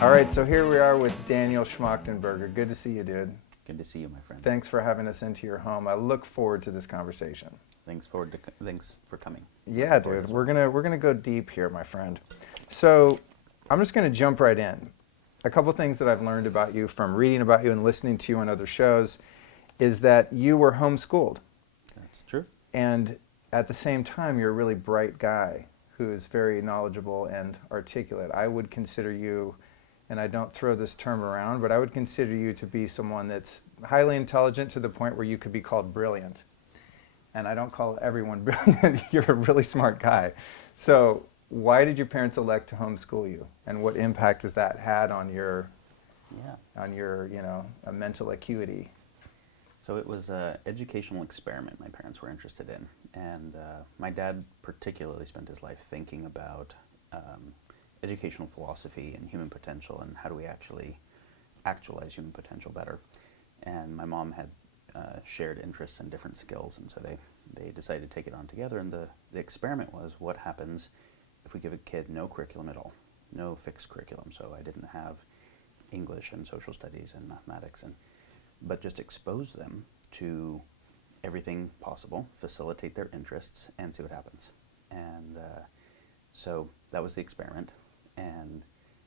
All right, so here we are with Daniel Schmachtenberger. Good to see you, dude. Good to see you, my friend. Thanks for having us into your home. I look forward to this conversation. Thanks for coming. Yeah, dude. We're gonna go deep here, my friend. So I'm just gonna jump right in. A couple things that I've learned about you from reading about you and listening to you on other shows is that you were homeschooled. That's true. And at the same time, you're a really bright guy who is very knowledgeable and articulate. I would consider you, and I don't throw this term around, but I would consider you to be someone that's highly intelligent to the point where you could be called brilliant. And I don't call everyone brilliant. You're a really smart guy. So why did your parents elect to homeschool you? And what impact has that had on your, a mental acuity? So it was an educational experiment my parents were interested in. And my dad particularly spent his life thinking about educational philosophy and human potential and how do we actually actualize human potential better. And my mom had shared interests in different skills, and so they decided to take it on together. And the experiment was, what happens if we give a kid no curriculum at all, no fixed curriculum? So I didn't have English and social studies and mathematics, but just expose them to everything possible, facilitate their interests, and see what happens. And so that was the experiment. And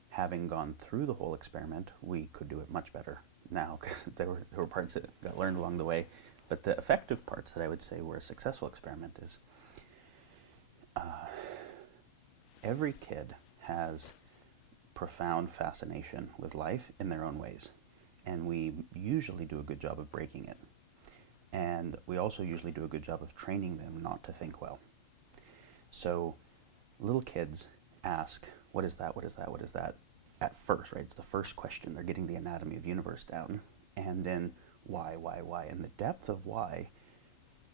having gone through the whole experiment, we could do it much better now, because there were parts that got learned along the way. But the effective parts that I would say were a successful experiment is every kid has profound fascination with life in their own ways. And we usually do a good job of breaking it. And we also usually do a good job of training them not to think well. So little kids ask, what is that, what is that, what is that? At first, right? It's the first question. They're getting the anatomy of universe down. And then why? And the depth of why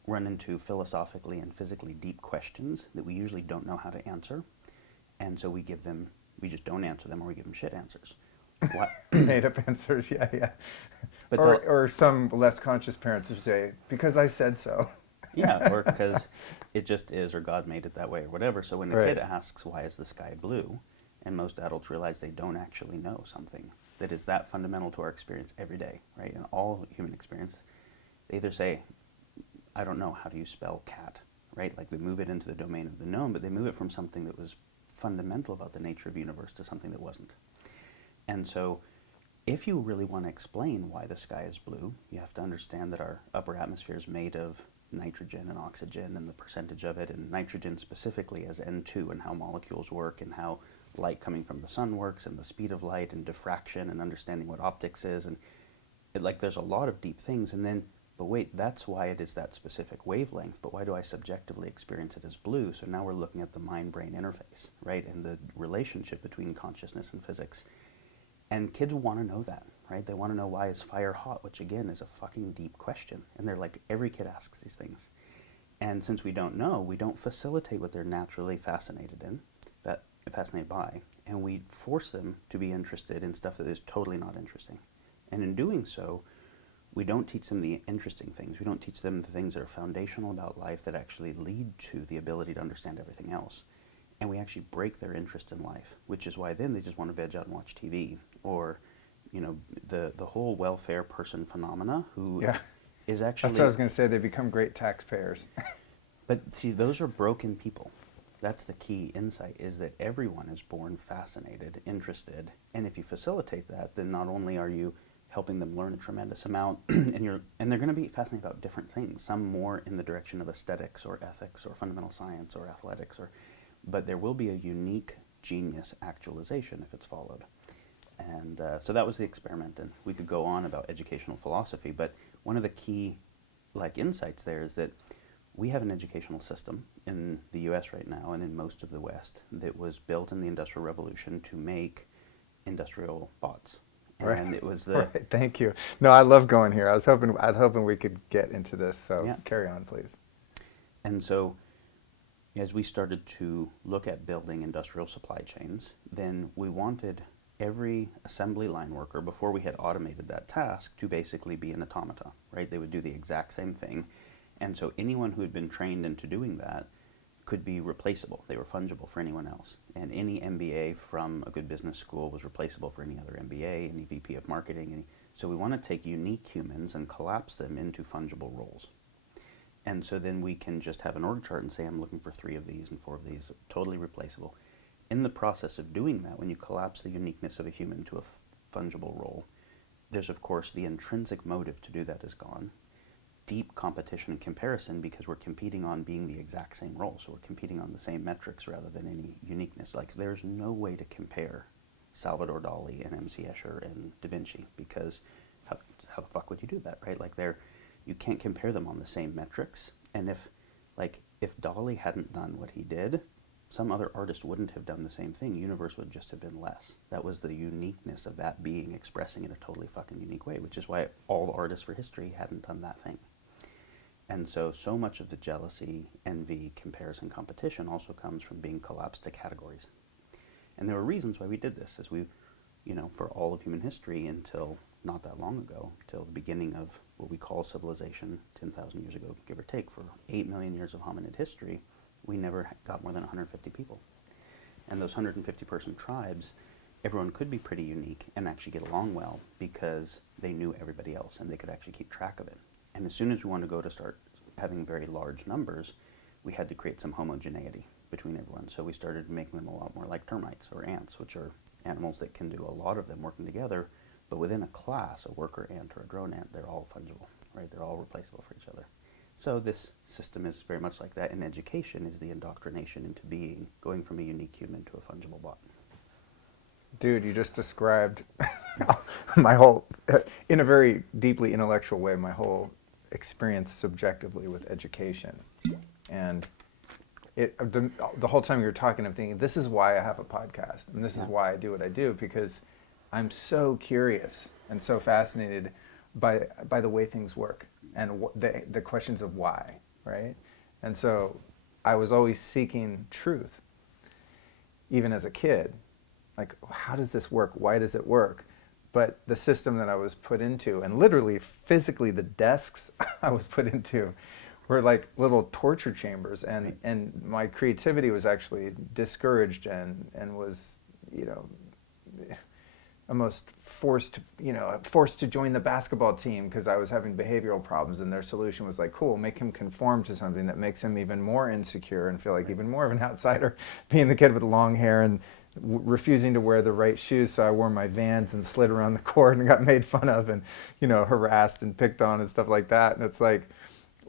run into philosophically and physically deep questions that we usually don't know how to answer. And so we just don't answer them, or we give them shit answers. Made up answers, yeah. But or some less conscious parents would say, because I said so. Yeah, or because it just is, or God made it that way, or whatever. So when the kid asks, why is the sky blue? And most adults realize they don't actually know something that is that fundamental to our experience every day, right? In all human experience, they either say, I don't know, how do you spell cat, right? Like they move it into the domain of the known, but they move it from something that was fundamental about the nature of the universe to something that wasn't. And so if you really want to explain why the sky is blue, you have to understand that our upper atmosphere is made of nitrogen and oxygen and the percentage of it, and nitrogen specifically as N2, and how molecules work and how light coming from the sun works and the speed of light and diffraction and understanding what optics is. And there's a lot of deep things. And then, but wait, that's why it is that specific wavelength. But why do I subjectively experience it as blue? So now we're looking at the mind-brain interface, right? And the relationship between consciousness and physics. And kids want to know that, right? They want to know, why is fire hot? Which again is a fucking deep question. And they're like, every kid asks these things. And since we don't know, we don't facilitate what they're naturally fascinated by, and we force them to be interested in stuff that is totally not interesting. And in doing so, we don't teach them the interesting things. We don't teach them the things that are foundational about life that actually lead to the ability to understand everything else. And we actually break their interest in life, which is why then they just want to veg out and watch TV, or the whole welfare person phenomena who is actually... That's what I was going to say. They become great taxpayers. But see, those are broken people. That's the key insight, is that everyone is born fascinated, interested, and if you facilitate that, then not only are you helping them learn a tremendous amount, and they're going to be fascinated about different things, some more in the direction of aesthetics or ethics or fundamental science or athletics, but there will be a unique genius actualization if it's followed. And so that was the experiment, and we could go on about educational philosophy, but one of the key insights there is that we have an educational system in the US right now and in most of the West that was built in the Industrial Revolution to make industrial bots. And it was the... Right, thank you. No, I love going here. I was hoping we could get into this, so carry on, please. And so as we started to look at building industrial supply chains, then we wanted every assembly line worker, before we had automated that task, to basically be an automata, right? They would do the exact same thing. And so anyone who had been trained into doing that could be replaceable. They were fungible for anyone else. And any MBA from a good business school was replaceable for any other MBA, any VP of marketing. So we want to take unique humans and collapse them into fungible roles. And so then we can just have an org chart and say, I'm looking for 3 of these and 4 of these, totally replaceable. In the process of doing that, when you collapse the uniqueness of a human to a fungible role, there's of course the intrinsic motive to do that is gone. Deep competition and comparison, because we're competing on being the exact same role. So we're competing on the same metrics rather than any uniqueness. Like there's no way to compare Salvador Dali and MC Escher and Da Vinci, because how the fuck would you do that, right? Like you can't compare them on the same metrics. And if Dali hadn't done what he did, some other artist wouldn't have done the same thing. The universe would just have been less. That was the uniqueness of that being expressing in a totally fucking unique way, which is why all the artists for history hadn't done that thing. And so much of the jealousy, envy, comparison, competition also comes from being collapsed to categories. And there were reasons why we did this, as we, for all of human history until not that long ago, till the beginning of what we call civilization, 10,000 years ago, give or take, for 8 million years of hominid history, we never got more than 150 people. And those 150-person tribes, everyone could be pretty unique and actually get along well because they knew everybody else and they could actually keep track of it. And as soon as we wanted to go to start having very large numbers, we had to create some homogeneity between everyone. So we started making them a lot more like termites or ants, which are animals that can do a lot of them working together, but within a class, a worker ant or a drone ant, they're all fungible, right? They're all replaceable for each other. So this system is very much like that, and education is the indoctrination into being, going from a unique human to a fungible bot. Dude, you just described my whole, in a very deeply intellectual way, my whole experience subjectively with education. And the whole time you were talking, I'm thinking, this is why I have a podcast, and this is why I do what I do, because I'm so curious and so fascinated by the way things work and the questions of why, right? And so I was always seeking truth, even as a kid. Like, how does this work? Why does it work? But the system that I was put into, and literally physically the desks I was put into, were like little torture chambers, and my creativity was actually discouraged and was, almost forced to join the basketball team because I was having behavioral problems, and their solution was like, cool, make him conform to something that makes him even more insecure and feel like even more of an outsider, being the kid with long hair and refusing to wear the right shoes. So I wore my Vans and slid around the court and got made fun of and harassed and picked on and stuff like that. And it's like,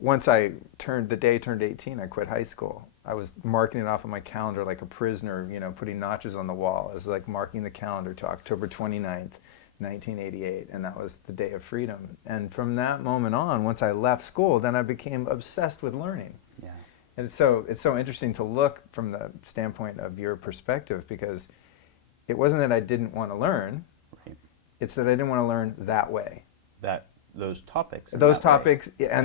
once I turned 18, I quit high school. I was marking it off on my calendar like a prisoner, putting notches on the wall. I was like marking the calendar to October 29th, 1988, and that was the day of freedom. And from that moment on, once I left school, then I became obsessed with learning. Yeah. And it's so interesting to look from the standpoint of your perspective, because it wasn't that I didn't want to learn, Right. It's that I didn't want to learn that way. Those topics. And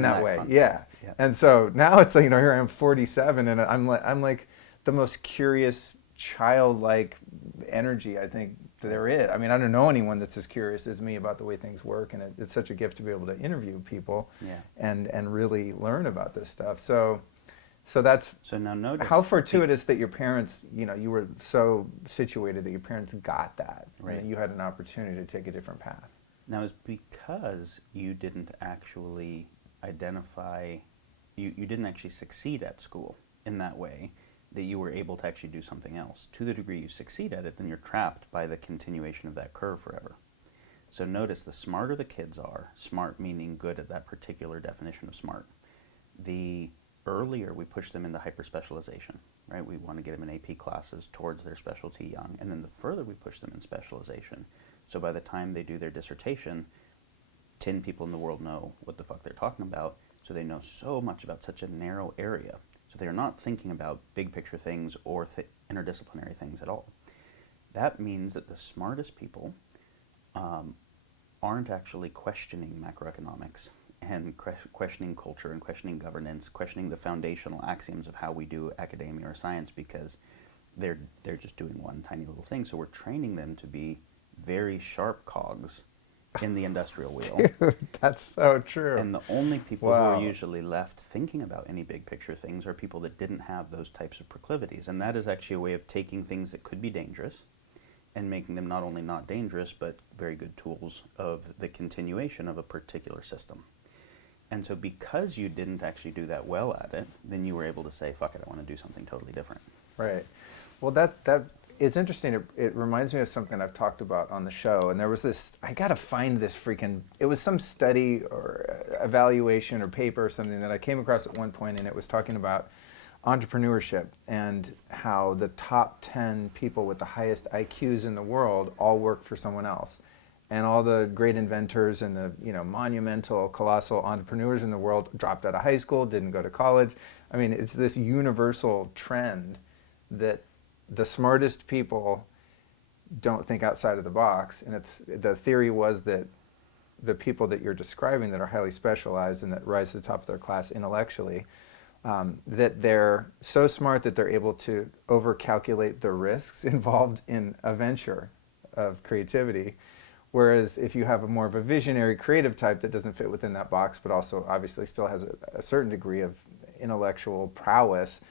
that way, yeah. And so now it's like, here I am 47, and I'm like the most curious, childlike energy I think there is. I mean, I don't know anyone that's as curious as me about the way things work, and it's such a gift to be able to interview people and really learn about this stuff. So now notice how fortuitous that your parents, you were so situated that your parents got that, right? And you had an opportunity to take a different path. Now, it's because you didn't actually identify, you didn't actually succeed at school in that way, that you were able to actually do something else. To the degree you succeed at it, then you're trapped by the continuation of that curve forever. So notice, the smarter the kids are, smart meaning good at that particular definition of smart, the earlier we push them into hyper-specialization, right? We want to get them in AP classes towards their specialty young, and then the further we push them in specialization, so by the time they do their dissertation, 10 people in the world know what the fuck they're talking about, so they know so much about such a narrow area. So they're not thinking about big picture things or interdisciplinary things at all. That means that the smartest people aren't actually questioning macroeconomics and questioning culture and questioning governance, questioning the foundational axioms of how we do academia or science, because they're just doing one tiny little thing. So we're training them to be very sharp cogs in the industrial wheel. Dude, that's so true. And the only people who Wow. are usually left thinking about any big picture things are people that didn't have those types of proclivities. And that is actually a way of taking things that could be dangerous and making them not only not dangerous, but very good tools of the continuation of a particular system. And so because you didn't actually do that well at it, then you were able to say, fuck it, I want to do something totally different. Right. Well, that it's interesting. It reminds me of something I've talked about on the show. And there was this, I got to find this freaking, it was some study or evaluation or paper or something that I came across at one point, and it was talking about entrepreneurship and how the top 10 people with the highest IQs in the world all work for someone else. And all the great inventors and the monumental, colossal entrepreneurs in the world dropped out of high school, didn't go to college. I mean, it's this universal trend that the smartest people don't think outside of the box. And the theory was that the people that you're describing that are highly specialized and that rise to the top of their class intellectually, that they're so smart that they're able to overcalculate the risks involved in a venture of creativity. Whereas if you have more of a visionary creative type that doesn't fit within that box, but also obviously still has a certain degree of intellectual prowess,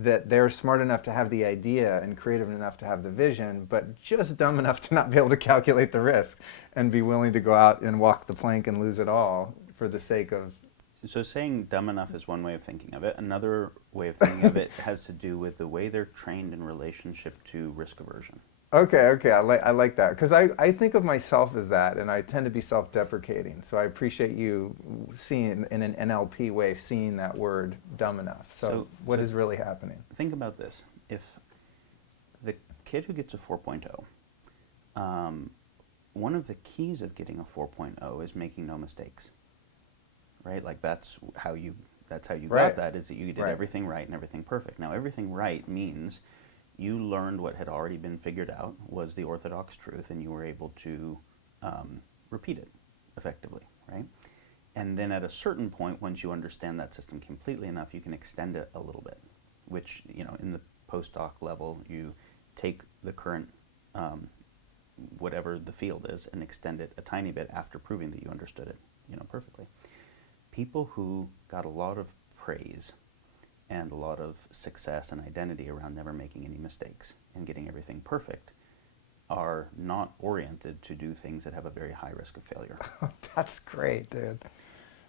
that they're smart enough to have the idea and creative enough to have the vision, but just dumb enough to not be able to calculate the risk and be willing to go out and walk the plank and lose it all for the sake of... So saying dumb enough is one way of thinking of it. Another way of thinking of it has to do with the way they're trained in relationship to risk aversion. Okay, I like that, because I think of myself as that, and I tend to be self-deprecating. So I appreciate you seeing, in an NLP way, seeing that word dumb enough. So what is really happening? Think about this. If the kid who gets a 4.0, one of the keys of getting a 4.0 is making no mistakes, right? Like that's how you Right. got that, is that you did Right. everything right and everything perfect. Now everything right means you learned what had already been figured out was the orthodox truth, and you were able to repeat it effectively, right? And then at a certain point, once you understand that system completely enough, you can extend it a little bit, which, in the postdoc level, you take the current, whatever the field is, and extend it a tiny bit after proving that you understood it, perfectly. People who got a lot of praise and a lot of success and identity around never making any mistakes and getting everything perfect are not oriented to do things that have a very high risk of failure. That's great, dude.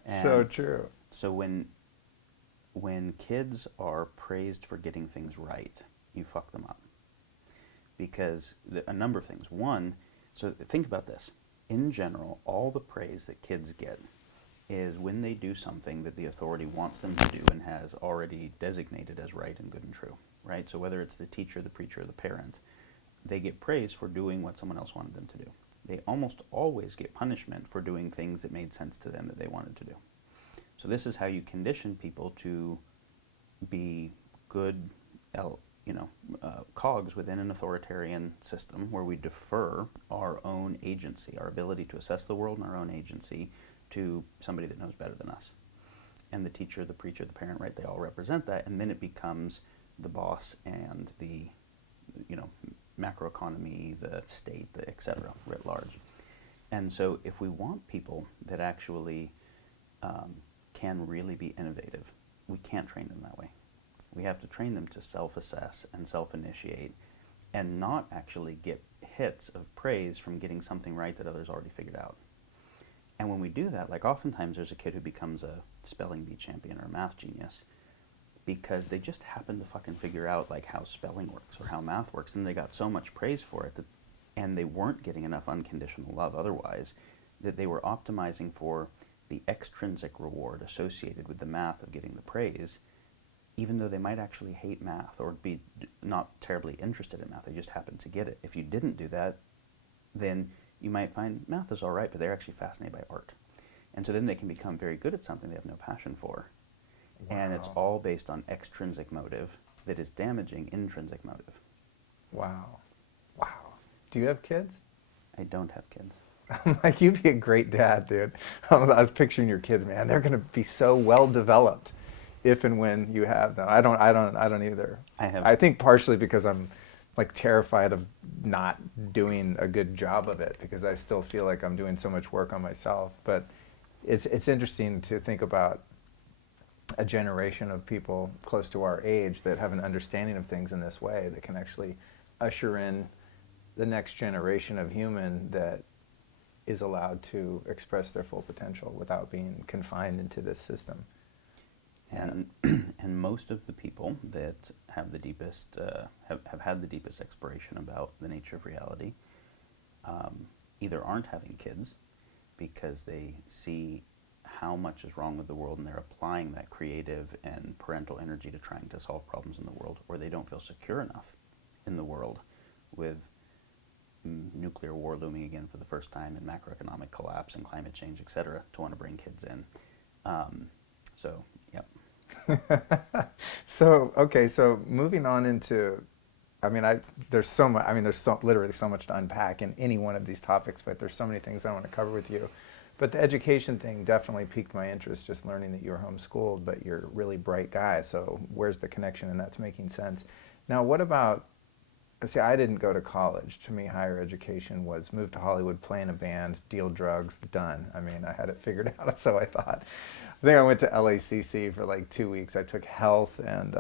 And so true. So when kids are praised for getting things right, you fuck them up. Because a number of things. One, so think about this. In general, all the praise that kids get is when they do something that the authority wants them to do and has already designated as right and good and true, right? So whether it's the teacher, the preacher, or the parent, they get praise for doing what someone else wanted them to do. They almost always get punishment for doing things that made sense to them that they wanted to do. So this is how you condition people to be good, cogs within an authoritarian system where we defer our own agency, our ability to assess the world and our own agency to somebody that knows better than us. And the teacher, the preacher, the parent, right, they all represent that, and then it becomes the boss and the, macroeconomy, the state, the et cetera, writ large. And so if we want people that actually can really be innovative, we can't train them that way. We have to train them to self-assess and self-initiate and not actually get hits of praise from getting something right that others already figured out. And when we do that, like oftentimes there's a kid who becomes a spelling bee champion or a math genius because they just happen to fucking figure out like how spelling works or how math works, and they got so much praise for it and they weren't getting enough unconditional love otherwise, that they were optimizing for the extrinsic reward associated with the math of getting the praise, even though they might actually hate math or be not terribly interested in math. They just happen to get it. If you didn't do that, then you might find math is all right, but they're actually fascinated by art. And so then they can become very good at something they have no passion for. Wow. And it's all based on extrinsic motive that is damaging intrinsic motive. Wow. Do you have kids? I don't have kids. I'm like, you'd be a great dad, dude. I was picturing your kids, man. They're going to be so well developed if and when you have them. I don't either. I think partially because I'm like terrified of not doing a good job of it because I still feel like I'm doing so much work on myself. But it's interesting to think about a generation of people close to our age that have an understanding of things in this way that can actually usher in the next generation of human that is allowed to express their full potential without being confined into this system. And and most of the people that have the deepest have had the deepest exploration about the nature of reality either aren't having kids because they see how much is wrong with the world and they're applying that creative and parental energy to trying to solve problems in the world, or they don't feel secure enough in the world with nuclear war looming again for the first time and macroeconomic collapse and climate change, etc., to want to bring kids in. So, yep. So moving on into, there's literally so much to unpack in any one of these topics, but there's so many things I want to cover with you. But the education thing definitely piqued my interest, just learning that you were homeschooled, but you're a really bright guy, so where's the connection? And that's making sense. Now, what about, see, I didn't go to college. To me, higher education was move to Hollywood, play in a band, deal drugs, done. I mean, I had it figured out, so I thought. I think I went to LACC for like 2 weeks. I took health, and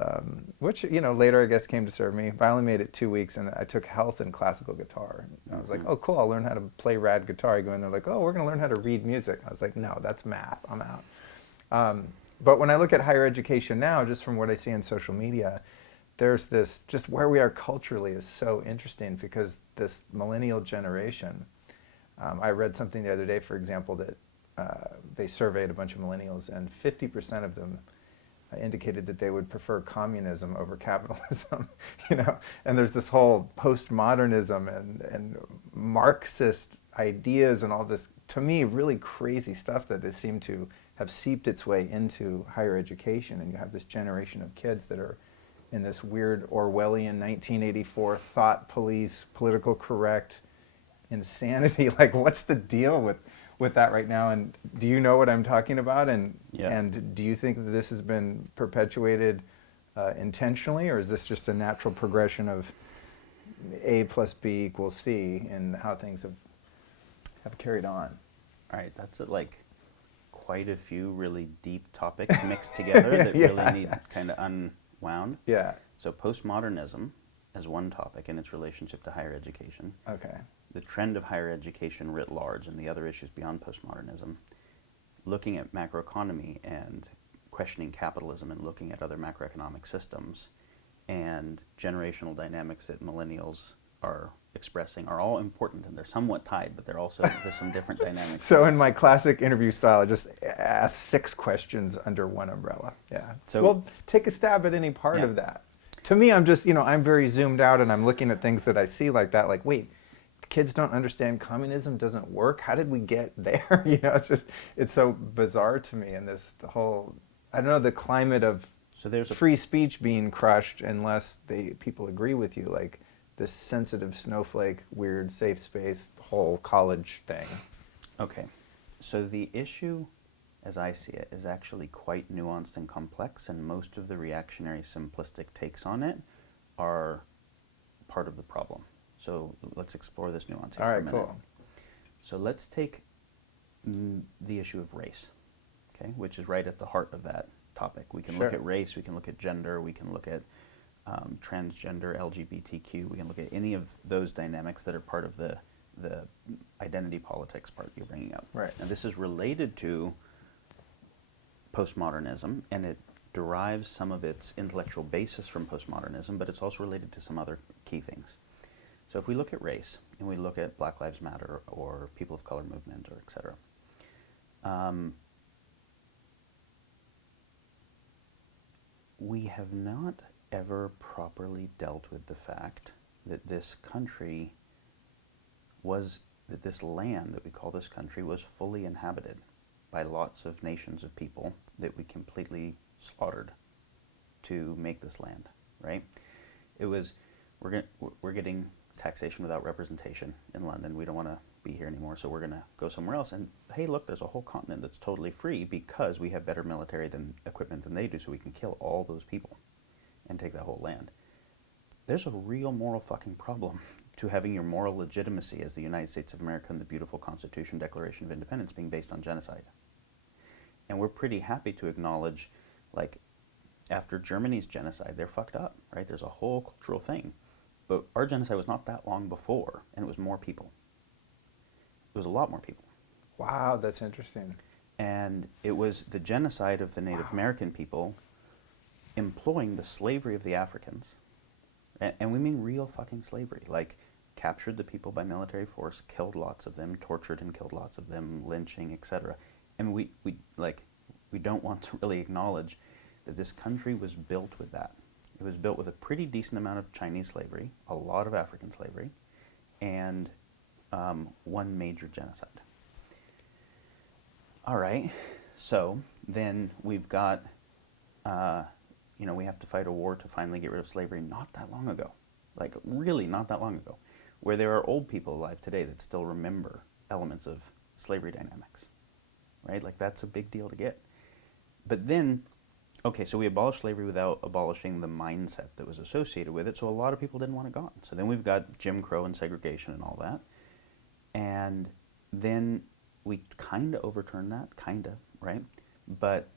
which, later I guess came to serve me. But I only made it 2 weeks, and I took health and classical guitar. And I was like, oh, cool, I'll learn how to play rad guitar. You go in there like, oh, we're going to learn how to read music. I was like, no, that's math. I'm out. But when I look at higher education now, just from what I see on social media, there's this, just where we are culturally is so interesting because this millennial generation, I read something the other day, for example, that they surveyed a bunch of millennials and 50% of them indicated that they would prefer communism over capitalism, and there's this whole postmodernism and Marxist ideas and all this, to me, really crazy stuff that they seem to have seeped its way into higher education, and you have this generation of kids that are in this weird Orwellian 1984 thought police, political correct insanity. Like, what's the deal with that right now? And do you know what I'm talking about? And do you think that this has been perpetuated intentionally, or is this just a natural progression of A plus B equals C and how things have carried on? All right, that's quite a few really deep topics mixed together that really need kind of unwound. Yeah. So postmodernism as one topic and its relationship to higher education. Okay. The trend of higher education writ large and the other issues beyond postmodernism. Looking at macroeconomy and questioning capitalism and looking at other macroeconomic systems and generational dynamics that millennials are expressing are all important, and they're somewhat tied, but there's some different dynamics. So in my classic interview style, I just ask 6 questions under one umbrella. Yeah. So, well, take a stab at any part of that. To me, I'm just, I'm very zoomed out and I'm looking at things that I see like that, like, wait, kids don't understand communism doesn't work? How did we get there? It's so bizarre to me, and this whole, I don't know, the climate of free speech being crushed unless people agree with you, like this sensitive snowflake, weird safe space, whole college thing. Okay, so the issue, as I see it, is actually quite nuanced and complex, and most of the reactionary simplistic takes on it are part of the problem. So let's explore this nuance here for a minute. All right, cool. So let's take the issue of race, okay, which is right at the heart of that topic. We can look at race, we can look at gender, we can look at transgender, LGBTQ, we can look at any of those dynamics that are part of the identity politics part you're bringing up. Right. And this is related to postmodernism, and it derives some of its intellectual basis from postmodernism, but it's also related to some other key things. So if we look at race, and we look at Black Lives Matter, or People of Color movement, or et cetera, we have not ever properly dealt with the fact that this country that this land that we call this country was fully inhabited by lots of nations of people that we completely slaughtered to make this land, right? It was, we're getting taxation without representation in London. We don't want to be here anymore, so we're going to go somewhere else. And hey, look, there's a whole continent that's totally free because we have better military equipment than they do, so we can kill all those people and take that whole land. there's a real moral fucking problem to having your moral legitimacy as the United States of America and the beautiful Constitution Declaration of Independence being based on genocide. And we're pretty happy to acknowledge, like, after Germany's genocide, they're fucked up, right? There's a whole cultural thing. But our genocide was not that long before, and it was more people. It was a lot more people. Wow, that's interesting. And it was the genocide of the Native American people employing the slavery of the Africans. And we mean real fucking slavery. Like, captured the people by military force, killed lots of them, tortured and killed lots of them, lynching, etc. And we don't want to really acknowledge that this country was built with that. It was built with a pretty decent amount of Chinese slavery, a lot of African slavery, and one major genocide. All right, so then we've got, we have to fight a war to finally get rid of slavery not that long ago, like really not that long ago, where there are old people alive today that still remember elements of slavery dynamics, right? Like, that's a big deal to get. But then, okay, so we abolished slavery without abolishing the mindset that was associated with it, so a lot of people didn't want it gone. So then we've got Jim Crow and segregation and all that. And then we kind of overturned that, right? But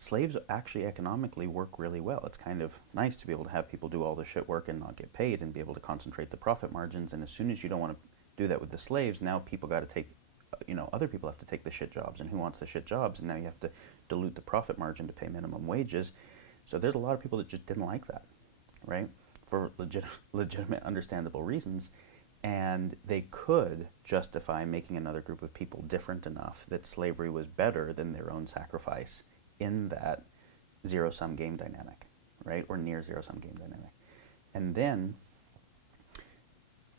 slaves actually economically work really well. It's kind of nice to be able to have people do all the shit work and not get paid and be able to concentrate the profit margins. And as soon as you don't want to do that with the slaves, now people got to take, other people have to take the shit jobs. And who wants the shit jobs? And now you have to dilute the profit margin to pay minimum wages. So there's a lot of people that just didn't like that, right? For legitimate, understandable reasons. And they could justify making another group of people different enough that slavery was better than their own sacrifice in that zero-sum game dynamic, right? Or near zero-sum game dynamic. And then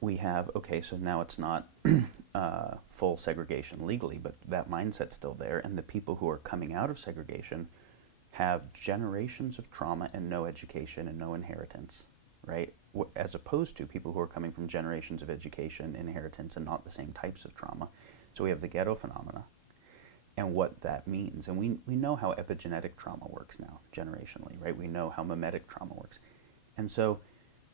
we have, okay, so now it's not full segregation legally, but that mindset's still there, and the people who are coming out of segregation have generations of trauma and no education and no inheritance, right? As opposed to people who are coming from generations of education, inheritance, and not the same types of trauma. So we have the ghetto phenomena and what that means. And we know how epigenetic trauma works now, generationally, right? We know how mimetic trauma works. And so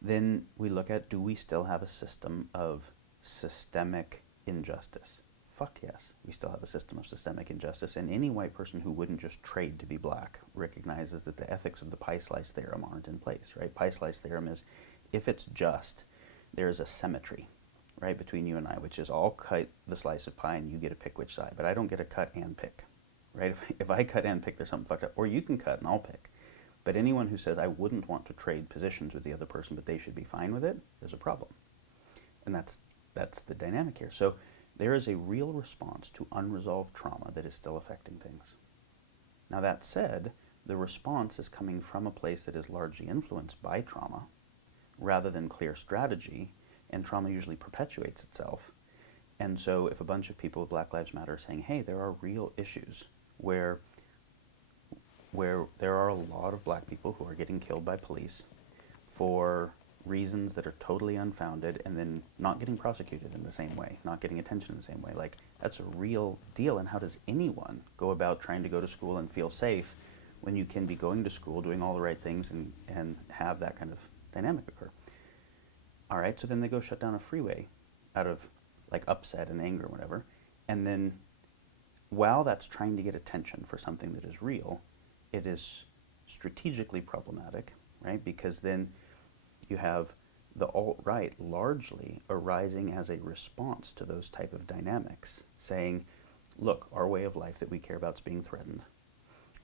then we look at, do we still have a system of systemic injustice? Fuck yes, we still have a system of systemic injustice, and any white person who wouldn't just trade to be black recognizes that the ethics of the pie slice theorem aren't in place, right? Pie slice theorem is, if it's just, there's a symmetry, right, between you and I, which is I'll cut the slice of pie and you get to pick which side, but I don't get to cut and pick, right? If I cut and pick, there's something fucked up. Or you can cut and I'll pick. But anyone who says I wouldn't want to trade positions with the other person, but they should be fine with it, there's a problem. And that's the dynamic here. So there is a real response to unresolved trauma that is still affecting things. Now that said, the response is coming from a place that is largely influenced by trauma rather than clear strategy, and trauma usually perpetuates itself. And so if a bunch of people with Black Lives Matter are saying, hey, there are real issues where there are a lot of black people who are getting killed by police for reasons that are totally unfounded and then not getting prosecuted in the same way, not getting attention in the same way. Like, that's a real deal. And how does anyone go about trying to go to school and feel safe when you can be going to school, doing all the right things, and have that kind of dynamic occur? All right, so then they go shut down a freeway out of like upset and anger or whatever. And then while that's trying to get attention for something that is real, it is strategically problematic, right? Because then you have the alt-right largely arising as a response to those type of dynamics, saying, look, our way of life that we care about is being threatened.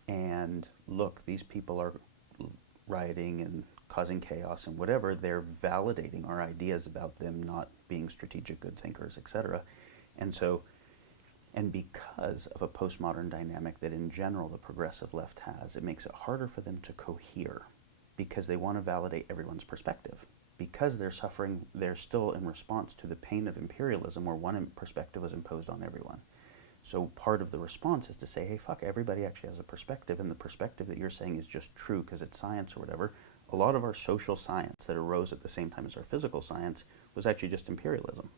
And look, these people are rioting and causing chaos and whatever. They're validating our ideas about them not being strategic good thinkers, etc. And so, and because of a postmodern dynamic that in general the progressive left has, it makes it harder for them to cohere, because they want to validate everyone's perspective. Because they're suffering, they're still in response to the pain of imperialism, where one perspective was imposed on everyone. So part of the response is to say, hey, fuck, everybody actually has a perspective, and the perspective that you're saying is just true because it's science or whatever. A lot of our social science that arose at the same time as our physical science was actually just imperialism.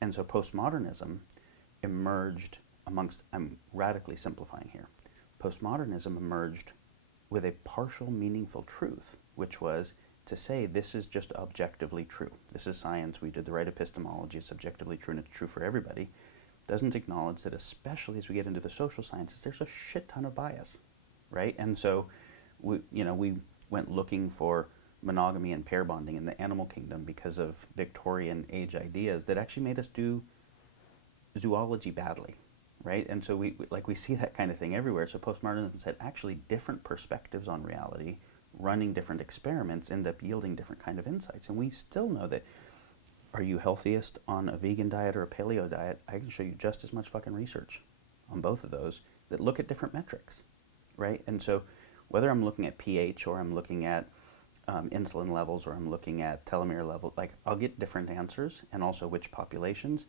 And so postmodernism emerged amongst, I'm radically simplifying here, postmodernism emerged with a partial meaningful truth, which was, to say this is just objectively true. This is science. We did the right epistemology. It's objectively true and it's true for everybody. Doesn't acknowledge that, especially as we get into the social sciences, there's a shit ton of bias, right? And so we went looking for monogamy and pair bonding in the animal kingdom because of Victorian age ideas that actually made us do zoology badly, right? And so we see that kind of thing everywhere. So postmodernism said actually different perspectives on reality, running different experiments, end up yielding different kind of insights. And we still know that, are you healthiest on a vegan diet or a paleo diet? I can show you just as much fucking research on both of those that look at different metrics, right? And so whether I'm looking at pH or I'm looking at insulin levels or I'm looking at telomere levels, like I'll get different answers, and also which populations.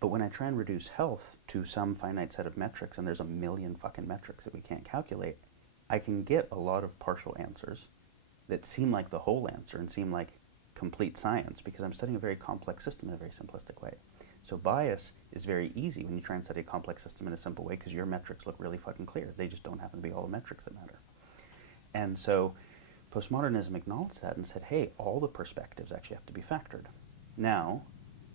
But when I try and reduce health to some finite set of metrics, and there's a million fucking metrics that we can't calculate, I can get a lot of partial answers that seem like the whole answer and seem like complete science because I'm studying a very complex system in a very simplistic way. So bias is very easy when you try and study a complex system in a simple way because your metrics look really fucking clear. They just don't happen to be all the metrics that matter. And so postmodernism acknowledged that and said, hey, all the perspectives actually have to be factored. Now,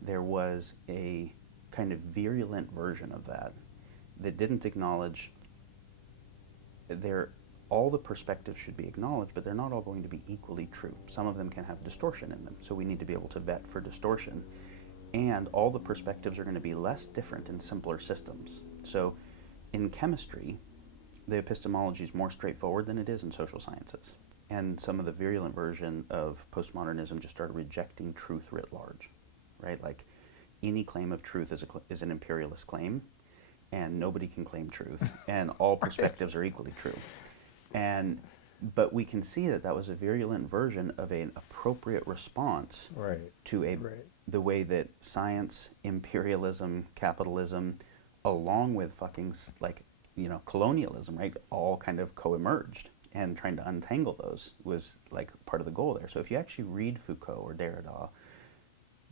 there was a kind of virulent version of that didn't acknowledge all the perspectives should be acknowledged, but they're not all going to be equally true. Some of them can have distortion in them, so we need to be able to vet for distortion. And all the perspectives are going to be less different in simpler systems. So in chemistry, the epistemology is more straightforward than it is in social sciences. And some of the virulent version of postmodernism just started rejecting truth writ large, right? Like any claim of truth is an imperialist claim, and nobody can claim truth, and all perspectives are equally true. But we can see that was a virulent version of an appropriate response to the way that science, imperialism, capitalism, along with fucking colonialism, right, all kind of co-emerged, and trying to untangle those was like part of the goal there. So if you actually read Foucault or Derrida,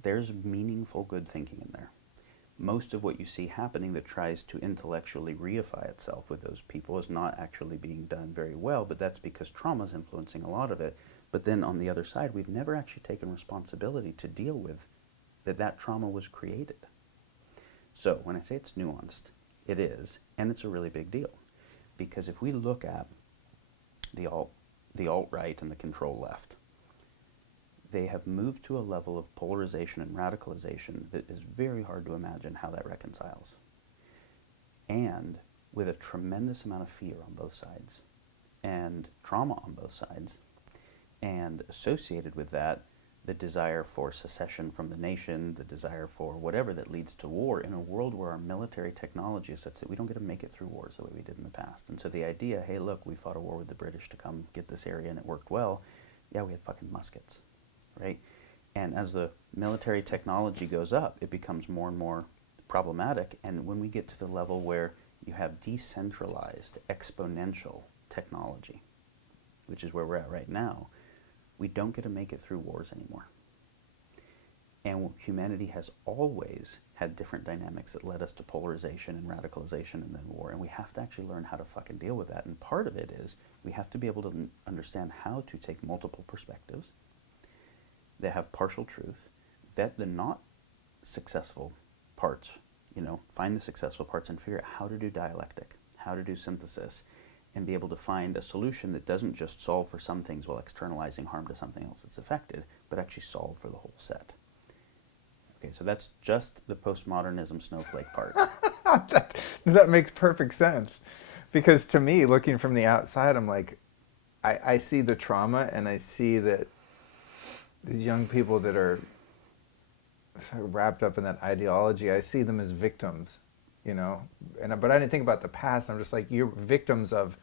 there's meaningful good thinking in there. Most of what you see happening that tries to intellectually reify itself with those people is not actually being done very well, but that's because trauma is influencing a lot of it. But then on the other side, we've never actually taken responsibility to deal with that trauma was created. So when I say it's nuanced, it is, and it's a really big deal. Because if we look at the alt-right and the control left, they have moved to a level of polarization and radicalization that is very hard to imagine how that reconciles. And with a tremendous amount of fear on both sides, and trauma on both sides, and associated with that, the desire for secession from the nation, the desire for whatever that leads to war in a world where our military technology is such that we don't get to make it through wars the way we did in the past. And so the idea, hey, look, we fought a war with the British to come get this area and it worked well. Yeah, we had fucking muskets. Right? And as the military technology goes up, it becomes more and more problematic. And when we get to the level where you have decentralized, exponential technology, which is where we're at right now, we don't get to make it through wars anymore. And humanity has always had different dynamics that led us to polarization and radicalization and then war. And we have to actually learn how to fucking deal with that. And part of it is we have to be able to understand how to take multiple perspectives that have partial truth, vet the not successful parts, find the successful parts and figure out how to do dialectic, how to do synthesis, and be able to find a solution that doesn't just solve for some things while externalizing harm to something else that's affected, but actually solve for the whole set. Okay, so that's just the postmodernism snowflake part. that makes perfect sense. Because to me, looking from the outside, I'm like, I see the trauma and I see that these young people that are sort of wrapped up in that ideology, I see them as victims, but I didn't think about the past. I'm just like, you're victims of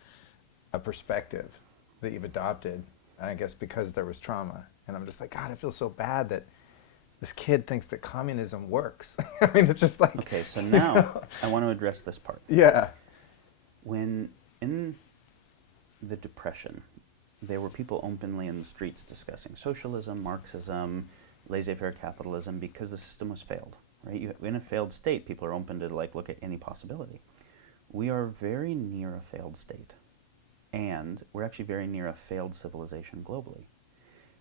a perspective that you've adopted, I guess because there was trauma. And I'm just like, God, I feel so bad that this kid thinks that communism works. I mean, it's just like... Okay, so now I want to address this part. Yeah. When in the Depression, there were people openly in the streets discussing socialism, Marxism, laissez-faire capitalism, because the system was failed, right? In a failed state, people are open to look at any possibility. We are very near a failed state, and we're actually very near a failed civilization globally.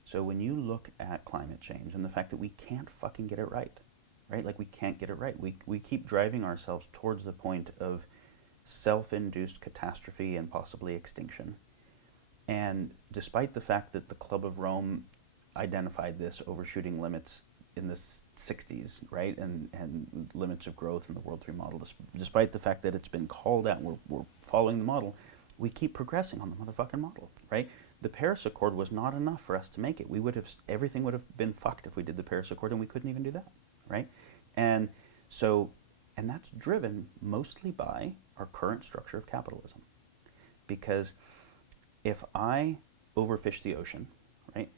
So when you look at climate change and the fact that we can't fucking get it right? Like we can't get it right. We keep driving ourselves towards the point of self-induced catastrophe and possibly extinction. And despite the fact that the Club of Rome identified this overshooting limits in the 60s, right, and limits of growth in the World 3 model, despite the fact that it's been called out, we're following the model, we keep progressing on the motherfucking model, right? The Paris Accord was not enough for us to make it. Everything would have been fucked if we did the Paris Accord, and we couldn't even do that, right? And so, and that's driven mostly by our current structure of capitalism. Because if I overfish the ocean, right,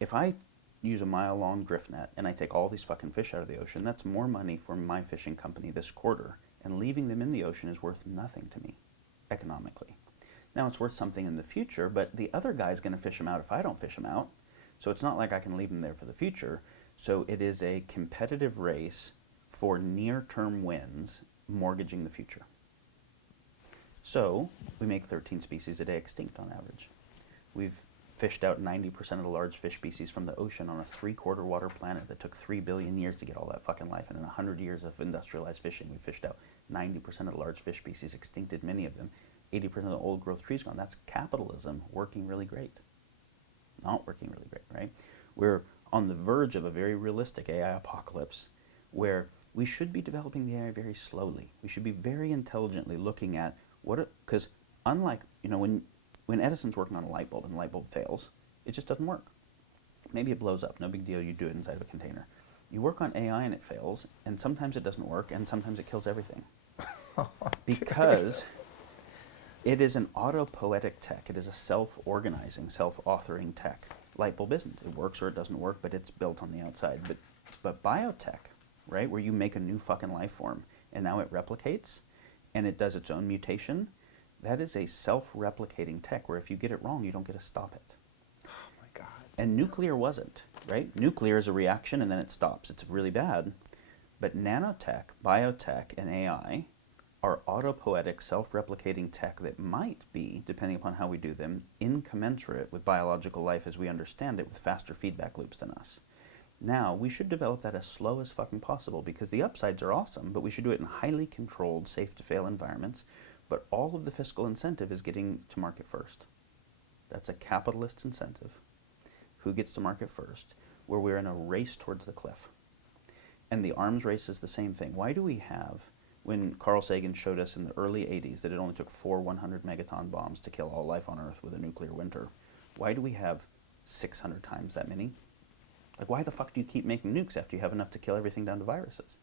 if I use a mile-long drift net and I take all these fucking fish out of the ocean, that's more money for my fishing company this quarter, and leaving them in the ocean is worth nothing to me, economically. Now, it's worth something in the future, but the other guy's going to fish them out if I don't fish them out, so it's not like I can leave them there for the future. So it is a competitive race for near-term wins, mortgaging the future. So we make 13 species a day extinct on average. We've fished out 90% of the large fish species from the ocean on a 3/4 water planet that took 3 billion years to get all that fucking life. And in 100 years of industrialized fishing, we fished out 90% of the large fish species, extincted many of them. 80% of the old growth trees gone. That's capitalism working really great. Not working really great, right? We're on the verge of a very realistic AI apocalypse where we should be developing the AI very slowly. We should be very intelligently looking at because unlike, when Edison's working on a light bulb and the light bulb fails, it just doesn't work. Maybe it blows up, no big deal, you do it inside of a container. You work on AI and it fails, and sometimes it doesn't work, and sometimes it kills everything. Because it is an autopoetic tech. It is a self-organizing, self-authoring tech. Light bulb isn't. It works or it doesn't work, but it's built on the outside. But biotech, right, where you make a new fucking life form, and now it replicates, and it does its own mutation, that is a self-replicating tech where if you get it wrong, you don't get to stop it. Oh my God. And nuclear wasn't, right? Nuclear is a reaction and then it stops. It's really bad. But nanotech, biotech, and AI are autopoetic, self-replicating tech that might be, depending upon how we do them, incommensurate with biological life as we understand it, with faster feedback loops than us. Now, we should develop that as slow as fucking possible because the upsides are awesome, but we should do it in highly controlled, safe-to-fail environments. But all of the fiscal incentive is getting to market first. That's a capitalist incentive. Who gets to market first? Where we're in a race towards the cliff. And the arms race is the same thing. Why do we have, when Carl Sagan showed us in the early 80s that it only took 4 100 megaton bombs to kill all life on Earth with a nuclear winter, why do we have 600 times that many? Like, why the fuck do you keep making nukes after you have enough to kill everything down to viruses?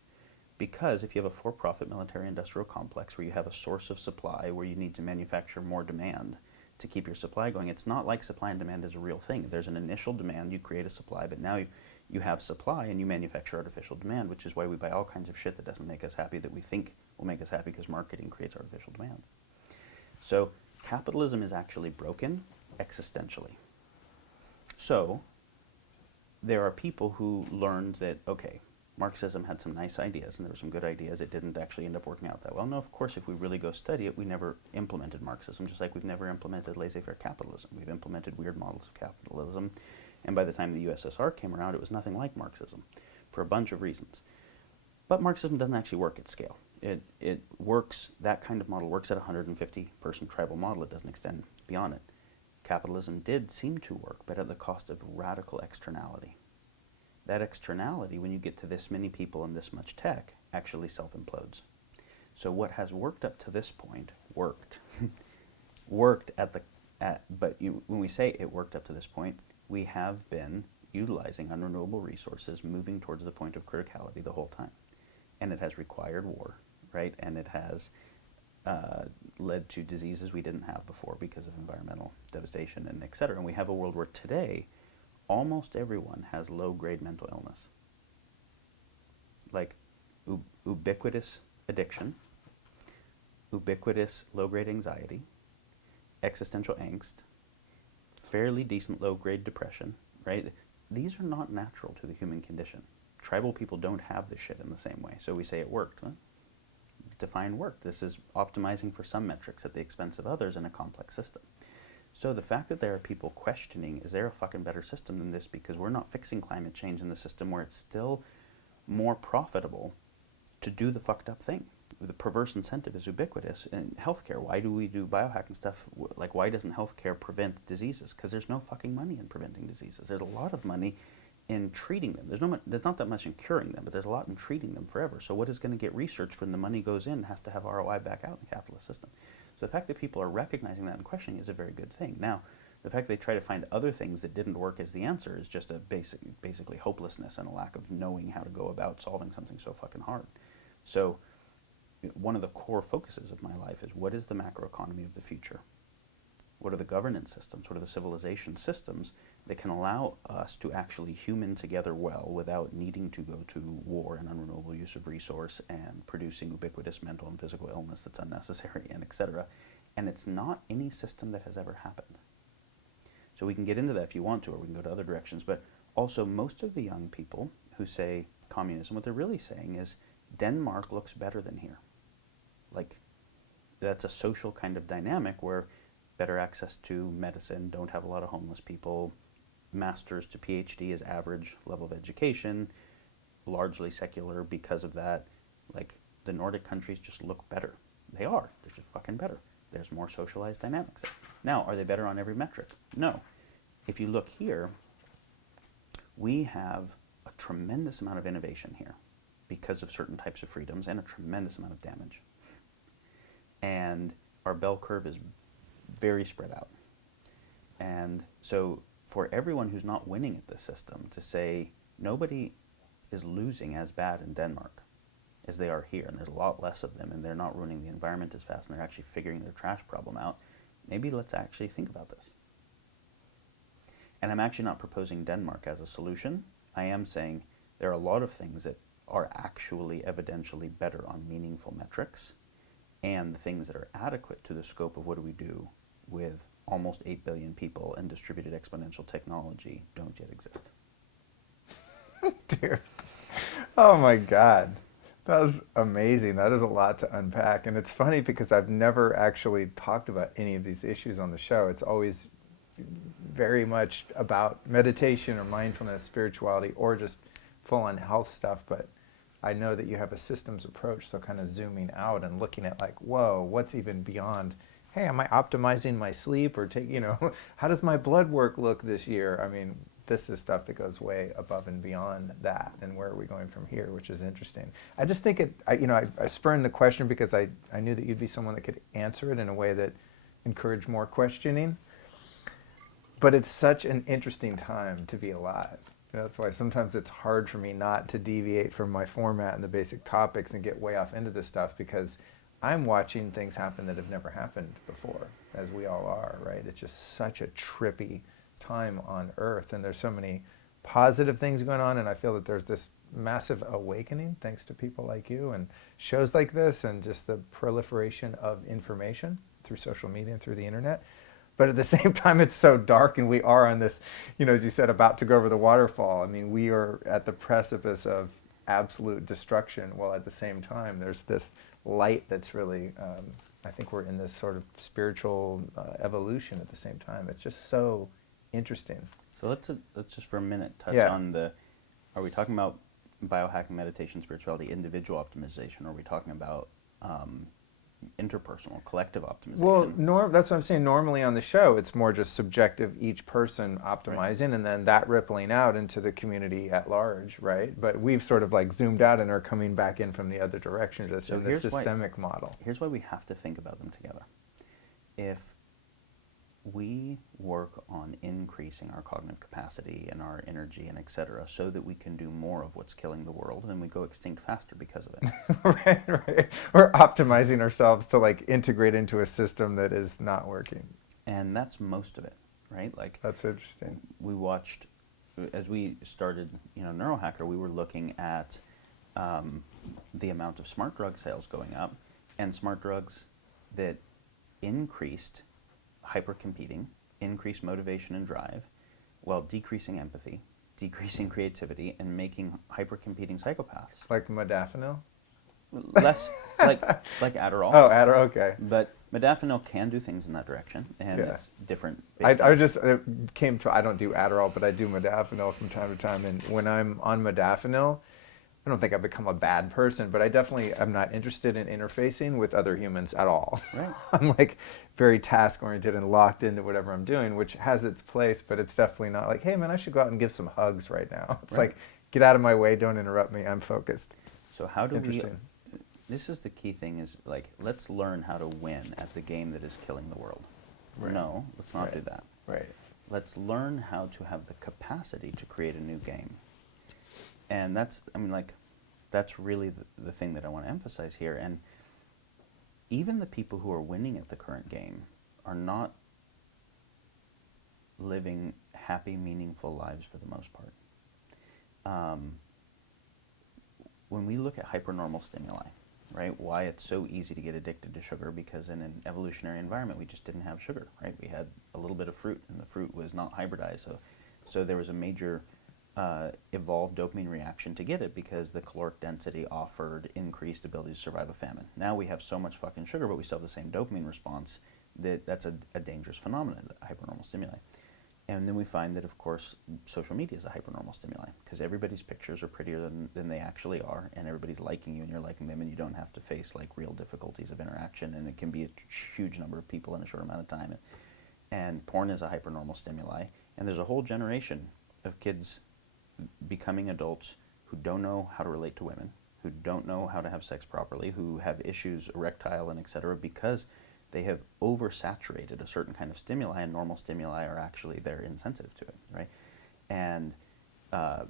Because if you have a for-profit military-industrial complex where you have a source of supply, where you need to manufacture more demand to keep your supply going, it's not like supply and demand is a real thing. There's an initial demand, you create a supply, but now you have supply and you manufacture artificial demand, which is why we buy all kinds of shit that doesn't make us happy that we think will make us happy because marketing creates artificial demand. So capitalism is actually broken existentially. So there are people who learned that, okay, Marxism had some nice ideas, and there were some good ideas. It didn't actually end up working out that well. No, of course, if we really go study it, we never implemented Marxism, just like we've never implemented laissez-faire capitalism. We've implemented weird models of capitalism, and by the time the USSR came around, it was nothing like Marxism, for a bunch of reasons. But Marxism doesn't actually work at scale. It works, that kind of model works at a 150-person tribal model. It doesn't extend beyond it. Capitalism did seem to work, but at the cost of radical externality. That externality, when you get to this many people and this much tech, actually self-implodes. So what has worked up to this point worked. When we say it worked up to this point, we have been utilizing unrenewable resources, moving towards the point of criticality the whole time. And it has required war, right? And it has led to diseases we didn't have before because of environmental devastation and et cetera. And we have a world where today, almost everyone has low-grade mental illness, like ubiquitous addiction, ubiquitous low-grade anxiety, existential angst, fairly decent low-grade depression, right? These are not natural to the human condition. Tribal people don't have this shit in the same way. So we say it worked. Huh? Define work. This is optimizing for some metrics at the expense of others in a complex system. So the fact that there are people questioning, is there a fucking better system than this, because we're not fixing climate change in the system where it's still more profitable to do the fucked up thing. The perverse incentive is ubiquitous in healthcare. Why do we do biohacking stuff? Like, why doesn't healthcare prevent diseases? Because there's no fucking money in preventing diseases. There's a lot of money in treating them. There's not that much in curing them, but there's a lot in treating them forever. So what is going to get researched when the money goes in has to have ROI back out in the capitalist system. So the fact that people are recognizing that and questioning is a very good thing. Now, the fact they try to find other things that didn't work as the answer is just a basically hopelessness and a lack of knowing how to go about solving something so fucking hard. So one of the core focuses of my life is, what is the macroeconomy of the future? What are the governance systems? What are the civilization systems that can allow us to actually human together well without needing to go to war and unrenewable use of resource and producing ubiquitous mental and physical illness that's unnecessary, and etc. And it's not any system that has ever happened. So we can get into that if you want to, or we can go to other directions. But also, most of the young people who say communism, what they're really saying is, Denmark looks better than here. Like, that's a social kind of dynamic where better access to medicine, don't have a lot of homeless people, master's to PhD is average level of education, largely secular because of that. Like, the Nordic countries just look better. They're just fucking better. There's more socialized dynamics. Now, are they better on every metric? No. If you look here, we have a tremendous amount of innovation here because of certain types of freedoms, and a tremendous amount of damage. And our bell curve is very spread out. And so for everyone who's not winning at this system to say nobody is losing as bad in Denmark as they are here, and there's a lot less of them, and they're not ruining the environment as fast, and they're actually figuring their trash problem out, maybe let's actually think about this. And I'm actually not proposing Denmark as a solution. I am saying there are a lot of things that are actually evidentially better on meaningful metrics, and things that are adequate to the scope of what do we do with almost 8 billion people and distributed exponential technology don't yet exist. Dude, oh my God. That was amazing. That is a lot to unpack. And it's funny because I've never actually talked about any of these issues on the show. It's always very much about meditation or mindfulness, spirituality, or just full-on health stuff. But I know that you have a systems approach, so kind of zooming out and looking at like, whoa, what's even beyond, hey, am I optimizing my sleep, or how does my blood work look this year? I mean, this is stuff that goes way above and beyond that, and where are we going from here, which is interesting. I just think I spurned the question because I knew that you'd be someone that could answer it in a way that encouraged more questioning. But it's such an interesting time to be alive. That's why sometimes it's hard for me not to deviate from my format and the basic topics and get way off into this stuff, because I'm watching things happen that have never happened before, as we all are, right? It's just such a trippy time on Earth, and there's so many positive things going on, and I feel that there's this massive awakening thanks to people like you and shows like this, and just the proliferation of information through social media and through the internet. But at the same time, it's so dark, and we are on this, as you said, about to go over the waterfall. I mean, we are at the precipice of absolute destruction, while at the same time, there's this light that's really, I think we're in this sort of spiritual evolution at the same time. It's just so interesting. So let's just for a minute touch Yeah. on are we talking about biohacking, meditation, spirituality, individual optimization, or are we talking about interpersonal, collective optimization? Well, that's what I'm saying. Normally on the show, it's more just subjective, each person optimizing, right, and then that rippling out into the community at large, right? But we've sort of like zoomed out and are coming back in from the other direction, just in the systemic model. Here's why we have to think about them together. If we work on increasing our cognitive capacity and our energy and etc., so that we can do more of what's killing the world, then we go extinct faster because of it. Right. We're optimizing ourselves to like integrate into a system that is not working. And that's most of it, right? Like, that's interesting. We watched, as we started, Neurohacker, we were looking at the amount of smart drug sales going up, and smart drugs that increased hypercompeting, increased motivation and drive, while decreasing empathy, decreasing creativity, and making hypercompeting psychopaths. Like Modafinil? Less like Adderall. Oh, Adderall, okay. But Modafinil can do things in that direction, and Yeah. it's different. I just came to, I don't do Adderall, but I do modafinil from time to time. And when I'm on modafinil, I don't think I've become a bad person, but I definitely am not interested in interfacing with other humans at all. Right. I'm like very task oriented and locked into whatever I'm doing, which has its place, but it's definitely not like, hey man, I should go out and give some hugs right now. It's Right. like, get out of my way, don't interrupt me, I'm focused. So how do we? Interesting. This is the key thing: is like, let's learn how to win at the game that is killing the world. Right. No, let's not Right. do that. Right. Let's learn how to have the capacity to create a new game. And that's, I mean, like, that's really the thing that I want to emphasize here. And even the people who are winning at the current game are not living happy, meaningful lives for the most part. When we look at hypernormal stimuli, right, why it's so easy to get addicted to sugar, because in an evolutionary environment we just didn't have sugar, right? We had a little bit of fruit, and the fruit was not hybridized, so there was a major evolved dopamine reaction to get it, because the caloric density offered increased ability to survive a famine. Now we have so much fucking sugar, but we still have the same dopamine response. That's a dangerous phenomenon, the hypernormal stimuli. And then we find that, of course, social media is a hypernormal stimuli, because everybody's pictures are prettier than they actually are, and everybody's liking you and you're liking them, and you don't have to face like real difficulties of interaction, and it can be a huge number of people in a short amount of time. And porn is a hypernormal stimuli, and there's a whole generation of kids becoming adults who don't know how to relate to women, who don't know how to have sex properly, who have issues erectile and etc., because they have oversaturated a certain kind of stimuli, and normal stimuli are actually, they're insensitive to it, right? And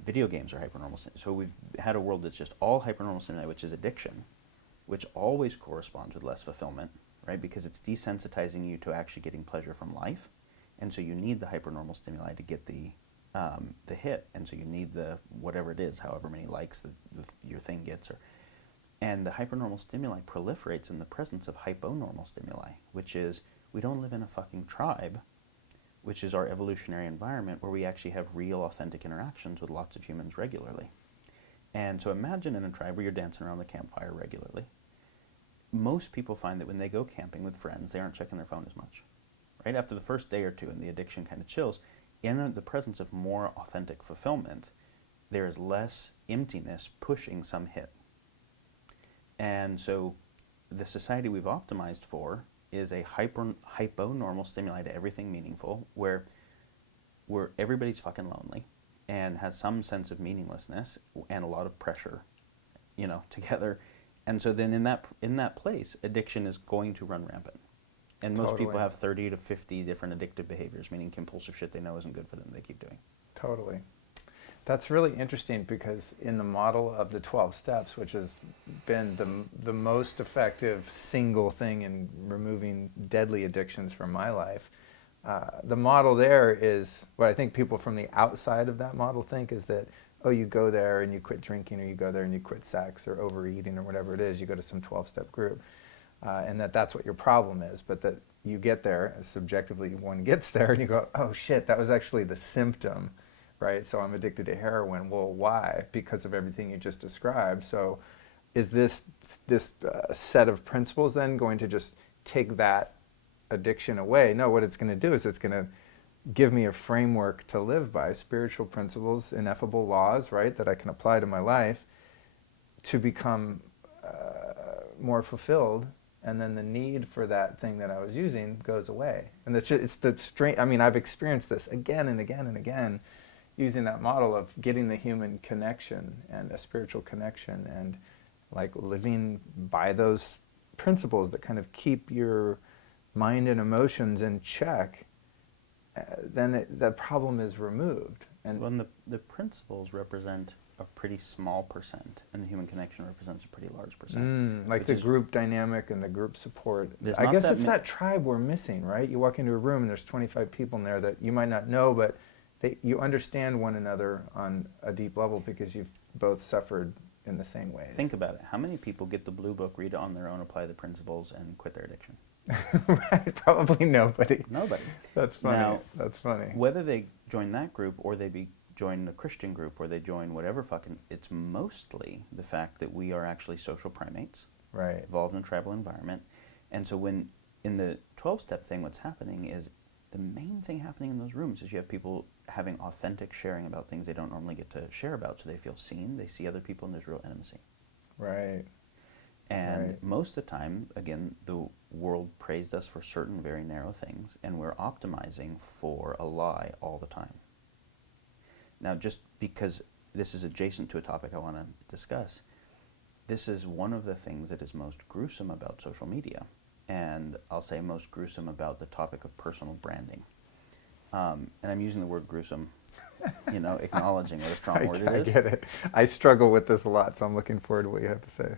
video games are hypernormal stimuli. So we've had a world that's just all hypernormal stimuli, which is addiction, which always corresponds with less fulfillment, right? Because it's desensitizing you to actually getting pleasure from life. And so you need the hypernormal stimuli to get the hit. And so you need the, whatever it is, however many likes your thing gets, and the hypernormal stimuli proliferates in the presence of hyponormal stimuli, which is, we don't live in a fucking tribe, which is our evolutionary environment where we actually have real, authentic interactions with lots of humans regularly. And so imagine in a tribe where you're dancing around the campfire regularly. Most people find that when they go camping with friends, they aren't checking their phone as much. Right after the first day or two and the addiction kind of chills, in the presence of more authentic fulfillment, there is less emptiness pushing some hit. And so the society we've optimized for is a hyponormal stimuli to everything meaningful, where everybody's fucking lonely and has some sense of meaninglessness and a lot of pressure, together. And so then in that place, addiction is going to run rampant. And most people have 30 to 50 different addictive behaviors, meaning compulsive shit they know isn't good for them, they keep doing. Totally. That's really interesting, because in the model of the 12 steps, which has been the most effective single thing in removing deadly addictions from my life, the model there is, what I think people from the outside of that model think is that, oh, you go there and you quit drinking, or you go there and you quit sex or overeating or whatever it is, you go to some 12-step group, and that's what your problem is. But that you get there, subjectively one gets there, and you go, oh shit, that was actually the symptom. Right, so I'm addicted to heroin. Well, why? Because of everything you just described. So, is this set of principles then going to just take that addiction away? No, what it's going to do is it's going to give me a framework to live by, spiritual principles, ineffable laws, right, that I can apply to my life to become more fulfilled, and then the need for that thing that I was using goes away. And it's the strange. I mean, I've experienced this again and again and again, using that model of getting the human connection and a spiritual connection, and like living by those principles that kind of keep your mind and emotions in check, then the problem is removed. And when the principles represent a pretty small percent, and the human connection represents a pretty large percent. Like the group dynamic and the group support. I guess it's that tribe we're missing, right? You walk into a room and there's 25 people in there that you might not know, but you understand one another on a deep level because you've both suffered in the same ways. Think about it. How many people get the blue book, read it on their own, apply the principles, and quit their addiction? Right, probably nobody. Nobody. That's funny. Now, that's funny. Whether they join that group or they join a Christian group or they join whatever fucking, it's mostly the fact that we are actually social primates, right, evolved in a tribal environment. And so when in the 12-step thing, what's happening is the main thing happening in those rooms is you have people having authentic sharing about things they don't normally get to share about, so they feel seen, they see other people, and there's real intimacy. Right. And Right. most of the time, again, the world praised us for certain very narrow things, and we're optimizing for a lie all the time. Now, just because this is adjacent to a topic I want to discuss, this is one of the things that is most gruesome about social media, and I'll say most gruesome about the topic of personal branding. And I'm using the word gruesome, acknowledging what a strong word it is. I get it. I struggle with this a lot, so I'm looking forward to what you have to say.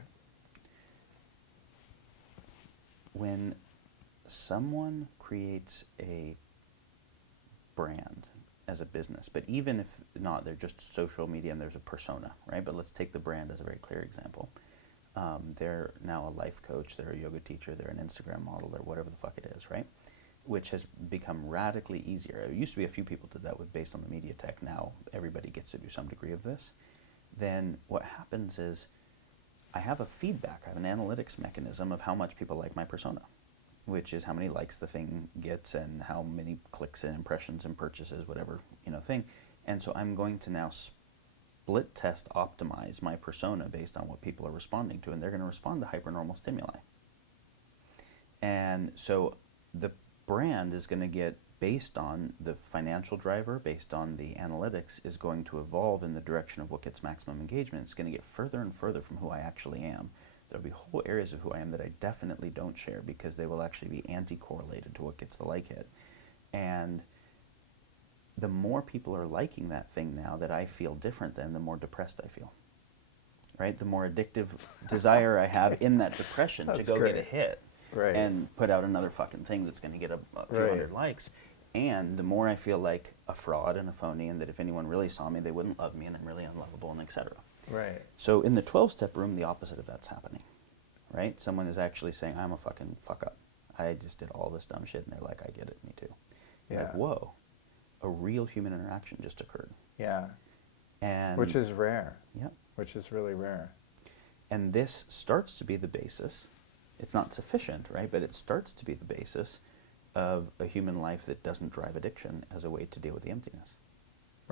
When someone creates a brand as a business, but even if not, they're just social media and there's a persona, right? But let's take the brand as a very clear example. They're now a life coach, they're a yoga teacher, they're an Instagram model, they're whatever the fuck it is, right? Which has become radically easier. It used to be a few people did that based on the media tech. Now everybody gets to do some degree of this. Then what happens is I have a feedback, I have an analytics mechanism of how much people like my persona, which is how many likes the thing gets and how many clicks and impressions and purchases, whatever, thing. And so I'm going to now split test optimize my persona based on what people are responding to, and they're going to respond to hypernormal stimuli. And so the brand is going to get, based on the financial driver, based on the analytics, is going to evolve in the direction of what gets maximum engagement. It's going to get further and further from who I actually am. There'll be whole areas of who I am that I definitely don't share because they will actually be anti-correlated to what gets the like hit. And the more people are liking that thing now that I feel different than, the more depressed I feel. Right? The more addictive desire I have in that depression to go get a hit. Right. And put out another fucking thing that's going to get a few hundred likes. And the more I feel like a fraud and a phony, and that if anyone really saw me, they wouldn't love me, and I'm really unlovable, and etc. Right. So in the 12-step room, the opposite of that's happening, right? Someone is actually saying, I'm a fucking fuck up. I just did all this dumb shit, and they're like, I get it, me too. Yeah. Like, whoa, a real human interaction just occurred. Yeah. And which is rare. Yep. Which is really rare. And this starts to be the basis. It's not sufficient, right? But it starts to be the basis of a human life that doesn't drive addiction as a way to deal with the emptiness.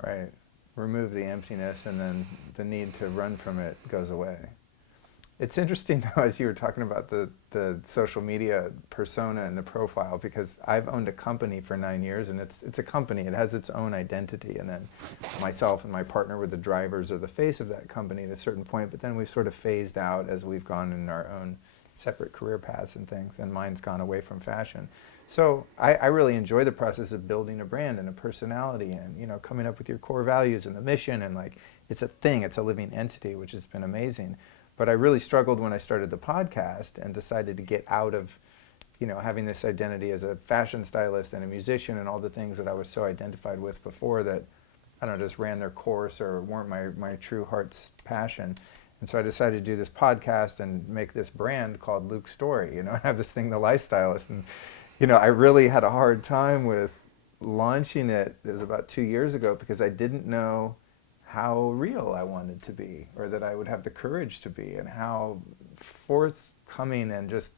Right. Remove the emptiness, and then the need to run from it goes away. It's interesting, though, as you were talking about the social media persona and the profile, because I've owned a company for 9 years, and it's a company. It has its own identity, and then myself and my partner were the drivers or the face of that company at a certain point, but then we've sort of phased out as we've gone in our own separate career paths and things, and mine's gone away from fashion. So I really enjoy the process of building a brand and a personality, and coming up with your core values and the mission, and it's a thing, it's a living entity, which has been amazing. But I really struggled when I started the podcast and decided to get out of having this identity as a fashion stylist and a musician and all the things that I was so identified with before that just ran their course or weren't my true heart's passion. And so I decided to do this podcast and make this brand called Luke Storey, I have this thing, The Lifestylist, and I really had a hard time with launching it. It was about 2 years ago because I didn't know how real I wanted to be, or that I would have the courage to be, and how forthcoming and just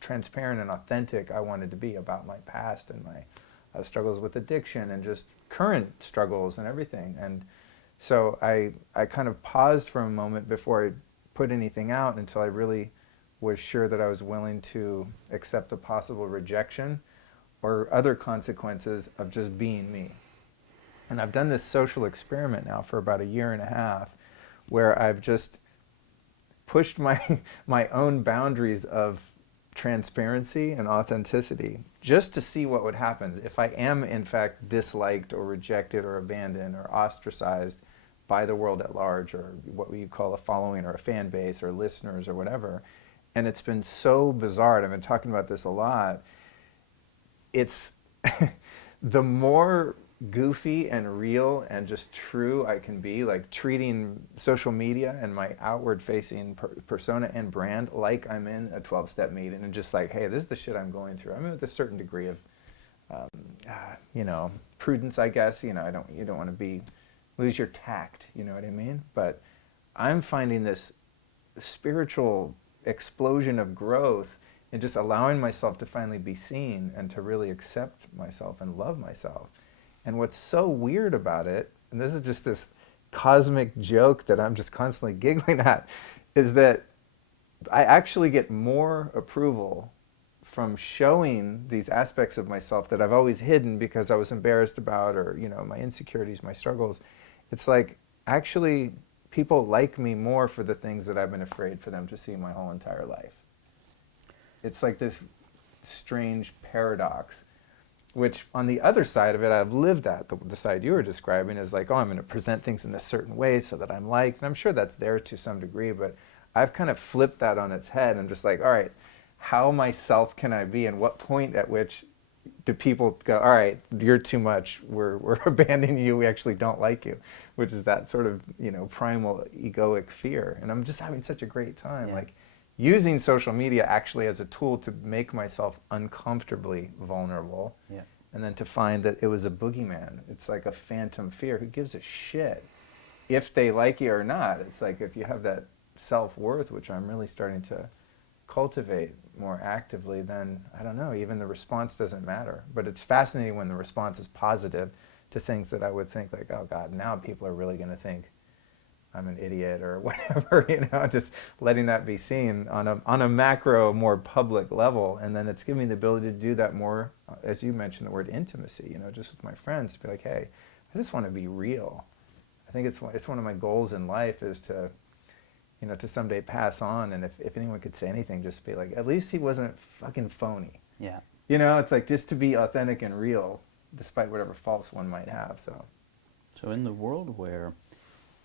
transparent and authentic I wanted to be about my past and my struggles with addiction and just current struggles and everything. And so I kind of paused for a moment before I put anything out until I really was sure that I was willing to accept the possible rejection or other consequences of just being me. And I've done this social experiment now for about 1.5 years where I've just pushed my own boundaries of transparency and authenticity just to see what would happen if I am in fact disliked or rejected or abandoned or ostracized by the world at large, or what we call a following or a fan base or listeners or whatever. And it's been so bizarre, and I've been talking about this a lot. It's the more goofy and real and just true I can be, like treating social media and my outward facing persona and brand like I'm in a 12-step meeting, and just like, hey, this is the shit I'm going through. I'm with a certain degree of prudence, I guess. You don't want to lose your tact, you know what I mean? But I'm finding this spiritual explosion of growth and just allowing myself to finally be seen and to really accept myself and love myself. And what's so weird about it, and this is just this cosmic joke that I'm just constantly giggling at, is that I actually get more approval from showing these aspects of myself that I've always hidden because I was embarrassed about, or, you know, my insecurities, my struggles. It's like, actually, people like me more for the things that I've been afraid for them to see my whole entire life. It's like this strange paradox, which on the other side of it, I've lived that. The side you were describing is like, oh, I'm going to present things in a certain way so that I'm liked. And I'm sure that's there to some degree, but I've kind of flipped that on its head and just like, all right, how myself can I be, and what point at which do people go, all right, you're too much, we're abandoning you, we actually don't like you, which is that sort of, you know, primal egoic fear. And I'm just having such a great time, like using social media actually as a tool to make myself uncomfortably vulnerable, and then to find that it was a boogeyman. It's like a phantom fear. Who gives a shit if they like you or not? It's like, if you have that self-worth, which I'm really starting to cultivate more actively, then I don't know, even the response doesn't matter. But it's fascinating when the response is positive to things that I would think like, oh God, now people are really going to think I'm an idiot or whatever, you know, just letting that be seen on a macro, more public level. And then it's giving me the ability to do that more, as you mentioned the word intimacy, you know, just with my friends, to be like, hey, I just want to be real. I think it's one of my goals in life is to, you know, to someday pass on, and if anyone could say anything, just be like, at least he wasn't fucking phony. Yeah. You know, it's like just to be authentic and real, despite whatever faults one might have. So in the world where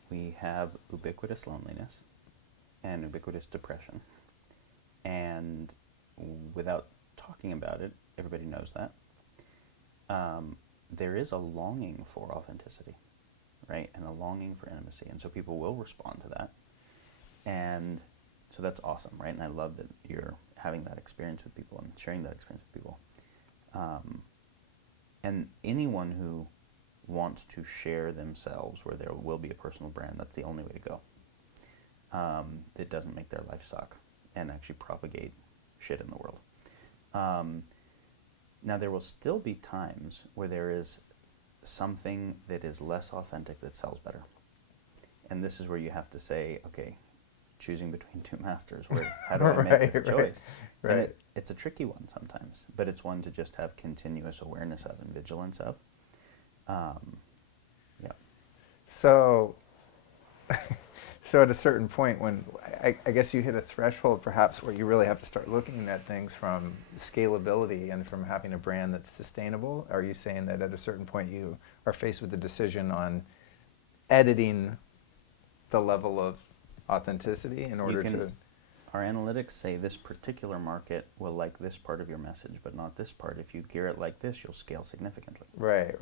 we have ubiquitous loneliness and ubiquitous depression, and without talking about it, everybody knows that, there is a longing for authenticity, right? And a longing for intimacy. And so people will respond to that. And so that's awesome, right? And I love that you're having that experience with people and sharing that experience with people. And anyone who wants to share themselves where there will be a personal brand, that's the only way to go. That doesn't make their life suck and actually propagate shit in the world. Now, there will still be times where there is something that is less authentic that sells better. And this is where you have to say, okay, choosing between two masters, how do I make this choice? Right. And it's a tricky one sometimes, but it's one to just have continuous awareness of and vigilance of. So at a certain point, when I guess you hit a threshold perhaps where you really have to start looking at things from scalability and from having a brand that's sustainable, are you saying that at a certain point you are faced with a decision on editing the level of authenticity in order to... Our analytics say this particular market will like this part of your message, but not this part. If you gear it like this, you'll scale significantly. Right.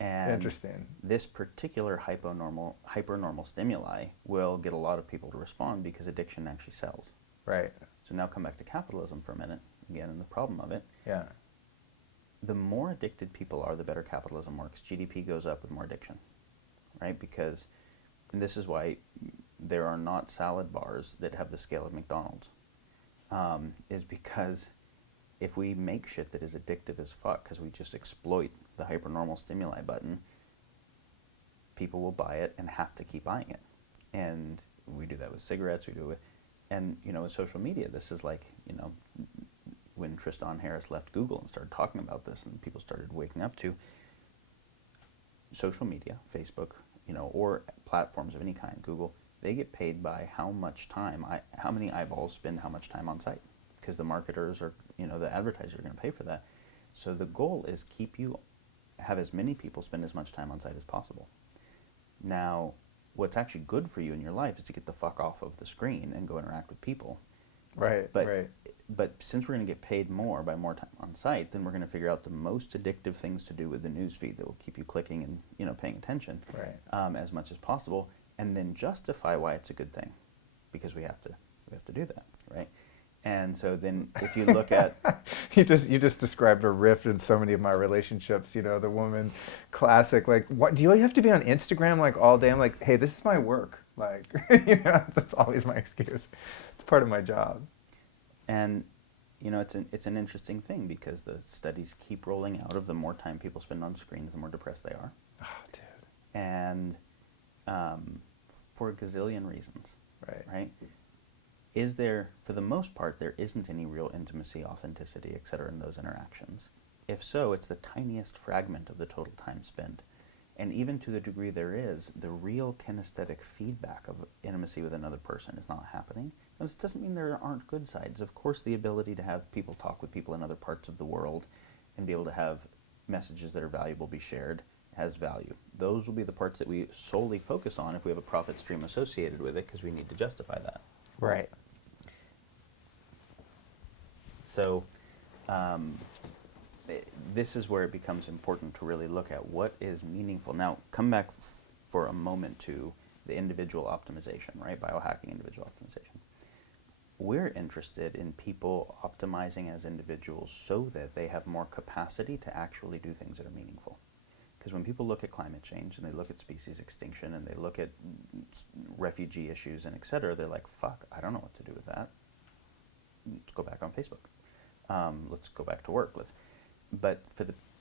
And interesting. This particular hypernormal stimuli will get a lot of people to respond because addiction actually sells. Right. So now come back to capitalism for a minute, again, and the problem of it. Yeah. The more addicted people are, the better capitalism works. GDP goes up with more addiction, right? Because, and this is why there are not salad bars that have the scale of McDonald's, is because if we make shit that is addictive as fuck because we just exploit the hypernormal stimuli button, people will buy it and have to keep buying it. And we do that with cigarettes, we do it, and, you know, with social media, this is like, you know, when Tristan Harris left Google and started talking about this and people started waking up to social media, Facebook, you know, or platforms of any kind, Google, they get paid by how much time, how many eyeballs spend how much time on site, because the marketers are, you know, the advertisers are going to pay for that. So the goal is have as many people spend as much time on site as possible. Now, what's actually good for you in your life is to get the fuck off of the screen and go interact with people. Right. But since we're going to get paid more by more time on site, then we're going to figure out the most addictive things to do with the news feed that will keep you clicking and, you know, paying attention as much as possible, and then justify why it's a good thing, because we have to do that, right? And so then if you look at... you just described a rift in so many of my relationships, you know, the woman classic, like, what, do you have to be on Instagram like all day? I'm like, hey, this is my work. Like, you know, that's always my excuse. It's part of my job. And you know, it's an interesting thing because the studies keep rolling out of the more time people spend on screens, the more depressed they are. Oh, dude. And for a gazillion reasons. Right. Is there, for the most part, there isn't any real intimacy, authenticity, et cetera, in those interactions? If so, it's the tiniest fragment of the total time spent. And even to the degree there is, the real kinesthetic feedback of intimacy with another person is not happening. This doesn't mean there aren't good sides. Of course, the ability to have people talk with people in other parts of the world and be able to have messages that are valuable be shared has value. Those will be the parts that we solely focus on if we have a profit stream associated with it, because we need to justify that. Right. So this is where it becomes important to really look at what is meaningful. Now, come back for a moment to the individual optimization, right? Biohacking individual optimization. We're interested in people optimizing as individuals so that they have more capacity to actually do things that are meaningful. Because when people look at climate change and they look at species extinction and they look at refugee issues and et cetera, they're like, fuck, I don't know what to do with that. Let's go back on Facebook. Let's go back to work. But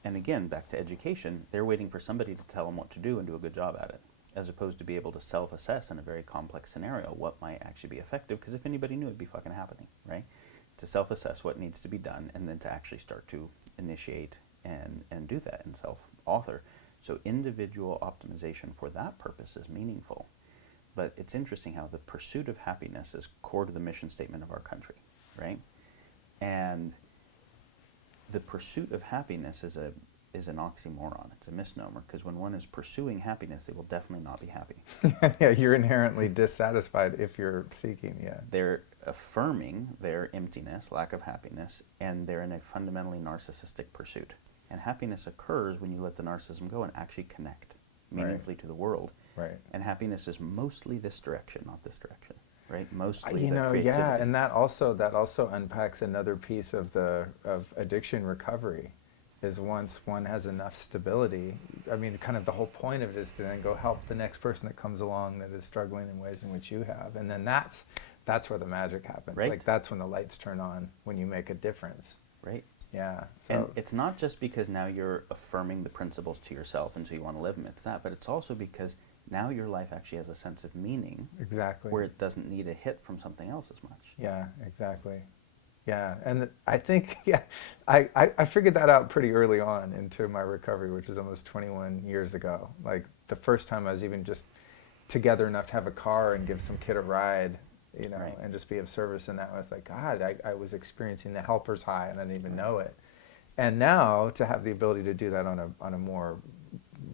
and again, back to education, they're waiting for somebody to tell them what to do and do a good job at it, as opposed to be able to self-assess in a very complex scenario what might actually be effective, because if anybody knew, it'd be fucking happening, right? To self-assess what needs to be done and then to actually start to initiate and do that and self-author. So individual optimization for that purpose is meaningful. But it's interesting how the pursuit of happiness is core to the mission statement of our country, right? And the pursuit of happiness is an oxymoron. It's a misnomer, because when one is pursuing happiness, they will definitely not be happy. Yeah, you're inherently dissatisfied if you're seeking, yeah. They're affirming their emptiness, lack of happiness, and they're in a fundamentally narcissistic pursuit. And happiness occurs when you let the narcissism go and actually connect meaningfully to the world. Right. And happiness is mostly this direction, not this direction. Right, mostly the creativity. creativity. Yeah, and that also unpacks another piece of addiction recovery, is once one has enough stability. I mean, kind of the whole point of it is to then go help the next person that comes along that is struggling in ways in which you have, and then that's where the magic happens. Right. Like that's when the lights turn on, when you make a difference. Right. Yeah. So. And it's not just because now you're affirming the principles to yourself and so you want to live them. It's that, but it's also because now your life actually has a sense of meaning. Exactly. Where it doesn't need a hit from something else as much. Yeah, exactly. Yeah, and I think, I figured that out pretty early on into my recovery, which was almost 21 years ago. Like the first time I was even just together enough to have a car and give some kid a ride, Right. and just be of service. And that was like, God, I was experiencing the helper's high and I didn't even know it. And now to have the ability to do that on a more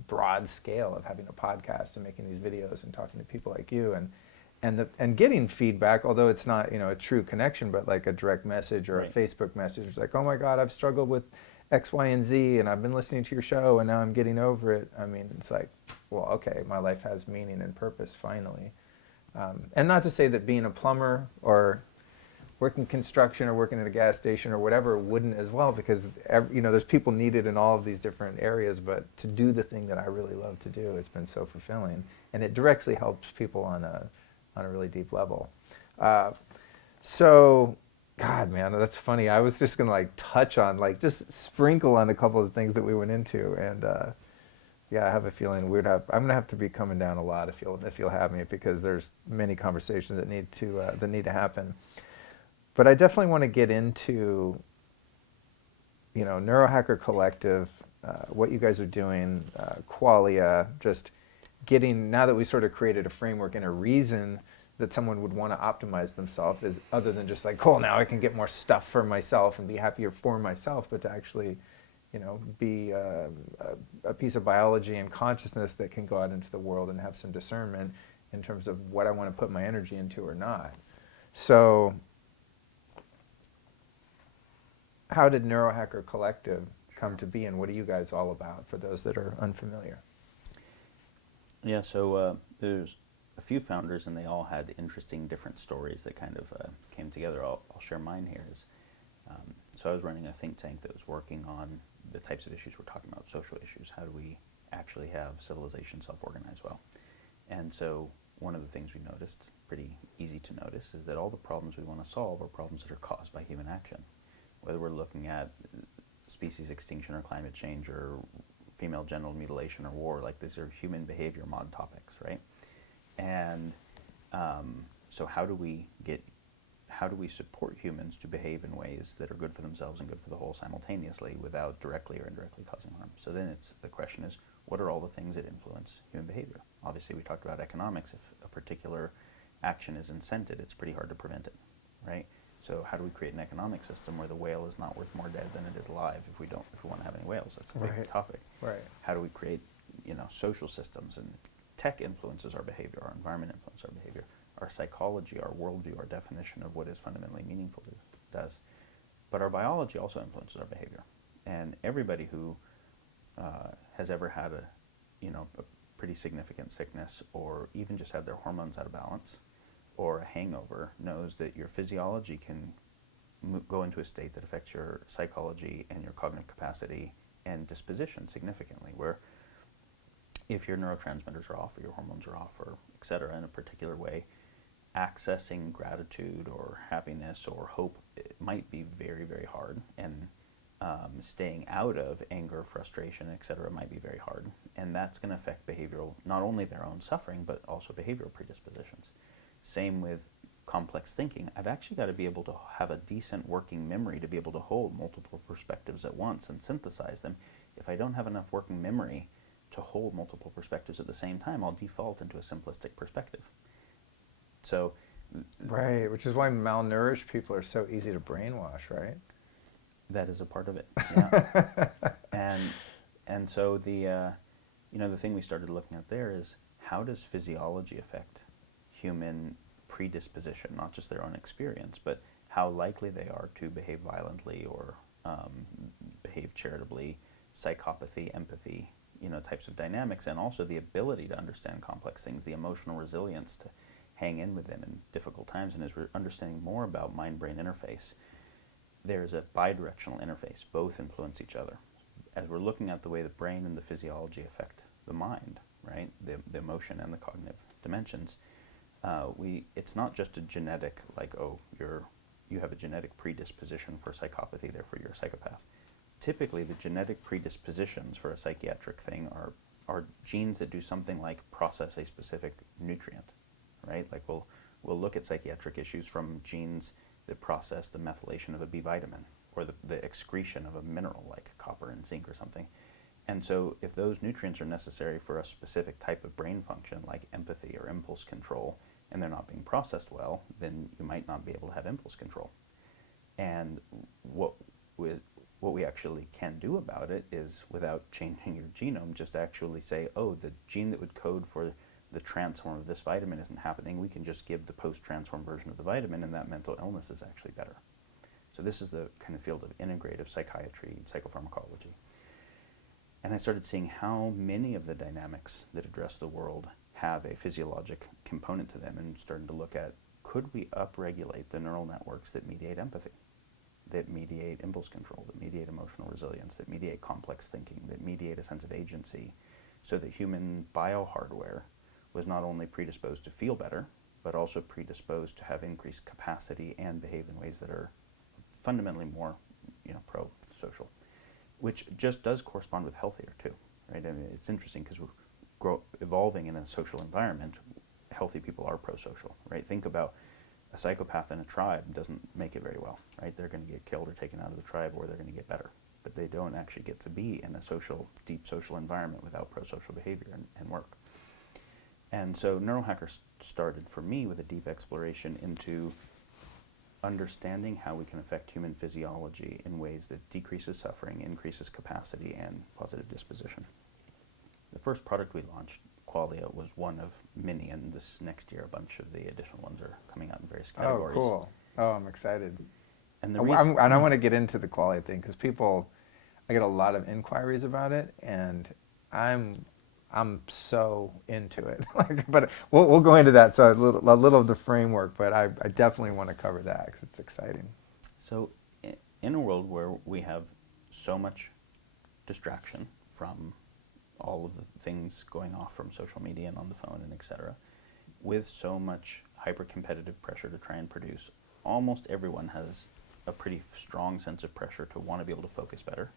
broad scale of having a podcast and making these videos and talking to people like you and getting feedback, although it's not a true connection, but like a direct message or Right. a Facebook message. It's like, oh my God, I've struggled with X, Y, and Z, and I've been listening to your show, and now I'm getting over it. I mean, it's like, well, okay, my life has meaning and purpose finally. And not to say that being a plumber or working construction or working at a gas station or whatever wouldn't as well, because there's people needed in all of these different areas, but to do the thing that I really love to do, it's been so fulfilling, and it directly helps people on a really deep level. So, God, man, that's funny. I was just gonna touch on, just sprinkle on a couple of things that we went into, and yeah, I have a feeling I'm gonna have to be coming down a lot if you'll have me, because there's many conversations that need to happen. But I definitely want to get into, Neurohacker Collective, what you guys are doing, Qualia, just getting, now that we sort of created a framework and a reason that someone would want to optimize themselves, is other than just like, cool, now I can get more stuff for myself and be happier for myself, but to actually, be a piece of biology and consciousness that can go out into the world and have some discernment in terms of what I want to put my energy into or not. So, how did Neurohacker Collective come to be, and what are you guys all about, for those that are unfamiliar? Yeah, so there's a few founders, and they all had interesting different stories that kind of came together. I'll share mine here. So I was running a think tank that was working on the types of issues we're talking about, social issues. How do we actually have civilization self-organize well? And so one of the things we noticed, pretty easy to notice, is that all the problems we want to solve are problems that are caused by human action. whether we're looking at species extinction or climate change or female genital mutilation or war, like these are human behavior mod topics, right? And so how do we support humans to behave in ways that are good for themselves and good for the whole simultaneously without directly or indirectly causing harm? So then the question is, what are all the things that influence human behavior? Obviously, we talked about economics. If a particular action is incented, it's pretty hard to prevent it, right? So how do we create an economic system where the whale is not worth more dead than it is alive if we want to have any whales? That's a big topic. Right. How do we create, social systems? And tech influences our behavior, our environment influences our behavior, our psychology, our worldview, our definition of what is fundamentally meaningful does. But our biology also influences our behavior. And everybody who has ever had a pretty significant sickness or even just had their hormones out of balance or a hangover knows that your physiology can go into a state that affects your psychology and your cognitive capacity and disposition significantly, where if your neurotransmitters are off or your hormones are off or et cetera in a particular way, accessing gratitude or happiness or hope, it might be very, very hard. And staying out of anger, frustration, et cetera, might be very hard. And that's going to affect behavioral, not only their own suffering, but also behavioral predispositions. Same with complex thinking. I've actually got to be able to have a decent working memory to be able to hold multiple perspectives at once and synthesize them. If I don't have enough working memory to hold multiple perspectives at the same time, I'll default into a simplistic perspective. So, right, which is why malnourished people are so easy to brainwash, right? That is a part of it, yeah. and so the thing we started looking at there is, how does physiology affect human predisposition, not just their own experience, but how likely they are to behave violently or behave charitably, psychopathy, empathy, types of dynamics, and also the ability to understand complex things, the emotional resilience to hang in with them in difficult times. And as we're understanding more about mind-brain interface, there's a bidirectional interface. Both influence each other. As we're looking at the way the brain and the physiology affect the mind, right, the emotion and the cognitive dimensions, it's not just a genetic, like, oh, you have a genetic predisposition for psychopathy, therefore you're a psychopath. Typically, the genetic predispositions for a psychiatric thing are genes that do something like process a specific nutrient, right? Like we'll look at psychiatric issues from genes that process the methylation of a B vitamin or the excretion of a mineral like copper and zinc or something. And so if those nutrients are necessary for a specific type of brain function like empathy or impulse control, and they're not being processed well, then you might not be able to have impulse control. And what we actually can do about it is, without changing your genome, just actually say, oh, the gene that would code for the transform of this vitamin isn't happening. We can just give the post-transform version of the vitamin, and that mental illness is actually better. So this is the kind of field of integrative psychiatry and psychopharmacology. And I started seeing how many of the dynamics that address the world have a physiologic component to them, and started to look at, could we upregulate the neural networks that mediate empathy, that mediate impulse control, that mediate emotional resilience, that mediate complex thinking, that mediate a sense of agency, so that human biohardware was not only predisposed to feel better, but also predisposed to have increased capacity and behave in ways that are fundamentally more, pro-social, which just does correspond with healthier too, right? I mean, it's interesting because we're evolving in a social environment. Healthy people are pro-social, right? Think about a psychopath in a tribe doesn't make it very well, right? They're going to get killed or taken out of the tribe, or they're going to get better, but they don't actually get to be in a deep social environment without pro-social behavior and work. And so Neurohacker started for me with a deep exploration into understanding how we can affect human physiology in ways that decreases suffering, increases capacity, and positive disposition. The first product we launched, Qualia, was one of many, and this next year a bunch of the additional ones are coming out in various categories. Oh, cool. Oh, I'm excited. And I want to get into the Qualia thing because I get a lot of inquiries about it, and I'm so into it. But we'll go into that. So a little of the framework, but I definitely want to cover that because it's exciting. So in a world where we have so much distraction from all of the things going off from social media and on the phone and et cetera, with so much hyper-competitive pressure to try and produce, almost everyone has a pretty strong sense of pressure to want to be able to focus better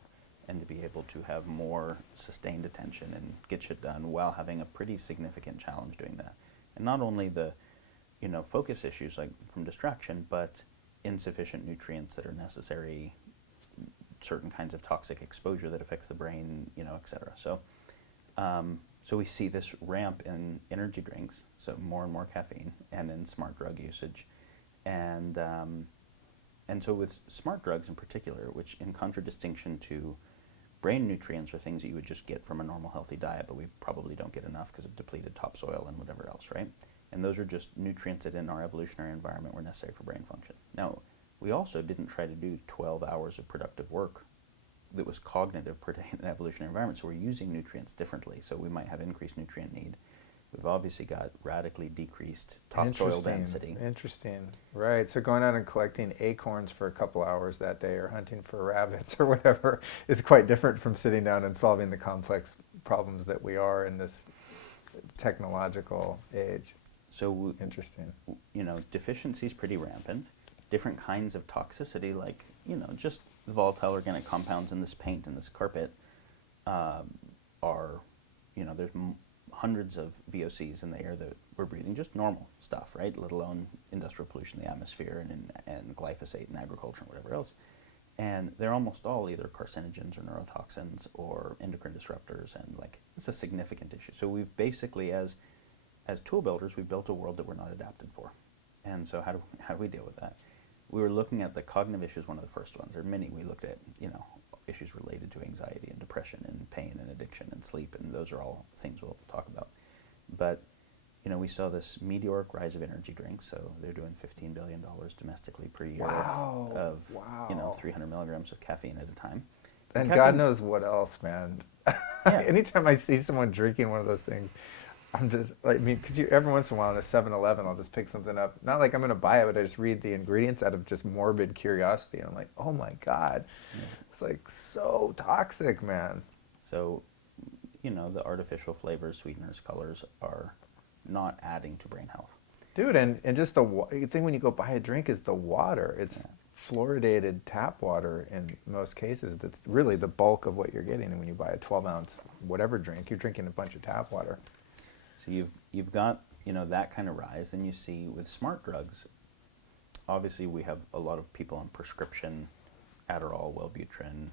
and to be able to have more sustained attention and get shit done while having a pretty significant challenge doing that. And not only the, focus issues like from distraction, but insufficient nutrients that are necessary, certain kinds of toxic exposure that affects the brain, et cetera. So we see this ramp in energy drinks, so more and more caffeine, and in smart drug usage. And so with smart drugs in particular, which in contradistinction to brain nutrients are things that you would just get from a normal healthy diet, but we probably don't get enough because of depleted topsoil and whatever else, right? And those are just nutrients that in our evolutionary environment were necessary for brain function. Now, we also didn't try to do 12 hours of productive work that was cognitive per day in an evolutionary environment, so we're using nutrients differently. So we might have increased nutrient need. We've obviously got radically decreased topsoil density. Interesting. Right. So going out and collecting acorns for a couple hours that day or hunting for rabbits or whatever is quite different from sitting down and solving the complex problems that we are in this technological age. So interesting. Deficiency is pretty rampant. Different kinds of toxicity, like, just the volatile organic compounds in this paint and this carpet are, there's hundreds of VOCs in the air that we're breathing, just normal stuff, right? Let alone industrial pollution in the atmosphere and glyphosate in agriculture and whatever else. And they're almost all either carcinogens or neurotoxins or endocrine disruptors, and it's a significant issue. So we've basically, as tool builders, we built a world that we're not adapted for. And so how do we deal with that? We were looking at the cognitive issues, one of the first ones. There are many. We looked at, issues related to anxiety and depression and pain and addiction and sleep, and those are all things we'll talk about. But, we saw this meteoric rise of energy drinks. So they're doing $15 billion domestically per year of 300 milligrams of caffeine at a time. And God knows what else, man. Yeah. Anytime I see someone drinking one of those things, I'm just because every once in a while in a 7-Eleven, I'll just pick something up. Not like I'm going to buy it, but I just read the ingredients out of just morbid curiosity. And I'm like, oh my God. Yeah. It's so toxic, man. So, the artificial flavors, sweeteners, colors are not adding to brain health. Dude, and just the thing when you go buy a drink is the water. It's fluoridated tap water in most cases. That's really the bulk of what you're getting. And when you buy a 12-ounce whatever drink, you're drinking a bunch of tap water. So you've got, that kind of rise. Then you see with smart drugs, obviously we have a lot of people on prescription Adderall, Wellbutrin,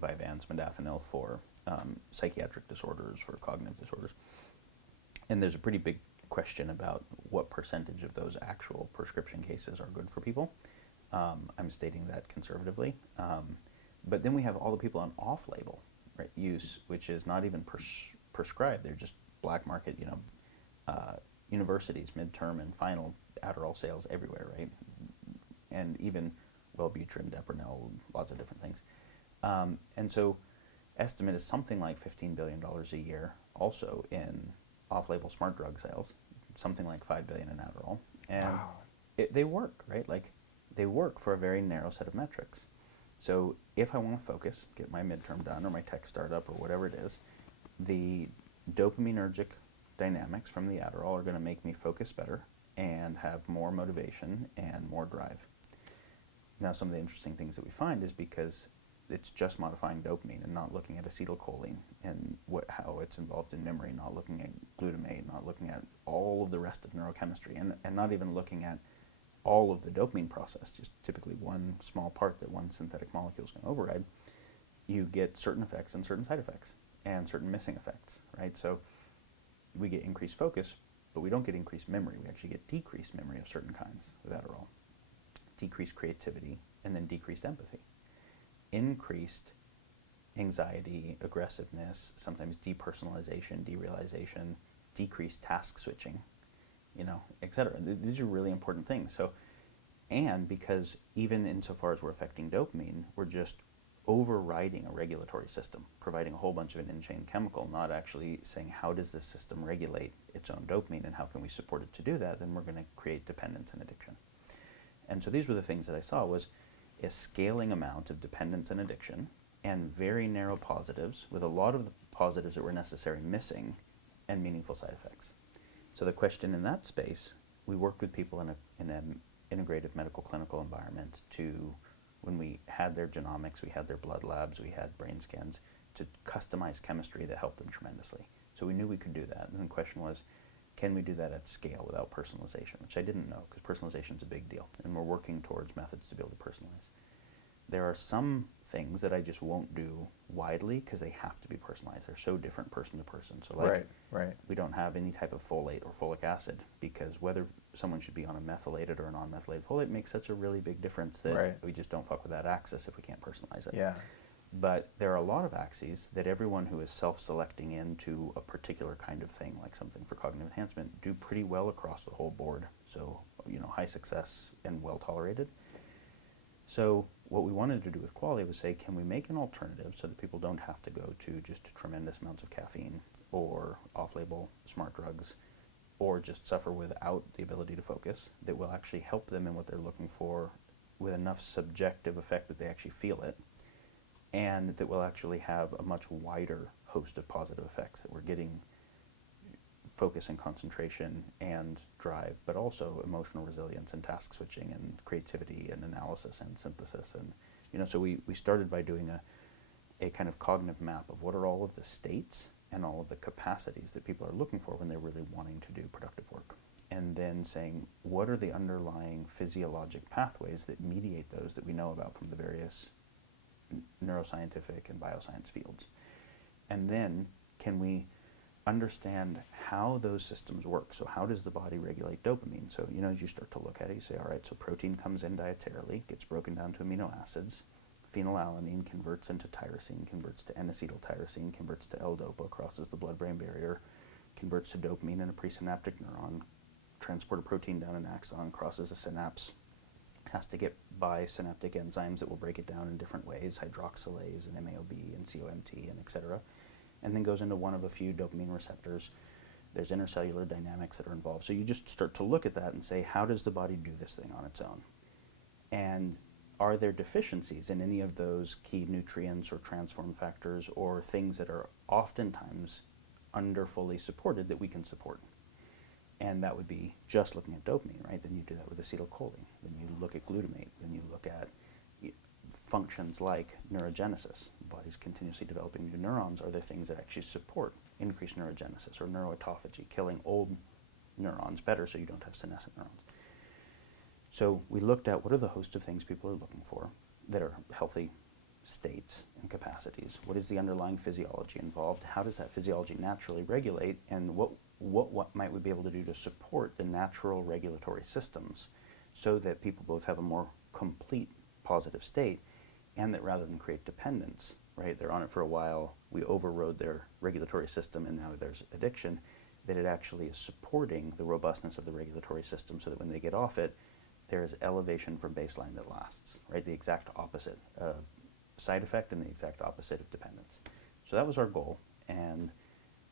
Vyvanse, Modafinil for psychiatric disorders, for cognitive disorders. And there's a pretty big question about what percentage of those actual prescription cases are good for people. I'm stating that conservatively. But then we have all the people on off-label use, which is not even prescribed. They're just black market, universities, midterm and final Adderall sales everywhere, right? And even Wellbutrin, Deprinyl, lots of different things. And so estimate is something like $15 billion a year also in off-label smart drug sales, something like $5 billion in Adderall. And wow. They work, right? They work for a very narrow set of metrics. So if I want to focus, get my midterm done or my tech startup or whatever it is, the dopaminergic dynamics from the Adderall are going to make me focus better and have more motivation and more drive. Now, some of the interesting things that we find is because it's just modifying dopamine and not looking at acetylcholine and how it's involved in memory, not looking at glutamate, not looking at all of the rest of neurochemistry, and not even looking at all of the dopamine process, just typically one small part that one synthetic molecule is going to override. You get certain effects and certain side effects and certain missing effects, right? So we get increased focus, but we don't get increased memory. We actually get decreased memory of certain kinds with Adderall, decreased creativity, and then decreased empathy. Increased anxiety, aggressiveness, sometimes depersonalization, derealization, decreased task switching, et cetera. These are really important things. So, and because even insofar as we're affecting dopamine, we're just overriding a regulatory system, providing a whole bunch of an in-chain chemical, not actually saying how does this system regulate its own dopamine and how can we support it to do that, then we're going to create dependence and addiction. And so these were the things that I saw was a scaling amount of dependence and addiction and very narrow positives with a lot of the positives that were necessary missing and meaningful side effects. So the question in that space, we worked with people in an integrative medical clinical environment to when we had their genomics, we had their blood labs, we had brain scans, to customize chemistry that helped them tremendously. So we knew we could do that. And the question was, can we do that at scale without personalization? Which I didn't know, because personalization is a big deal. And we're working towards methods to be able to personalize. There are some things that I just won't do widely because they have to be personalized. They're so different person to person. So like, we don't have any type of folate or folic acid, because whether someone should be on a methylated or a non-methylated folate makes such a really big difference that we just don't fuck with that axis if we can't personalize it. Yeah. But there are a lot of axes that everyone who is self-selecting into a particular kind of thing, like something for cognitive enhancement, do pretty well across the whole board. So, high success and well tolerated. So what we wanted to do with quality was say, can we make an alternative so that people don't have to go to just tremendous amounts of caffeine or off-label smart drugs, or just suffer without the ability to focus, that will actually help them in what they're looking for with enough subjective effect that they actually feel it, and that will actually have a much wider host of positive effects, that we're getting focus and concentration and drive, but also emotional resilience and task switching and creativity and analysis and synthesis. And so we started by doing a kind of cognitive map of what are all of the states and all of the capacities that people are looking for when they're really wanting to do productive work. And then saying, what are the underlying physiologic pathways that mediate those that we know about from the various neuroscientific and bioscience fields? And then can we understand how those systems work? So how does the body regulate dopamine? So, as you start to look at it, you say, all right, so protein comes in dietarily, gets broken down to amino acids, phenylalanine converts into tyrosine, converts to N-acetyltyrosine, converts to L-dopa, crosses the blood-brain barrier, converts to dopamine in a presynaptic neuron, transport a protein down an axon, crosses a synapse, has to get by synaptic enzymes that will break it down in different ways, hydroxylase and MAOB and COMT and et cetera, and then goes into one of a few dopamine receptors. There's intercellular dynamics that are involved. So you just start to look at that and say, how does the body do this thing on its own? And are there deficiencies in any of those key nutrients or transform factors or things that are oftentimes under fully supported that we can support? And that would be just looking at dopamine, right? Then you do that with acetylcholine. Then you look at glutamate. Then you look at functions like neurogenesis. The body's continuously developing new neurons. Are there things that actually support increased neurogenesis or neuroautophagy, killing old neurons better so you don't have senescent neurons? So we looked at what are the host of things people are looking for that are healthy states and capacities. What is the underlying physiology involved? How does that physiology naturally regulate? And what might we be able to do to support the natural regulatory systems so that people both have a more complete positive state, and that rather than create dependence, right, they're on it for a while, we overrode their regulatory system and now there's addiction, that it actually is supporting the robustness of the regulatory system so that when they get off it, there is elevation from baseline that lasts, right? The exact opposite of side effect and the exact opposite of dependence. So that was our goal. And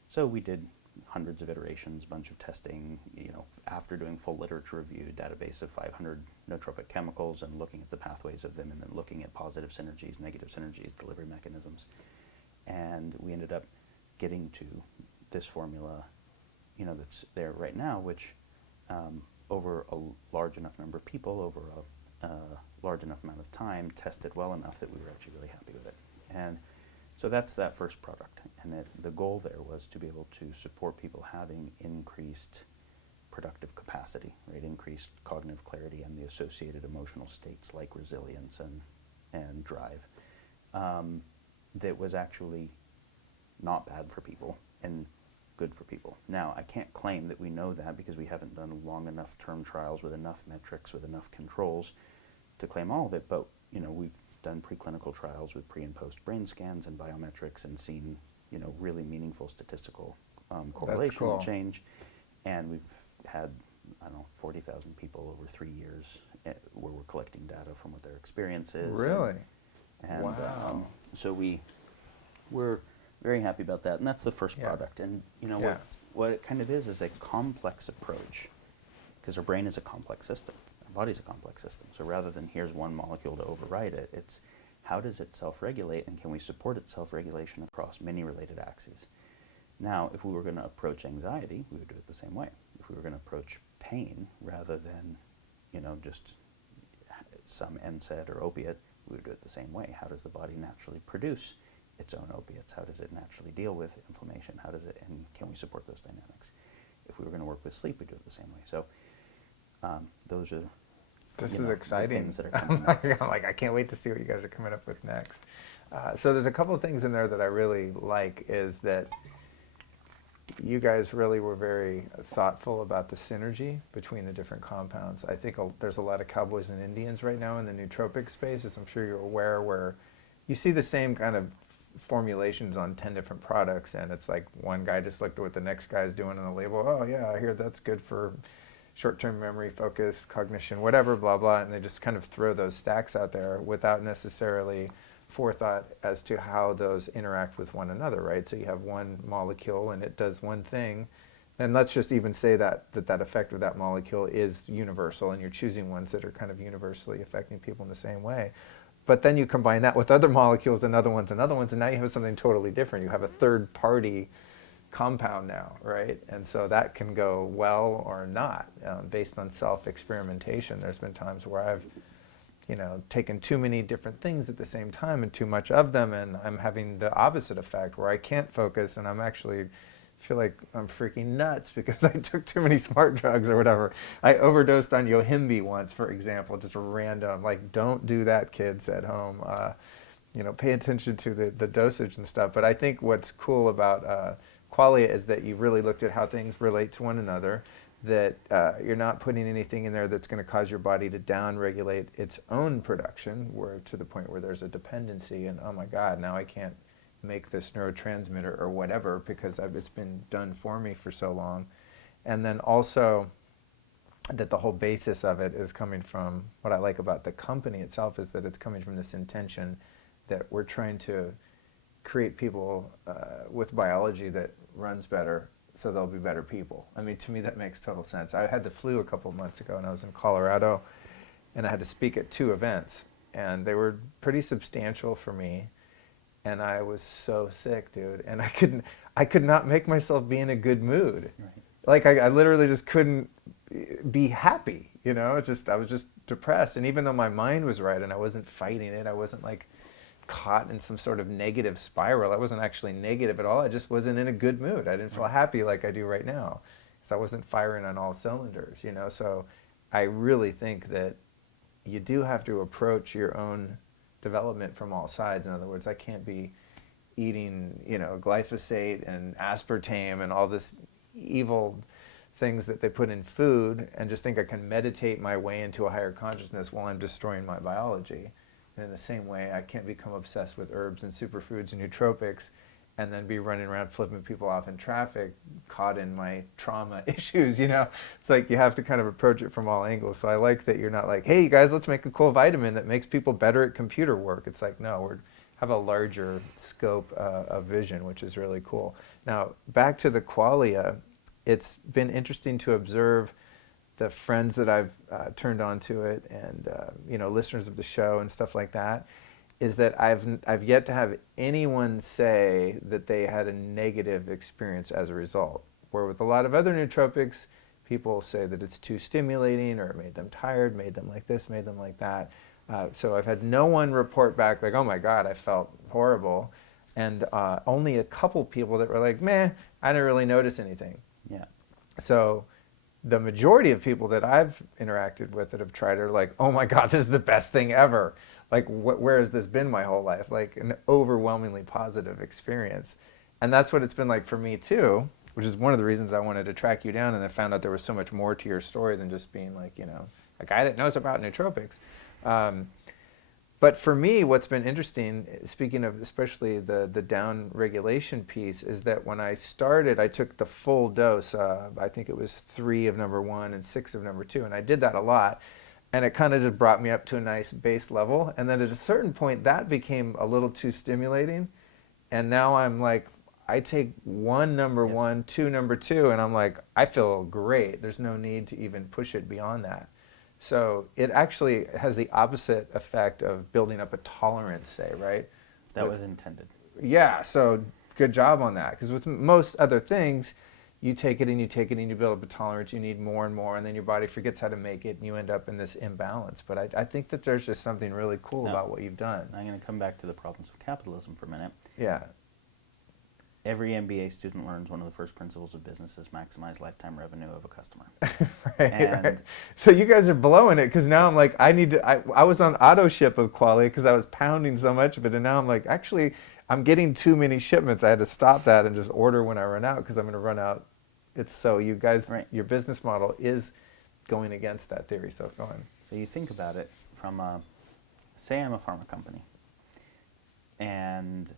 so we did hundreds of iterations, a bunch of testing, after doing full literature review, database of 500 nootropic chemicals and looking at the pathways of them and then looking at positive synergies, negative synergies, delivery mechanisms. And we ended up getting to this formula, that's there right now, which over a large enough number of people, over a large enough amount of time, tested well enough that we were actually really happy with it. And so that's that first product. And the goal there was to be able to support people having increased productive capacity, right? Increased cognitive clarity and the associated emotional states like resilience and drive. That was actually not bad for people and good for people. Now, I can't claim that we know that because we haven't done long enough term trials with enough metrics, with enough controls to claim all of it, but we've done preclinical trials with pre and post brain scans and biometrics and seen really meaningful statistical correlation and change. And we've had 40,000 people over 3 years where we're collecting data from what their experience is. Really? And wow. So we're very happy about that, and that's the first product. And what it kind of is a complex approach, because our brain is a complex system. Body's a complex system. So rather than here's one molecule to override it, it's how does it self-regulate, and can we support its self-regulation across many related axes? Now, if we were going to approach anxiety, we would do it the same way. If we were going to approach pain, rather than, just some NSAID or opiate, we would do it the same way. How does the body naturally produce its own opiates? How does it naturally deal with inflammation? How does it, and can we support those dynamics? If we were going to work with sleep, we do it the same way. So those are this is exciting. The things that are coming next. I'm like, I can't wait to see what you guys are coming up with next. So there's a couple of things in there that I really like is that you guys really were very thoughtful about the synergy between the different compounds. I think there's a lot of cowboys and Indians right now in the nootropic space, as I'm sure you're aware, where you see the same kind of formulations on 10 different products, and it's like one guy just looked at what the next guy's doing on the label. Oh yeah, I hear that's good for short-term memory, focus, cognition, whatever, blah, blah, and they just kind of throw those stacks out there without necessarily forethought as to how those interact with one another, right? So you have one molecule and it does one thing, and let's just even say that effect of that molecule is universal, and you're choosing ones that are kind of universally affecting people in the same way. But then you combine that with other molecules and other ones, and now you have something totally different. You have a third-party compound now, right? And so that can go well or not based on self-experimentation. There's been times where I've taken too many different things at the same time and too much of them, and I'm having the opposite effect where I can't focus, and I'm actually feel like I'm freaking nuts because I took too many smart drugs or whatever. I overdosed on Yohimbe once, for example, just random. Like, don't do that, kids at home. Pay attention to the dosage and stuff. But I think what's cool about Qualia is that you really looked at how things relate to one another, that you're not putting anything in there that's going to cause your body to down-regulate its own production, where to the point where there's a dependency and, oh my God, now I can't make this neurotransmitter or whatever because it's been done for me for so long. And then also that the whole basis of it is coming from, what I like about the company itself is that it's coming from this intention that we're trying to create people with biology that runs better so they'll be better people. I mean, to me that makes total sense. I had the flu a couple of months ago and I was in Colorado and I had to speak at 2 events, and they were pretty substantial for me. And I was so sick, dude, and I could not make myself be in a good mood. Right. Like I literally just couldn't be happy, I was just depressed. And even though my mind was right and I wasn't fighting it, I wasn't like caught in some sort of negative spiral. I wasn't actually negative at all. I just wasn't in a good mood. I didn't feel happy like I do right now, because I wasn't firing on all cylinders, So I really think that you do have to approach your own development from all sides. In other words, I can't be eating, glyphosate and aspartame and all this evil things that they put in food and just think I can meditate my way into a higher consciousness while I'm destroying my biology. And in the same way, I can't become obsessed with herbs and superfoods and nootropics and then be running around flipping people off in traffic, caught in my trauma issues, It's like you have to kind of approach it from all angles. So I like that you're not like, hey, you guys, let's make a cool vitamin that makes people better at computer work. It's like, no, we have a larger scope of vision, which is really cool. Now, back to the Qualia, it's been interesting to observe the friends that I've turned on to it and, listeners of the show and stuff like that, is that I've yet to have anyone say that they had a negative experience as a result. Where with a lot of other nootropics, people say that it's too stimulating or it made them tired, made them like this, made them like that. So I've had no one report back like, oh my God, I felt horrible. And only a couple people that were like, meh, I didn't really notice anything. Yeah. So the majority of people that I've interacted with that have tried are like, oh my God, this is the best thing ever. Like, where has this been my whole life? Like, an overwhelmingly positive experience. And that's what it's been like for me, too, which is one of the reasons I wanted to track you down. And I found out there was so much more to your story than just being like, a guy that knows about nootropics. But for me, what's been interesting, speaking of especially the down regulation piece, is that when I started, I took the full dose. I think it was 3 of number 1 and 6 of number 2. And I did that a lot. And it kind of just brought me up to a nice base level. And then at a certain point, that became a little too stimulating. And now I'm like, I take 1 number 1, 2 number 2, and I'm like, I feel great. There's no need to even push it beyond that. So it actually has the opposite effect of building up a tolerance, say, right? That was intended. Yeah, so good job on that. Because with most other things, you take it and you take it and you build up a tolerance, you need more and more, and then your body forgets how to make it, and you end up in this imbalance. But I think that there's just something really cool about what you've done. I'm going to come back to the problems of capitalism for a minute. Yeah. Every MBA student learns one of the first principles of business is maximize lifetime revenue of a customer. Right. So you guys are blowing it, because now I'm like, I was on auto ship of quality because I was pounding so much of it, and now I'm like, actually, I'm getting too many shipments. I had to stop that and just order when I run out, because I'm going to run out. It's so you guys, your business model is going against that theory. So go on. So you think about it from, say I'm a pharma company, and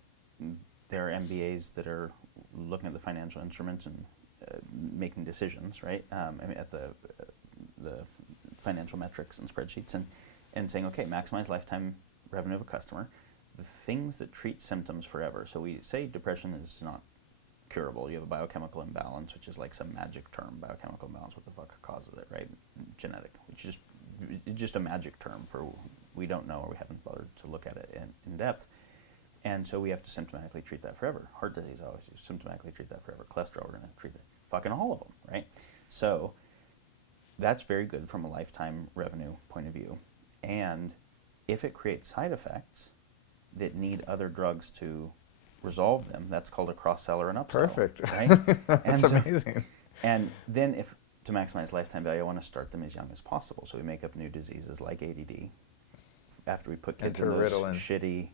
there are MBAs that are looking at the financial instruments and making decisions, right? At the financial metrics and spreadsheets, and saying, okay, maximize lifetime revenue of a customer. The things that treat symptoms forever. So we say depression is not curable. You have a biochemical imbalance, which is like some magic term. Biochemical imbalance, what the fuck causes it, right? Genetic, which is just a magic term for we don't know, or we haven't bothered to look at it in depth. And so we have to symptomatically treat that forever. Heart disease, always symptomatically treat that forever. Cholesterol, we're going to treat that. Fucking all of them, right? So that's very good from a lifetime revenue point of view. And if it creates side effects that need other drugs to resolve them, that's called a cross-seller and upsell. Perfect. Right? That's amazing. And then if to maximize lifetime value, I want to start them as young as possible. So we make up new diseases like ADD. After we put kids in those shitty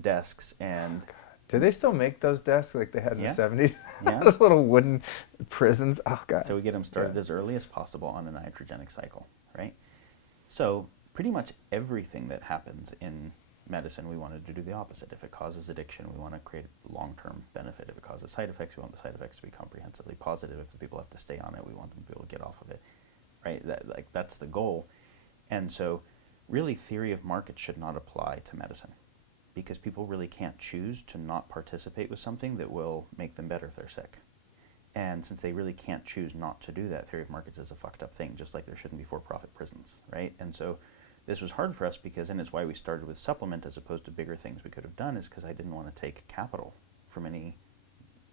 desks and... Do they still make those desks like they had in the 70s? Yeah. Those little wooden prisons. Oh, God. So we get them started as early as possible on an iatrogenic cycle, right? So pretty much everything that happens in medicine, we wanted to do the opposite. If it causes addiction, we want to create long-term benefit. If it causes side effects, we want the side effects to be comprehensively positive. If the people have to stay on it, we want them to be able to get off of it, right? That's the goal. And so really theory of market should not apply to medicine, because people really can't choose to not participate with something that will make them better if they're sick. And since they really can't choose not to do that, theory of markets is a fucked up thing, just like there shouldn't be for-profit prisons, right? And so this was hard for us, because, and it's why we started with supplement as opposed to bigger things we could have done, is because I didn't want to take capital from any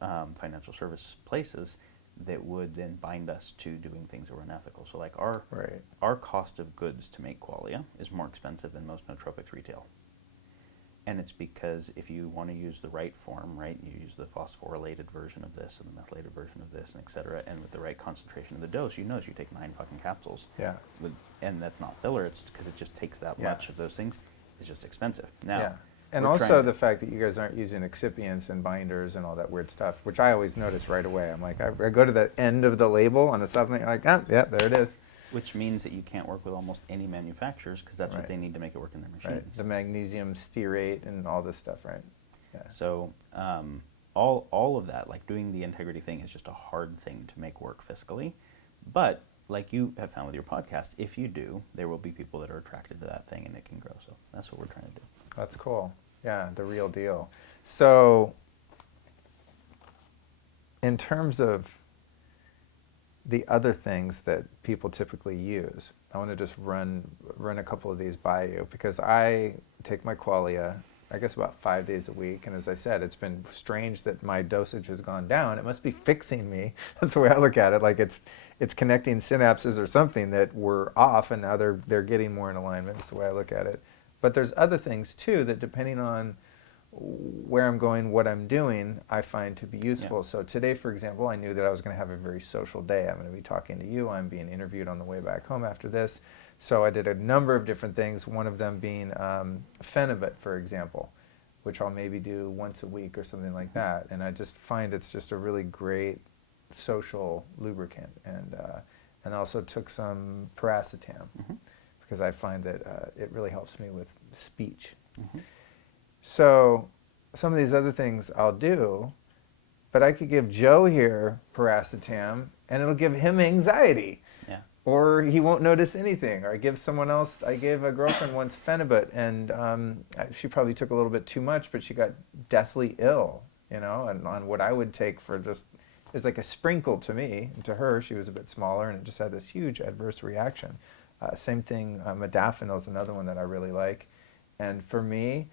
financial service places that would then bind us to doing things that were unethical. So like our cost of goods to make Qualia is more expensive than most nootropics retail. And it's because if you want to use the right form, right, you use the phosphorylated version of this and the methylated version of this, and et cetera, and with the right concentration of the dose, you take 9 fucking capsules. Yeah. And that's not filler, it's because it just takes that much of those things. It's just expensive. Now, and also the fact that you guys aren't using excipients and binders and all that weird stuff, which I always notice right away. I'm like, I go to the end of the label on a supplement, like, there it is. Which means that you can't work with almost any manufacturers, because that's what they need to make it work in their machines. Right. The magnesium stearate and all this stuff, right? Yeah. So all of that, like doing the integrity thing, is just a hard thing to make work fiscally. But like you have found with your podcast, if you do, there will be people that are attracted to that thing, and it can grow. So that's what we're trying to do. That's cool. Yeah, the real deal. So in terms of the other things that people typically use, I want to just run a couple of these by you, because I take my Qualia, I guess, about 5 days a week. And as I said, it's been strange that my dosage has gone down. It must be fixing me. That's the way I look at it. Like it's connecting synapses or something that were off, and now they're getting more in alignment. That's the way I look at it. But there's other things too that, depending on where I'm going, what I'm doing, I find to be useful. Yeah. So today, for example, I knew that I was going to have a very social day. I'm going to be talking to you. I'm being interviewed on the way back home after this. So I did a number of different things, one of them being Phenibut, for example, which I'll maybe do once a week or something like that. And I just find it's just a really great social lubricant. And I also took some Paracetam, because I find that it really helps me with speech. So some of these other things I'll do, but I could give Joe here Paracetam, and it'll give him anxiety. Yeah. Or he won't notice anything. Or I give someone else, I gave a girlfriend once Phenibut, and she probably took a little bit too much, but she got deathly ill, and on what I would take for just, it's like a sprinkle to me. And to her, she was a bit smaller, and it just had this huge adverse reaction. Same thing, Modafinil is another one that I really like. And for me,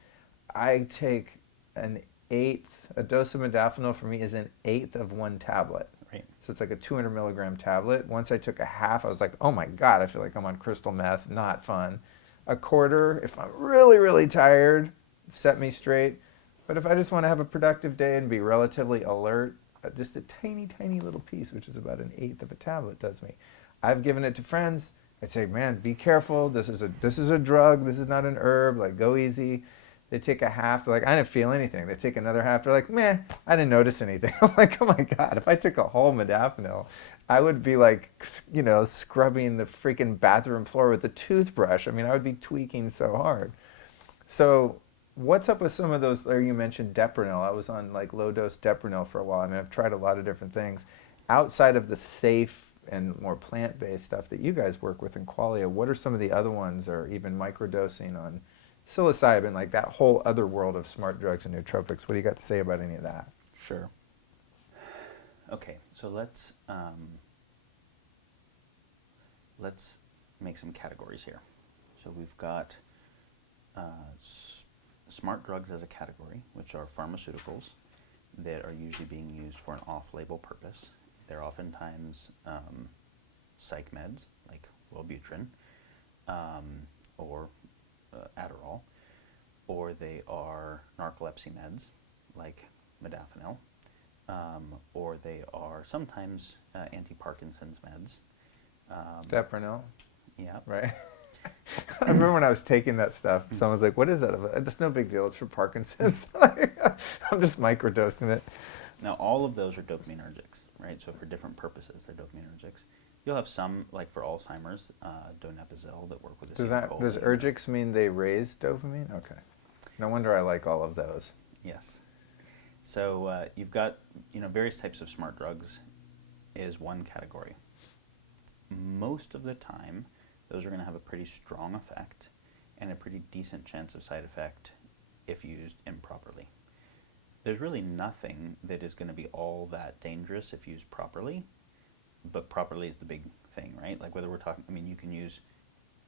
I take a dose of modafinil for me is 1/8 of one tablet. Right. So it's like a 200 milligram tablet. Once I took a half, I was like, oh my God, I feel like I'm on crystal meth. Not fun. A quarter, if I'm really, really tired, set me straight. But if I just want to have a productive day and be relatively alert, just a tiny, tiny little piece, which is about an eighth of a tablet, does me. I've given it to friends. I'd say, man, be careful. This is a drug. This is not an herb. Like, go easy. They take a half. They're like, I didn't feel anything. They take another half. They're like, meh, I didn't notice anything. I'm like, oh my God, if I took a whole modafinil, I would be like, scrubbing the freaking bathroom floor with a toothbrush. I mean, I would be tweaking so hard. So what's up with some of those, there you mentioned Depranil. I was on like low dose Depranil for a while. I mean, I've tried a lot of different things. Outside of the safe and more plant-based stuff that you guys work with in Qualia, what are some of the other ones, or even microdosing on psilocybin, like that whole other world of smart drugs and nootropics? What do you got to say about any of that? Sure. Okay, so let's make some categories here. So we've got smart drugs as a category, which are pharmaceuticals that are usually being used for an off-label purpose. They're oftentimes psych meds, like Wellbutrin, or Adderall, or they are narcolepsy meds, like Modafinil, or they are sometimes anti-Parkinson's meds. Depranil, Yeah. right? I remember when I was taking that stuff, someone was like, what is that? It's no big deal. It's for Parkinson's. I'm just microdosing it. Now, all of those are dopaminergics, right? So for different purposes, they're dopaminergics. You'll have some, like for Alzheimer's, donepezil that work with acetylcholine. Does ergics mean they raise dopamine? Okay. No wonder I like all of those. Yes. So you've got, various types of smart drugs is one category. Most of the time, those are going to have a pretty strong effect and a pretty decent chance of side effect if used improperly. There's really nothing that is going to be all that dangerous if used properly, but properly is the big thing, right? Like whether we're talking, you can use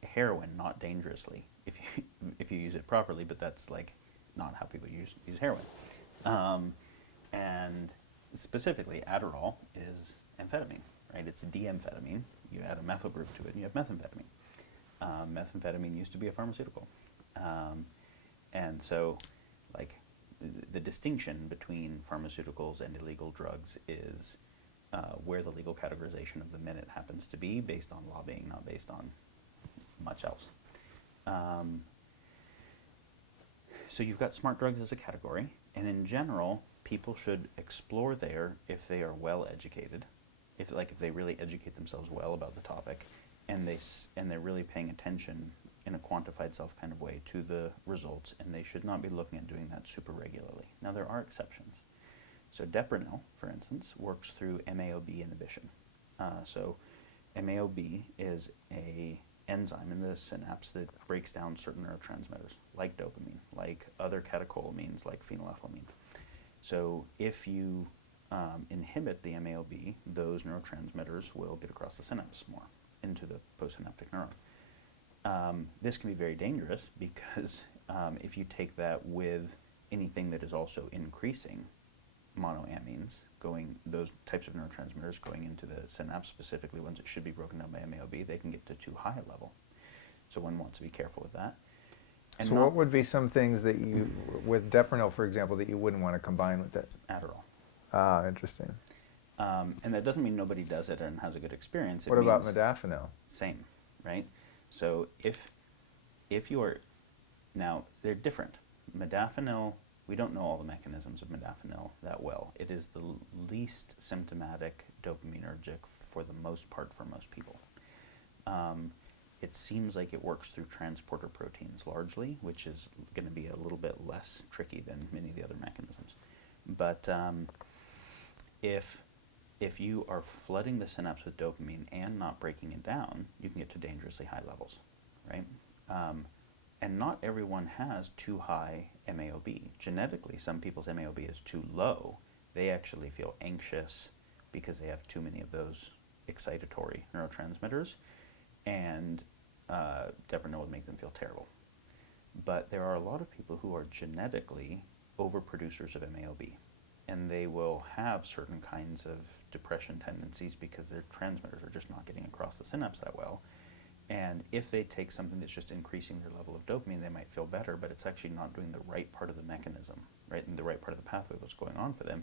heroin not dangerously if you use it properly, but that's like not how people use heroin. And specifically, Adderall is amphetamine, right? It's D-amphetamine. You add a methyl group to it, and you have methamphetamine. Methamphetamine used to be a pharmaceutical. And so, like, the distinction between pharmaceuticals and illegal drugs is where the legal categorization of the minute happens to be, based on lobbying, not based on much else. So you've got smart drugs as a category, and in general, people should explore there if they are well educated, if they really educate themselves well about the topic, and they're really paying attention in a quantified self kind of way to the results, and they should not be looking at doing that super regularly. Now there are exceptions. So Depranil, for instance, works through MAOB inhibition. So MAOB is a enzyme in the synapse that breaks down certain neurotransmitters, like dopamine, like other catecholamines, like phenylethylamine. So if you inhibit the MAOB, those neurotransmitters will get across the synapse more into the postsynaptic neuron. This can be very dangerous because if you take that with anything that is also increasing monoamines, those types of neurotransmitters going into the synapse, specifically ones that should be broken down by MAOB, they can get to too high a level. So one wants to be careful with that. And so what would be some things that you, with Depranil, for example, that you wouldn't want to combine with it? Adderall. Ah, interesting. And that doesn't mean nobody does it and has a good experience. What about Modafinil? Same, right? So if you are, now they're different. Modafinil, we don't know all the mechanisms of modafinil that well. It is the least symptomatic dopaminergic for the most part for most people. It seems like it works through transporter proteins largely, which is going to be a little bit less tricky than many of the other mechanisms. But if you are flooding the synapse with dopamine and not breaking it down, you can get to dangerously high levels, right? And not everyone has too high MAOB. Genetically, some people's MAOB is too low. They actually feel anxious because they have too many of those excitatory neurotransmitters, and Depranil would make them feel terrible. But there are a lot of people who are genetically overproducers of MAOB, and they will have certain kinds of depression tendencies because their transmitters are just not getting across the synapse that well. And if they take something that's just increasing their level of dopamine, they might feel better, but it's actually not doing the right part of the mechanism, right? And the right part of the pathway, what's going on for them.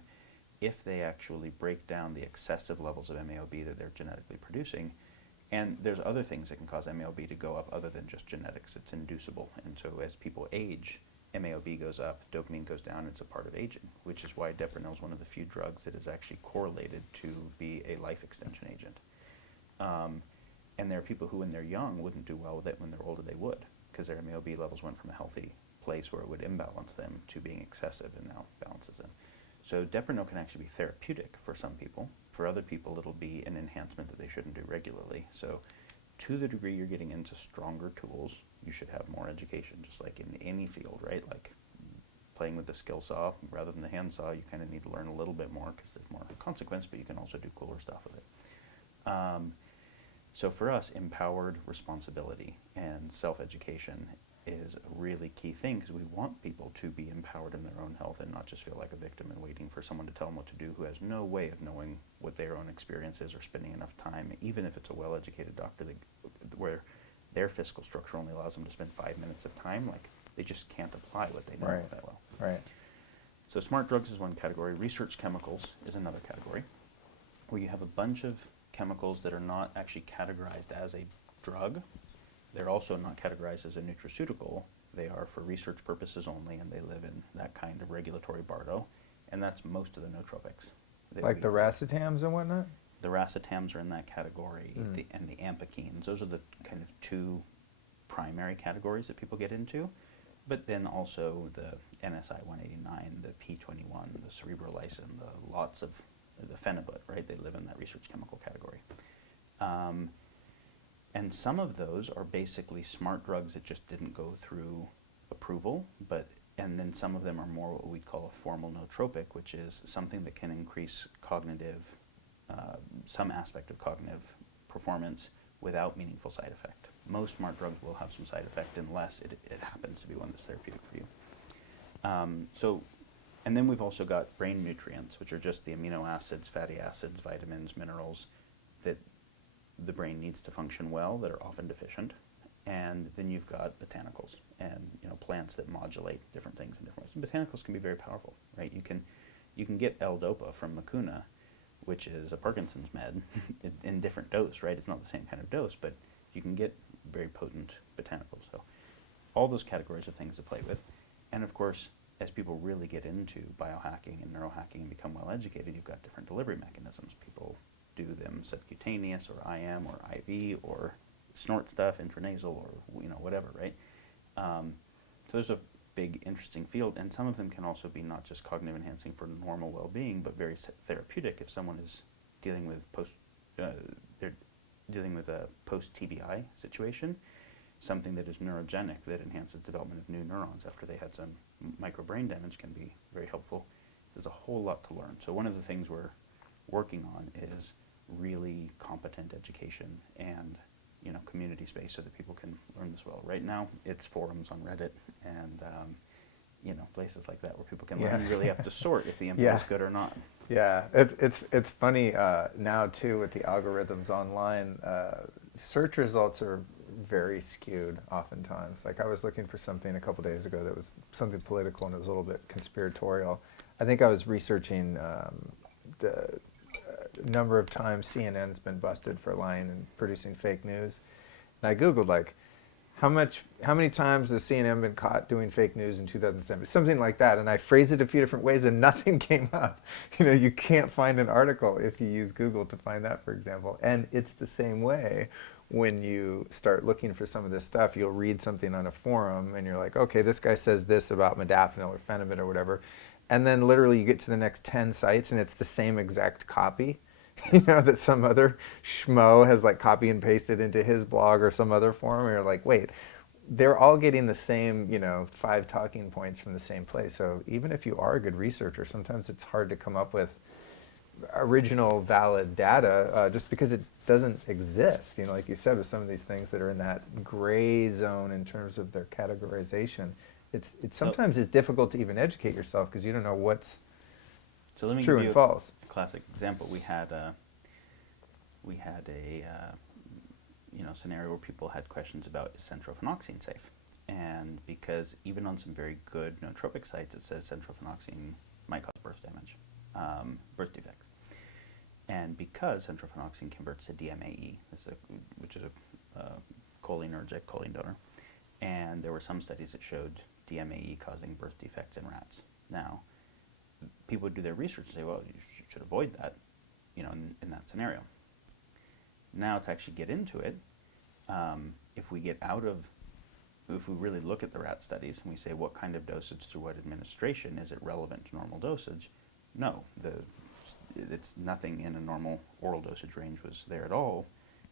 If they actually break down the excessive levels of MAOB that they're genetically producing, and there's other things that can cause MAOB to go up other than just genetics. It's inducible. And so as people age, MAOB goes up, dopamine goes down. It's a part of aging, which is why Dopamine is one of the few drugs that is actually correlated to be a life extension agent. And there are people who, when they're young, wouldn't do well with it. When they're older, they would, because their MAOB levels went from a healthy place where it would imbalance them to being excessive and now balances them. So Dopamine can actually be therapeutic for some people. For other people, it'll be an enhancement that they shouldn't do regularly. So to the degree you're getting into stronger tools, you should have more education, just like in any field, right? Like playing with the skill saw rather than the hand saw, you kind of need to learn a little bit more because there's more consequence, but you can also do cooler stuff with it. So for us, empowered responsibility and self-education is a really key thing, because we want people to be empowered in their own health and not just feel like a victim and waiting for someone to tell them what to do who has no way of knowing what their own experience is or spending enough time, even if it's a well-educated doctor where their fiscal structure only allows them to spend 5 minutes of time. Like, they just can't apply what they know that well. Right. So smart drugs is one category. Research chemicals is another category, where you have a bunch of chemicals that are not actually categorized as a drug. They're also not categorized as a nutraceutical. They are for research purposes only, and they live in that kind of regulatory bardo, and that's most of the nootropics. Like the racetams and whatnot? The racetams are in that category, and the ampakines. Those are the kind of two primary categories that people get into, but then also the NSI-189, the P21, the cerebrolysin, the lots of the phenibut, right? They live in that research chemical category. And some of those are basically smart drugs that just didn't go through approval, and then some of them are more what we'd call a formal nootropic, which is something that can increase cognitive, some aspect of cognitive performance without meaningful side effect. Most smart drugs will have some side effect unless it happens to be one that's therapeutic for you. And then we've also got brain nutrients, which are just the amino acids, fatty acids, vitamins, minerals that the brain needs to function well, that are often deficient. And then you've got botanicals and plants that modulate different things in different ways. And botanicals can be very powerful, right? You can get L-Dopa from Mucuna, which is a Parkinson's med, in different dose, right? It's not the same kind of dose, but you can get very potent botanicals. So all those categories of things to play with. And of course, as people really get into biohacking and neurohacking and become well educated, you've got different delivery mechanisms. People do them subcutaneous or IM or IV or snort stuff, intranasal or whatever, right? So there's a big interesting field, and some of them can also be not just cognitive enhancing for normal well-being, but very therapeutic if someone is dealing with they're dealing with a post-TBI situation. Something that is neurogenic, that enhances development of new neurons after they had some microbrain damage, can be very helpful. There's a whole lot to learn. So one of the things we're working on is really competent education and community space so that people can learn this well. Right now, it's forums on Reddit and places like that where people can learn. You really have to sort if the info is good or not. Yeah, it's funny now too with the algorithms online. Search results are very skewed oftentimes. Like, I was looking for something a couple days ago that was something political and it was a little bit conspiratorial. I think I was researching the number of times CNN's been busted for lying and producing fake news. And I Googled, like, how many times has CNN been caught doing fake news in 2007? Something like that. And I phrased it a few different ways and nothing came up. You can't find an article if you use Google to find that, for example. And it's the same way when you start looking for some of this stuff. You'll read something on a forum and you're like, okay, this guy says this about modafinil or phenibut or whatever. And then literally you get to the next 10 sites and it's the same exact copy. That some other schmo has like copy and pasted into his blog or some other forum, and you're like, wait, they're all getting the same, 5 talking points from the same place. So even if you are a good researcher, sometimes it's hard to come up with original valid data just because it doesn't exist. Like you said, with some of these things that are in that gray zone in terms of their categorization, it's sometimes it's difficult to even educate yourself because you don't know what's So let me true give and you false. a classic example. We had a scenario where people had questions about, is centrophenoxine safe? And because even on some very good nootropic sites, it says centrophenoxine might cause birth damage, birth defects. And because centrophenoxine converts to DMAE, which is a cholinergic, choline donor, and there were some studies that showed DMAE causing birth defects in rats. Now, people would do their research and say, well, you should avoid that, in that scenario. Now, to actually get into it, if we really look at the rat studies and we say what kind of dosage through what administration, is it relevant to normal dosage? No, it's nothing in a normal oral dosage range was there at all.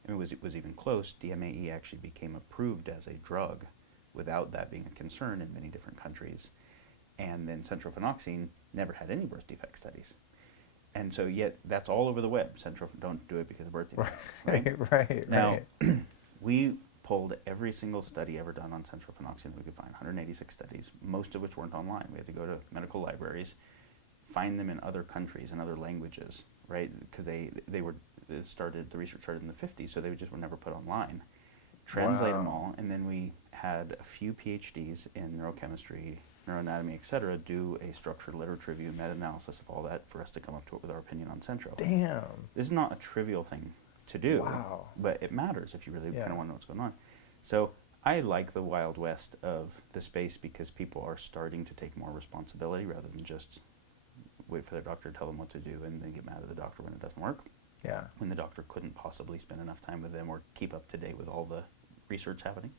It was even close. DMAE actually became approved as a drug without that being a concern in many different countries. And then centrophenoxine never had any birth defect studies. And so yet that's all over the web. Don't do it because of birth defects. Right. Now, we pulled every single study ever done on centrophenoxine that we could find, 186 studies, most of which weren't online. We had to go to medical libraries, find them in other countries and other languages, right? Because the research started in the 50s, so they just were never put online. Translate them all, and then we had a few PhDs in neurochemistry, neuroanatomy, etc., do a structured literature review, meta-analysis of all that for us to come up to it with our opinion on centro. Damn. This is not a trivial thing to do, but it matters if you really kind of want to know what's going on. So I like the Wild West of the space because people are starting to take more responsibility rather than just wait for their doctor to tell them what to do and then get mad at the doctor when it doesn't work. Yeah. When the doctor couldn't possibly spend enough time with them or keep up to date with all the research happening.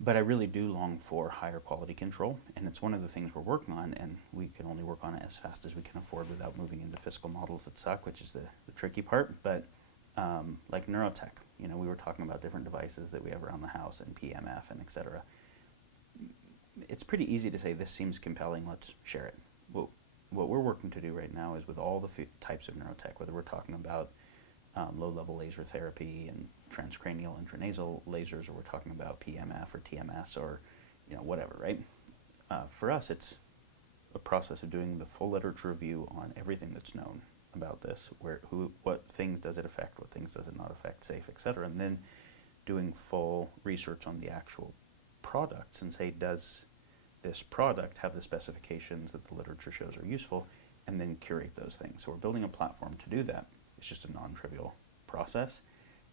But I really do long for higher quality control, and it's one of the things we're working on, and we can only work on it as fast as we can afford without moving into fiscal models that suck, which is the tricky part. But like neurotech, we were talking about different devices that we have around the house and PMF and et cetera. It's pretty easy to say, this seems compelling, let's share it. Well, what we're working to do right now is with all the types of neurotech, whether we're talking about low-level laser therapy and transcranial intranasal lasers, or we're talking about PMF or TMS or whatever, right? For us, it's a process of doing the full literature review on everything that's known about this, what things does it affect, what things does it not affect, safe, et cetera, and then doing full research on the actual products and say, does this product have the specifications that the literature shows are useful, and then curate those things. So we're building a platform to do that. It's just a non-trivial process.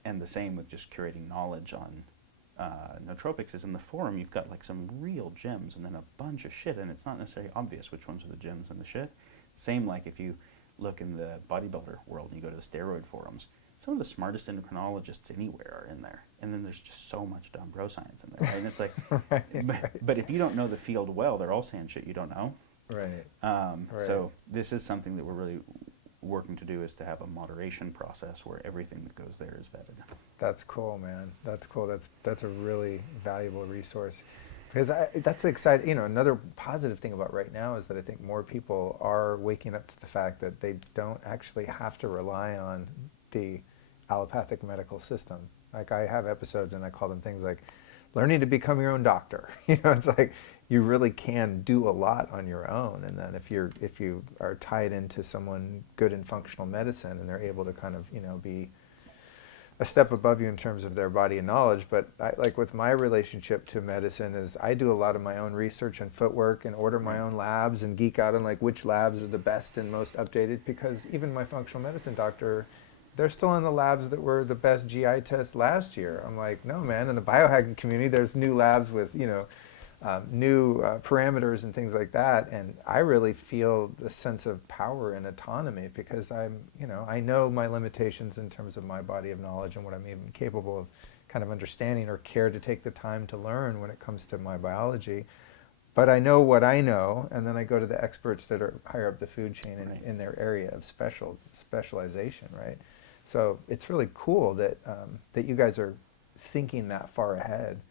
And the same with just curating knowledge on nootropics is in the forum, you've got like some real gems and then a bunch of shit, and it's not necessarily obvious which ones are the gems and the shit. Same like if you look in the bodybuilder world and you go to the steroid forums, some of the smartest endocrinologists anywhere are in there. And then there's just so much dumb bro science in there, right? And it's like, but if you don't know the field well, they're all saying shit you don't know. Right. So this is something that we're really working to do, is to have a moderation process where everything that goes there is vetted. That's cool, man. That's cool. That's a really valuable resource. Because that's the exciting, another positive thing about right now is that I think more people are waking up to the fact that they don't actually have to rely on the allopathic medical system. Like I have episodes and I call them things like learning to become your own doctor. It's like you really can do a lot on your own, and then if you are tied into someone good in functional medicine and they're able to kind of be a step above you in terms of their body and knowledge. But like with my relationship to medicine is I do a lot of my own research and footwork and order my own labs and geek out on like which labs are the best and most updated, because even my functional medicine doctor, they're still in the labs that were the best GI tests last year. I'm like, no, man, in the biohacking community, there's new labs with, new parameters and things like that. And I really feel the sense of power and autonomy because I know my limitations in terms of my body of knowledge and what I'm even capable of kind of understanding or care to take the time to learn when it comes to my biology. But I know what I know, and then I go to the experts that are higher up the food chain in their area of specialization, right? So it's really cool that that you guys are thinking that far ahead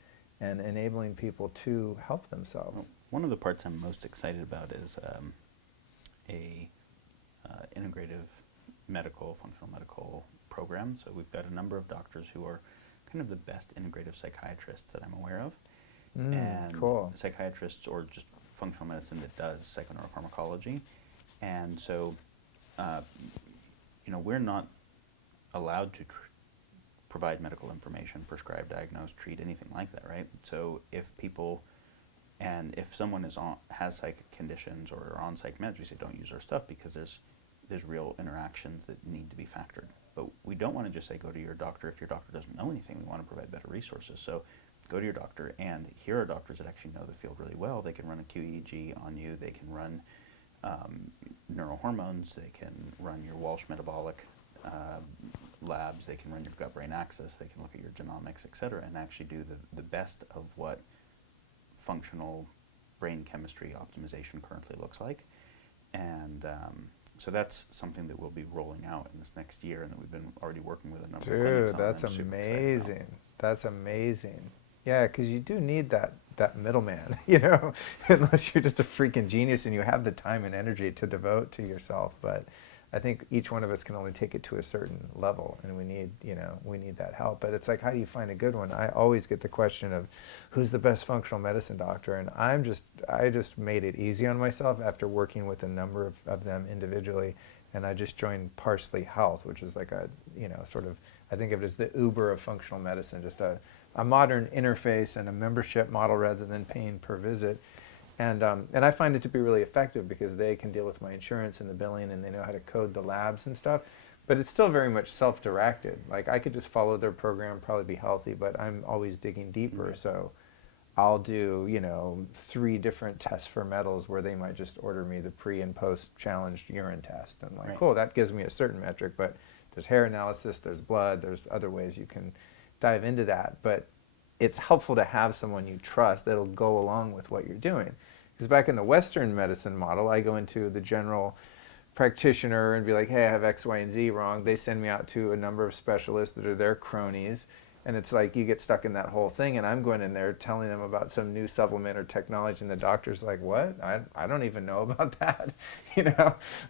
and enabling people to help themselves. Well, one of the parts I'm most excited about is integrative functional medical program. So we've got a number of doctors who are kind of the best integrative psychiatrists that I'm aware of. And cool. Psychiatrists or just functional medicine that does psychoneuropharmacology. And so, we're not allowed to provide medical information, prescribe, diagnose, treat, anything like that, right? So if someone has psychic conditions or are on psych meds, we say don't use our stuff because there's real interactions that need to be factored. But we don't want to just say go to your doctor if your doctor doesn't know anything. We want to provide better resources. So go to your doctor, and here are doctors that actually know the field really well. They can run a QEEG on you. They can run neurohormones. They can run your Walsh metabolic labs. They can run your gut-brain axis. They can look at your genomics, et cetera, and actually do the best of what functional brain chemistry optimization currently looks like. And so that's something that we'll be rolling out in this next year, and that we've been already working with a number of clinics on. That's amazing. That's amazing. Yeah, because you do need that middleman, unless you're just a freaking genius and you have the time and energy to devote to yourself. But I think each one of us can only take it to a certain level, and we need that help. But it's like, how do you find a good one? I always get the question of who's the best functional medicine doctor, and I just made it easy on myself after working with a number of them individually, and I just joined Parsley Health, which is like a sort of, I think of it as the Uber of functional medicine, just a modern interface and a membership model rather than paying per visit. And I find it to be really effective because they can deal with my insurance and the billing, and they know how to code the labs and stuff. But it's still very much self-directed. Like, I could just follow their program, probably be healthy, but I'm always digging deeper. Mm-hmm. So I'll do, 3 different tests for metals where they might just order me the pre and post challenged urine test. I'm like, right. Cool, that gives me a certain metric, but there's hair analysis, there's blood, there's other ways you can dive into that. But it's helpful to have someone you trust that'll go along with what you're doing. Because back in the Western medicine model, I go into the general practitioner and be like, hey, I have X, Y, and Z wrong. They send me out to a number of specialists that are their cronies. And it's like you get stuck in that whole thing. And I'm going in there telling them about some new supplement or technology. And the doctor's like, what? I don't even know about that.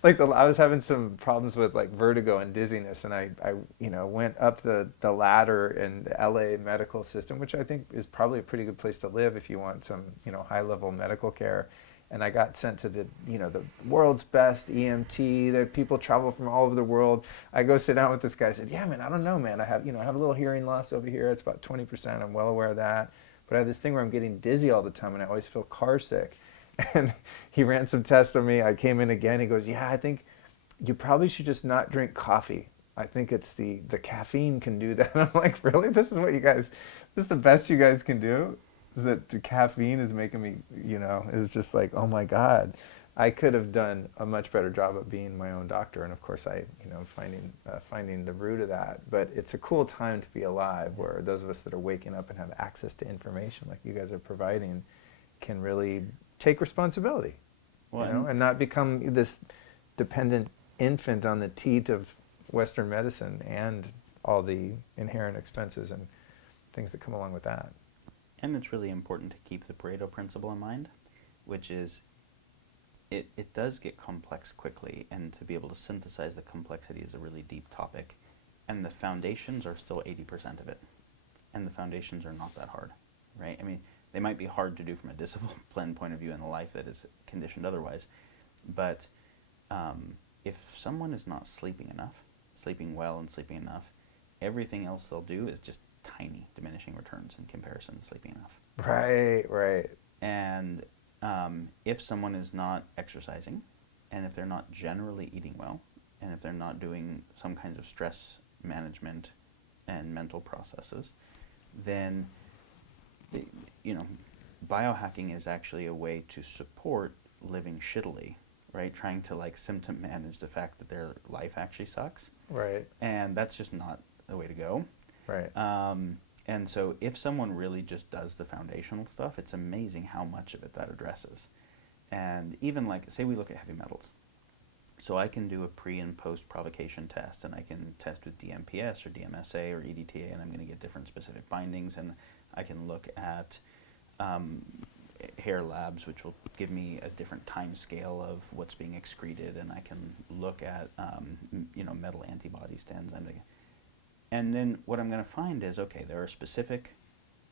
Like I was having some problems with like vertigo and dizziness. And I went up the ladder in the LA medical system, which I think is probably a pretty good place to live if you want some, high level medical care. And I got sent to the world's best EMT. That people travel from all over the world. I go sit down with this guy. I said, yeah, man, I don't know, man. I have a little hearing loss over here. It's about 20%. I'm well aware of that. But I have this thing where I'm getting dizzy all the time, and I always feel car sick. And he ran some tests on me. I came in again. He goes, yeah, I think you probably should just not drink coffee. I think it's the caffeine can do that. And I'm like, really? This is the best you guys can do? Is that the caffeine is making me, it was just like, oh my God, I could have done a much better job of being my own doctor. And of course finding the root of that. But it's a cool time to be alive, where those of us that are waking up and have access to information like you guys are providing can really take responsibility, and not become this dependent infant on the teat of Western medicine and all the inherent expenses and things that come along with that. And it's really important to keep the Pareto principle in mind, which is it does get complex quickly, and to be able to synthesize the complexity is a really deep topic. And the foundations are still 80% of it. And the foundations are not that hard, right? I mean, they might be hard to do from a discipline point of view in a life that is conditioned otherwise. But if someone is not sleeping well and sleeping enough, everything else they'll do is just tiny diminishing returns in comparison to sleeping enough. Right. And if someone is not exercising, and if they're not generally eating well, and if they're not doing some kinds of stress management and mental processes, then biohacking is actually a way to support living shittily, right? Trying to symptom manage the fact that their life actually sucks. Right. And that's just not the way to go. Right. And so if someone really just does the foundational stuff, it's amazing how much of it that addresses. And even say we look at heavy metals. So I can do a pre and post provocation test, and I can test with DMPS or DMSA or EDTA, and I'm going to get different specific bindings, and I can look at hair labs, which will give me a different time scale of what's being excreted, and I can look at metal antibodies to enzymes. And then what I'm going to find is, okay, there are specific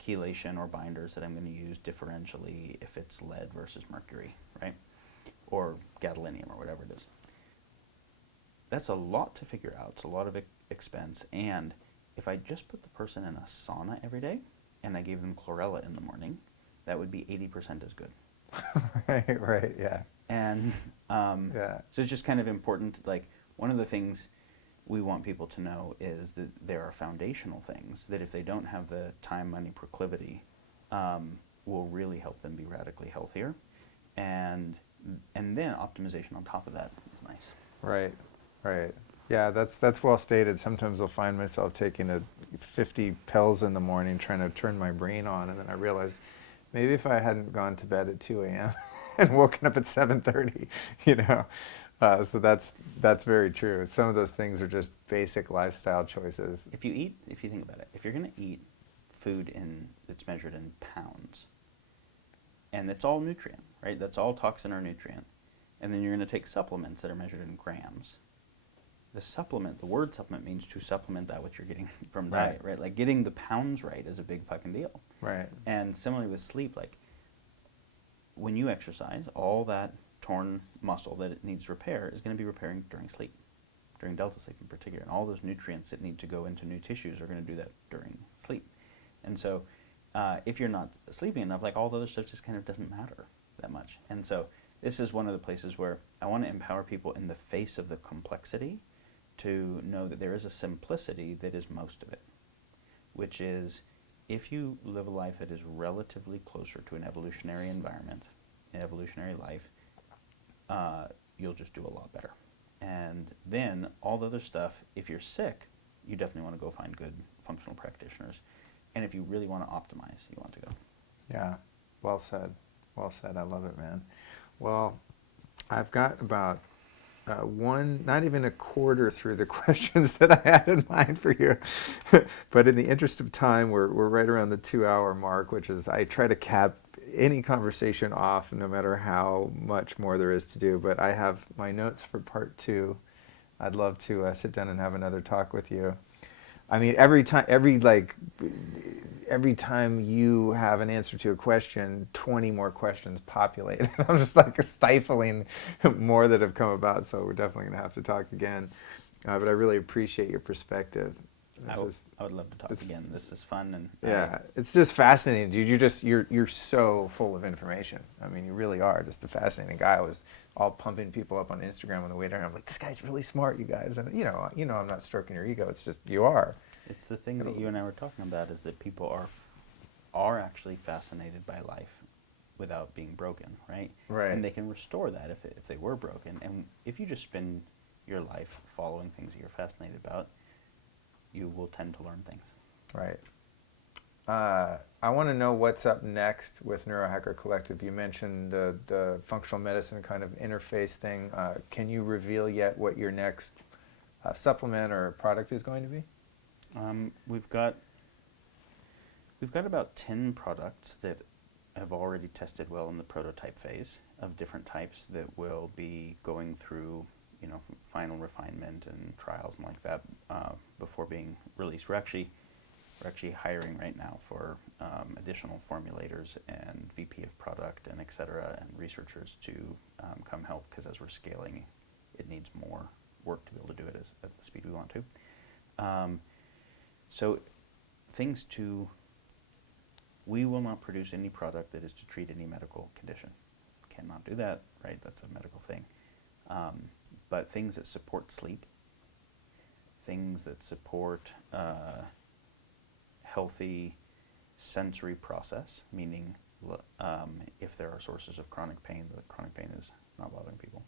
chelation or binders that I'm going to use differentially if it's lead versus mercury, right? or gadolinium or whatever it is. That's a lot to figure out. It's a lot of expense. And if I just put the person in a sauna every day and I gave them chlorella in the morning, that would be 80% as good. Right, yeah. And Yeah. so it's just kind of important. Like, one of the things we want people to know is that there are foundational things that if they don't have the time, money, proclivity, will really help them be radically healthier. And then optimization on top of that is nice. Right, right. Yeah, that's well stated. Sometimes I'll find myself taking 50 pills in the morning trying to turn my brain on, and then I realize maybe if I hadn't gone to bed at 2 a.m. and woken up at 7:30, you know. So that's very true. Some of those things are just basic lifestyle choices. If you think about it, if you're going to eat food that's measured in pounds, and it's all nutrient, right? That's all toxin or nutrient. And then you're going to take supplements that are measured in grams. The word supplement means to supplement that which you're getting from diet, right? Like, getting the pounds right is a big fucking deal. Right. And similarly with sleep, like, when you exercise, all that torn muscle that it needs repair is going to be repairing during sleep, during delta sleep in particular. And all those nutrients that need to go into new tissues are going to do that during sleep. And so if you're not sleeping enough, like, all the other stuff just kind of doesn't matter that much. And so this is one of the places where I want to empower people in the face of the complexity to know that there is a simplicity that is most of it, which is, if you live a life that is relatively closer to an evolutionary environment, an evolutionary life, you'll just do a lot better. And then all the other stuff, if you're sick, you definitely want to go find good functional practitioners. And if you really want to optimize, you want to go. Yeah, well said. Well said. I love it, man. Well, I've got about not even a quarter through the questions that I had in mind for you. But in the interest of time, we're right around the 2-hour mark, which is, I try to cap any conversation off no matter how much more there is to do. But I have my notes for part 2. I'd love to sit down and have another talk with you. I mean, every time you have an answer to a question, 20 more questions populate. I'm just like stifling more that have come about, so we're definitely going to have to talk again. But I really appreciate your perspective. I would love to talk again. This is fun, and yeah, it's just fascinating, dude. You're so full of information. I mean, you really are just a fascinating guy. I was all pumping people up on Instagram on the way down. I'm like, this guy's really smart, you guys. And you know, I'm not stroking your ego. It's just you are. It's the thing that you and I were talking about, is that people are actually fascinated by life without being broken, right? Right. And they can restore that if they were broken. And if you just spend your life following things that you're fascinated about, you will tend to learn things. Right. I want to know what's up next with Neurohacker Collective. You mentioned the functional medicine kind of interface thing. Can you reveal yet what your next supplement or product is going to be? We've got about 10 products that have already tested well in the prototype phase, of different types that will be going through, final refinement and trials and like that before being released. We're actually hiring right now for additional formulators and VP of product and et cetera, and researchers to come help, because as we're scaling, it needs more work to be able to do it at the speed we want to. So we will not produce any product that is to treat any medical condition. Cannot do that, right? That's a medical thing. But things that support sleep, things that support healthy sensory process, meaning if there are sources of chronic pain, but chronic pain is not bothering people.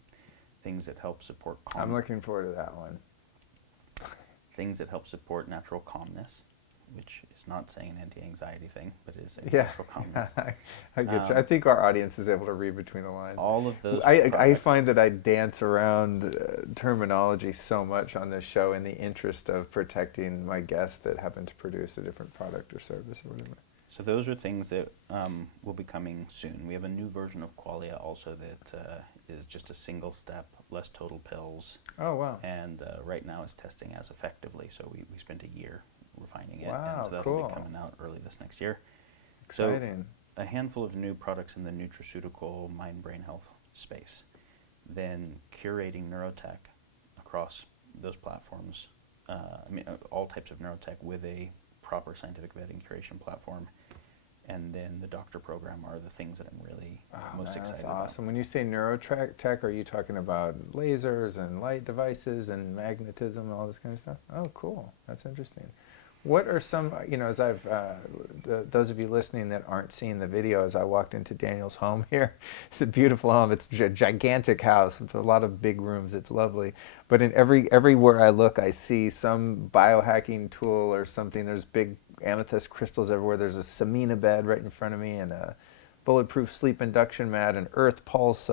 Things that help support calm. I'm looking forward to that one. Things that help support natural calmness, which is not saying an anti-anxiety thing, but it is a natural calmness. I get you. I think our audience is able to read between the lines. All of those I find that I dance around terminology so much on this show in the interest of protecting my guests that happen to produce a different product or service or whatever. So those are things that will be coming soon. We have a new version of Qualia also that is just a single step, less total pills. Oh, wow. And right now is testing as effectively. So we spent a year refining it. Wow, and so that'll cool. be coming out early this next year. Exciting. So a handful of new products in the nutraceutical mind-brain health space. then curating neurotech across those platforms, all types of neurotech with a proper scientific vetting curation platform, and then the doctor program are the things that I'm really most excited about. That's awesome. When you say neurotech, are you talking about lasers and light devices and magnetism and all this kind of stuff? Oh, cool. That's interesting. What are some, as I've, those of you listening that aren't seeing the video, as I walked into Daniel's home here, it's a beautiful home. It's a gigantic house with a lot of big rooms. It's lovely. But in everywhere I look, I see some biohacking tool or something. There's big amethyst crystals everywhere. There's a Samina bed right in front of me and a bulletproof sleep induction mat, an earth pulse,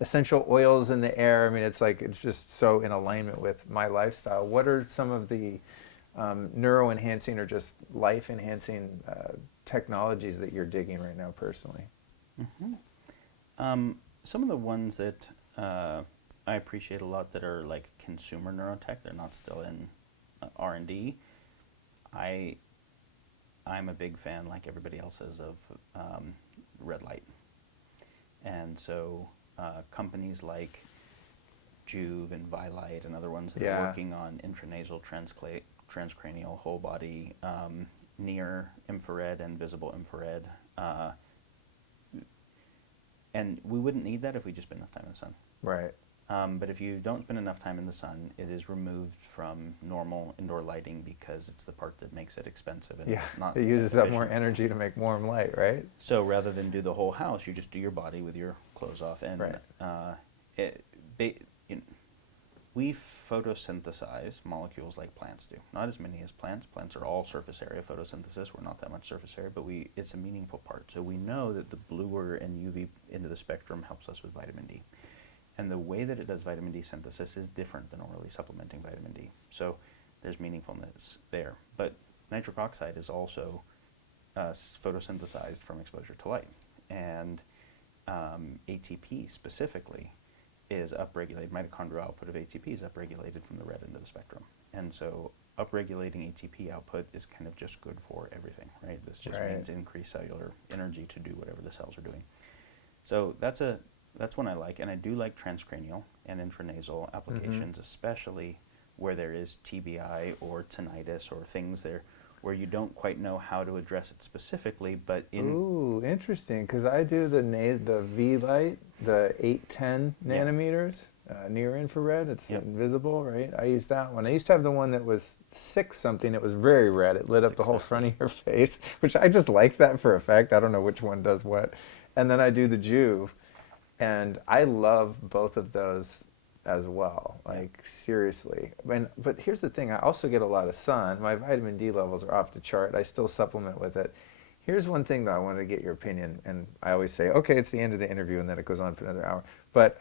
essential oils in the air. I mean, it's just so in alignment with my lifestyle. What are some of the neuro-enhancing or just life-enhancing technologies that you're digging right now personally? Some of the ones that I appreciate a lot that are like consumer neurotech, they're not still in R&D. I'm a big fan, like everybody else is, of red light. And so companies like Juve and Vilite and other ones that are working on intranasal transcranial whole body, near infrared and visible infrared. And we wouldn't need that if we just spent enough time in the sun. Right. But if you don't spend enough time in the sun, it is removed from normal indoor lighting because it's the part that makes it expensive and not it uses up efficient. more energy to make warm light, right? So rather than do the whole house, you just do your body with your clothes off. And we photosynthesize molecules like plants do. Not as many as plants. Plants are all surface area photosynthesis. We're not that much surface area, but it's a meaningful part. So we know that the bluer and UV into the spectrum helps us with vitamin D. And the way that it does vitamin D synthesis is different than orally supplementing vitamin D. So there's meaningfulness there. But nitric oxide is also photosynthesized from exposure to light. And ATP specifically is upregulated. Mitochondrial output of ATP is upregulated from the red end of the spectrum. And so upregulating ATP output is kind of just good for everything, right? This just means increased cellular energy to do whatever the cells are doing. So that's one I like, and I do like transcranial and intranasal applications, especially where there is TBI or tinnitus or things there where you don't quite know how to address it specifically, but Ooh, interesting, because I do the V-Light, the 810 nanometers, near infrared. It's invisible, right? I use that one. I used to have the one that was 6 something. It was very red. It lit up the whole front of your face, which I just like that for effect. I don't know which one does what. And then I do the Juve. And I love both of those as well, like seriously. But here's the thing, I also get a lot of sun. My vitamin D levels are off the chart. I still supplement with it. Here's one thing, though, I wanted to get your opinion. And I always say, okay, it's the end of the interview, and then it goes on for another hour. But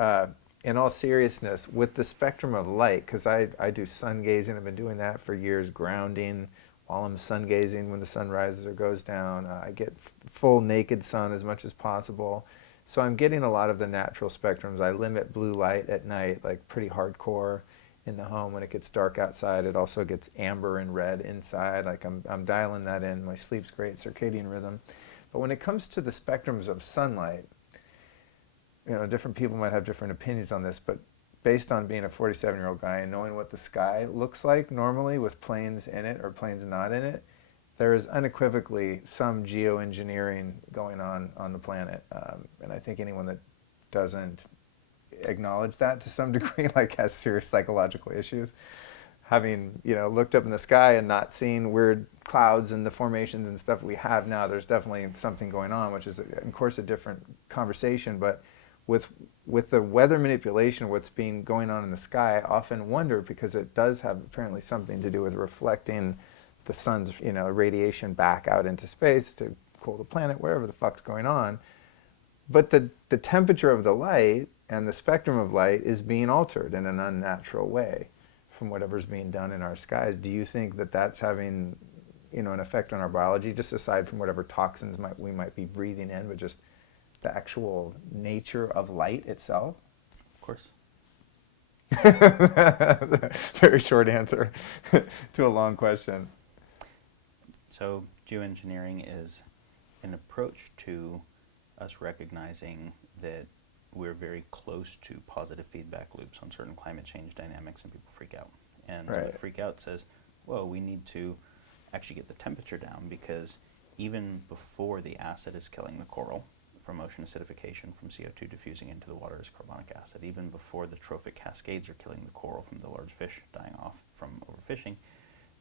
in all seriousness, with the spectrum of light, because I do sun gazing. I've been doing that for years, grounding while I'm sun gazing when the sun rises or goes down. I get full naked sun as much as possible. So I'm getting a lot of the natural spectrums. I limit blue light at night, like pretty hardcore in the home. When it gets dark outside, it also gets amber and red inside. Like I'm dialing that in. My sleep's great, circadian rhythm. But when it comes to the spectrums of sunlight, different people might have different opinions on this, but based on being a 47-year-old guy and knowing what the sky looks like normally with planes in it or planes not in it, there is unequivocally some geoengineering going on the planet. And I think anyone that doesn't acknowledge that to some degree has serious psychological issues. Having looked up in the sky and not seen weird clouds and the formations and stuff we have now, there's definitely something going on, which is, of course, a different conversation. But with the weather manipulation, what's been going on in the sky, I often wonder, because it does have apparently something to do with reflecting the sun's radiation back out into space to cool the planet, wherever the fuck's going on. But the temperature of the light and the spectrum of light is being altered in an unnatural way from whatever's being done in our skies. Do you think that that's having an effect on our biology, just aside from whatever toxins we might be breathing in, but just the actual nature of light itself? Of course. Very short answer to a long question. So geoengineering is an approach to us recognizing that we're very close to positive feedback loops on certain climate change dynamics, and people freak out. And Right. the freak out says, whoa, we need to actually get the temperature down, because even before the acid is killing the coral from ocean acidification, from CO2 diffusing into the water as carbonic acid, even before the trophic cascades are killing the coral from the large fish dying off from overfishing,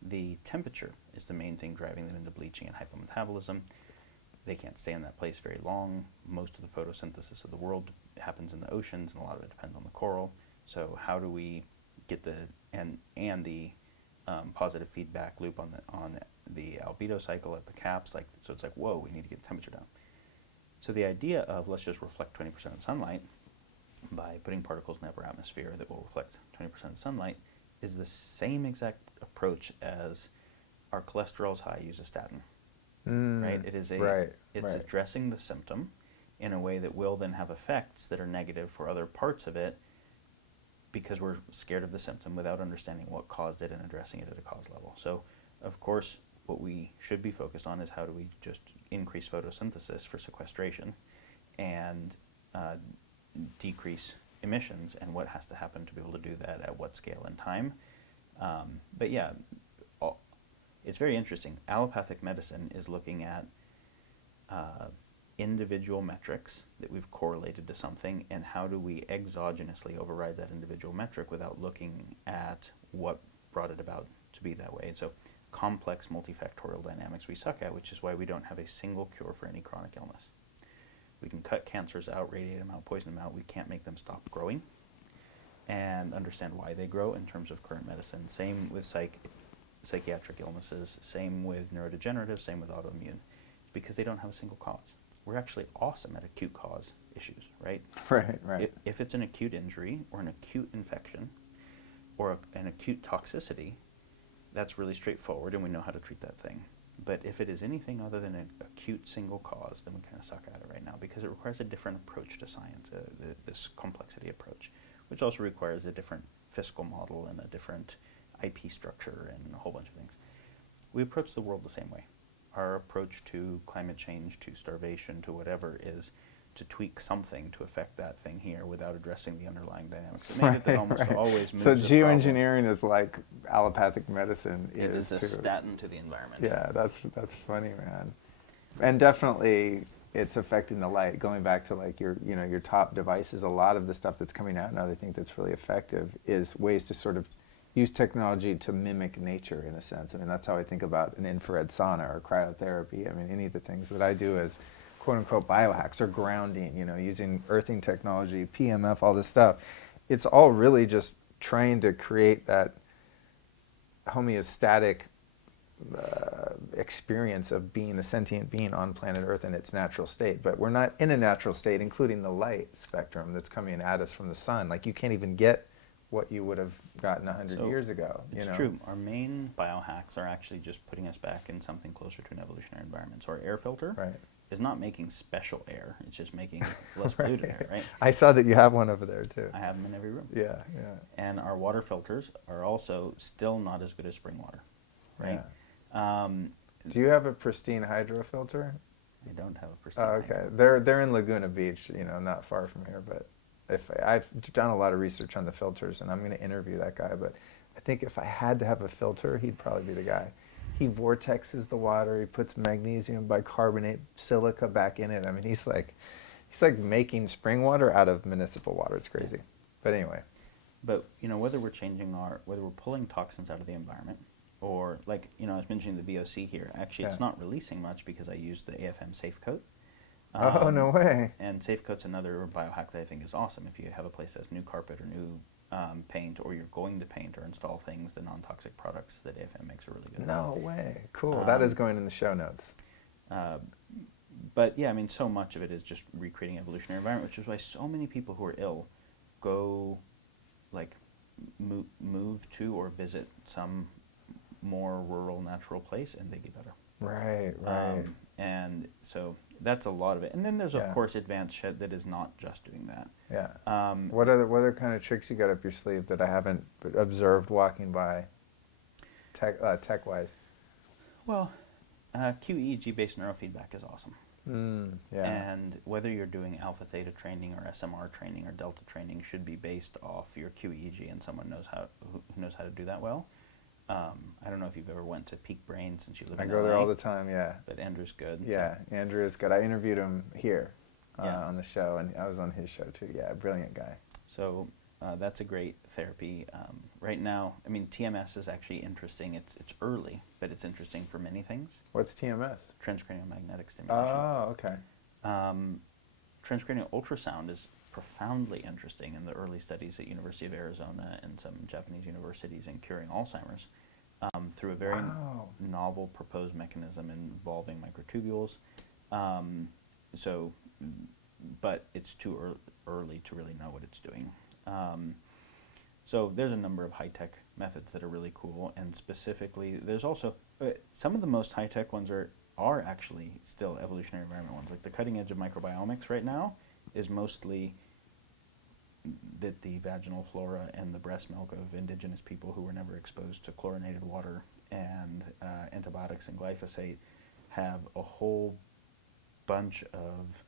the temperature is the main thing driving them into bleaching and hypometabolism. They can't stay in that place very long. Most of the photosynthesis of the world happens in the oceans, and a lot of it depends on the coral. So how do we get the positive feedback loop on the albedo cycle at the caps? Like, so it's like, whoa, we need to get the temperature down. So the idea of let's just reflect 20% of sunlight by putting particles in the upper atmosphere that will reflect 20% of sunlight is the same exact approach as our cholesterol's high, use a statin. Right? It is it's addressing the symptom in a way that will then have effects that are negative for other parts of it, because we're scared of the symptom without understanding what caused it and addressing it at a cause level. So, of course, what we should be focused on is how do we just increase photosynthesis for sequestration and decrease emissions, and what has to happen to be able to do that at what scale and time. But yeah, it's very interesting. Allopathic medicine is looking at individual metrics that we've correlated to something, and how do we exogenously override that individual metric without looking at what brought it about to be that way. And so complex multifactorial dynamics we suck at, which is why we don't have a single cure for any chronic illness. We can cut cancers out, radiate them out, poison them out. We can't make them stop growing and understand why they grow in terms of current medicine. Same with psychiatric illnesses, same with neurodegenerative, same with autoimmune, because they don't have a single cause. We're actually awesome at acute cause issues, right? Right. If it's an acute injury or an acute infection or an acute toxicity, that's really straightforward and we know how to treat that thing. But if it is anything other than an acute single cause, then we kind of suck at it right now, because it requires a different approach to science, this complexity approach, which also requires a different fiscal model and a different IP structure and a whole bunch of things. We approach the world the same way. Our approach to climate change, to starvation, to whatever, is to tweak something to affect that thing here without addressing the underlying dynamics. It made it that almost always moves So the geoengineering is like allopathic medicine. It is a statin to the environment. Yeah, that's funny, man. And definitely it's affecting the light. Going back to like your top devices, a lot of the stuff that's coming out now, I think that's really effective is ways to sort of use technology to mimic nature in a sense. I mean, that's how I think about an infrared sauna or cryotherapy. I mean, any of the things that I do as quote-unquote biohacks or grounding, using earthing technology, PMF, all this stuff. It's all really just trying to create that homeostatic experience of being a sentient being on planet Earth in its natural state. But we're not in a natural state, including the light spectrum that's coming at us from the sun. Like, you can't even get what you would have gotten 100 years ago. It's true. Our main biohacks are actually just putting us back in something closer to an evolutionary environment. So our air filter is not making special air. It's just making less polluted air, right? I saw that you have one over there, too. I have them in every room. Yeah. And our water filters are also still not as good as spring water, right? Yeah. Do you have a pristine hydro filter? I don't have a pristine hydro. They're in Laguna Beach, not far from here, but I've done a lot of research on the filters, and I'm going to interview that guy, but I think if I had to have a filter, he'd probably be the guy. He vortexes the water, he puts magnesium bicarbonate, silica back in it. I mean, he's like making spring water out of municipal water. It's crazy. But anyway. But, whether we're pulling toxins out of the environment, or like, I was mentioning the VOC here. Actually, it's not releasing much because I used the AFM Safe Coat. Oh, no way. And Safe Coat's another biohack that I think is awesome. If you have a place that has new carpet or new paint, or you're going to paint or install things, the non-toxic products that AFM makes are really good. No way. Cool. That is going in the show notes. But yeah, I mean, so much of it is just recreating evolutionary environment, which is why so many people who are ill go, like, move to or visit some more rural, natural place, and they get better. Right. And so that's a lot of it. And then there's, of course, advanced shit that is not just doing that. Yeah. What other kind of tricks you got up your sleeve that I haven't observed walking by, tech-wise? Well, QEEG-based neurofeedback is awesome. Yeah. And whether you're doing alpha theta training or SMR training or delta training should be based off your QEEG, and someone who knows how to do that well. I don't know if you've ever went to Peak Brain since you live in LA. I go there all the time, yeah. But Andrew's good. Yeah, so. Andrew is good. I interviewed him here on the show, and I was on his show too. Yeah, brilliant guy. So that's a great therapy. Right now, I mean, TMS is actually interesting. It's early, but it's interesting for many things. What's TMS? Transcranial magnetic stimulation. Oh, okay. Transcranial ultrasound is profoundly interesting in the early studies at University of Arizona and some Japanese universities in curing Alzheimer's through a very novel proposed mechanism involving microtubules. But it's too early to really know what it's doing. So there's a number of high-tech methods that are really cool, and specifically there's also some of the most high-tech ones are actually still evolutionary environment ones. Like the cutting edge of microbiomics right now is mostly that the vaginal flora and the breast milk of indigenous people who were never exposed to chlorinated water and antibiotics and glyphosate have a whole bunch of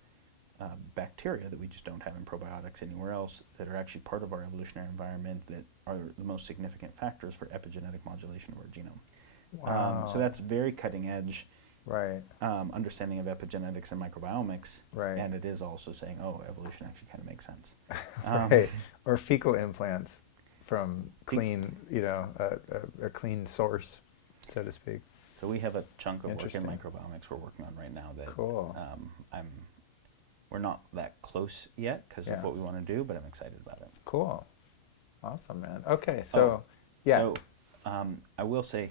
bacteria that we just don't have in probiotics anywhere else that are actually part of our evolutionary environment that are the most significant factors for epigenetic modulation of our genome. Wow. So that's very cutting edge Right. Understanding of epigenetics and microbiomics. Right. And it is also saying, oh, evolution actually kind of makes sense. Right. Or fecal implants from clean, a clean source, so to speak. So we have a chunk of work in microbiomics we're working on right now that cool. We're not that close yet because of what we want to do, but I'm excited about it. Cool. Awesome, man. Okay, so, yeah. So I will say,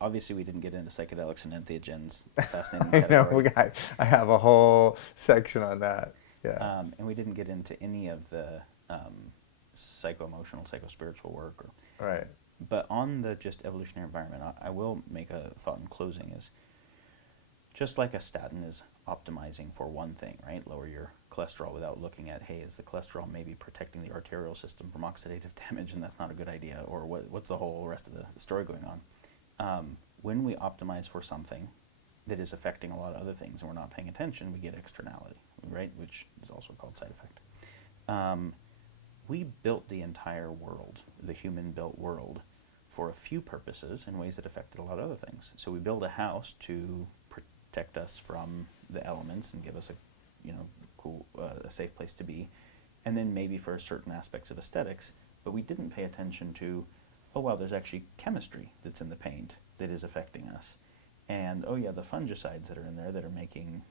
obviously we didn't get into psychedelics and entheogens. Fascinating I category. know, I have a whole section on that. Yeah. And we didn't get into any of the psycho-emotional, psycho-spiritual work. Right. But on the just evolutionary environment, I will make a thought in closing is, just like a statin is optimizing for one thing, right? Lower your cholesterol without looking at, hey, is the cholesterol maybe protecting the arterial system from oxidative damage, and that's not a good idea, or what's the whole rest of the story going on? When we optimize for something that is affecting a lot of other things and we're not paying attention, we get externality, right? Which is also called side effect. We built the entire world, the human-built world, for a few purposes in ways that affected a lot of other things. So we build a house to protect us from the elements and give us a safe place to be, and then maybe for certain aspects of aesthetics, but we didn't pay attention to, oh wow, there's actually chemistry that's in the paint that is affecting us, and oh yeah, the fungicides that are in there that are making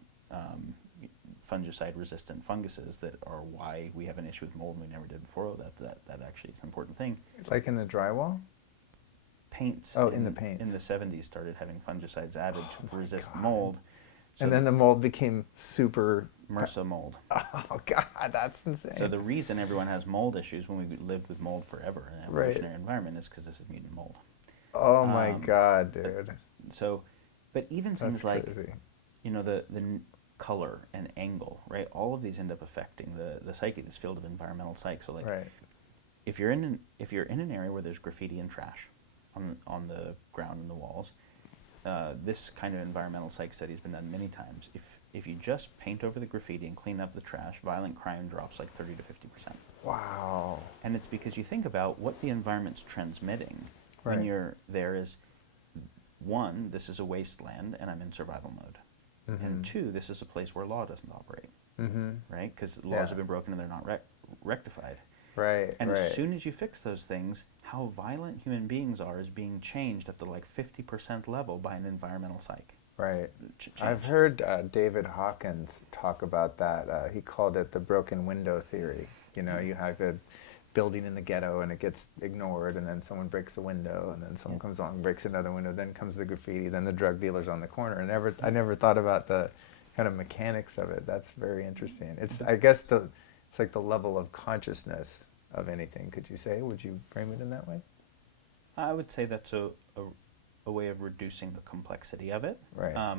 fungicide-resistant funguses that are why we have an issue with mold and we never did before. Oh, that actually is an important thing. Like in the drywall? Paints. In the paints. In the 70s started having fungicides added to resist mold. So and then the mold became super... MRSA mold. Oh, God, that's insane. So the reason everyone has mold issues when we lived with mold forever in an evolutionary environment is because this is mutant mold. Oh, my God, dude. But even things that's like, crazy. The color and angle, right? All of these end up affecting the psyche, this field of environmental psych. So, like, if you're in an area where there's graffiti and trash on the ground and the walls, this kind of environmental psych study has been done many times. If you just paint over the graffiti and clean up the trash, violent crime drops like 30 to 50%. Wow. And it's because you think about what the environment's transmitting when you're there is, one, this is a wasteland and I'm in survival mode. Mm-hmm. And two, this is a place where law doesn't operate, right? Because laws have been broken and they're not rectified. Right, and as soon as you fix those things, how violent human beings are is being changed at the 50% level by an environmental psych. Right. I've heard David Hawkins talk about that. He called it the broken window theory. You have a building in the ghetto and it gets ignored, and then someone breaks a window, and then someone comes along and breaks another window, then comes the graffiti, then the drug dealer's on the corner. And I never thought about the kind of mechanics of it. That's very interesting. It's like the level of consciousness of anything, could you say? Would you frame it in that way? I would say that's a way of reducing the complexity of it. Right.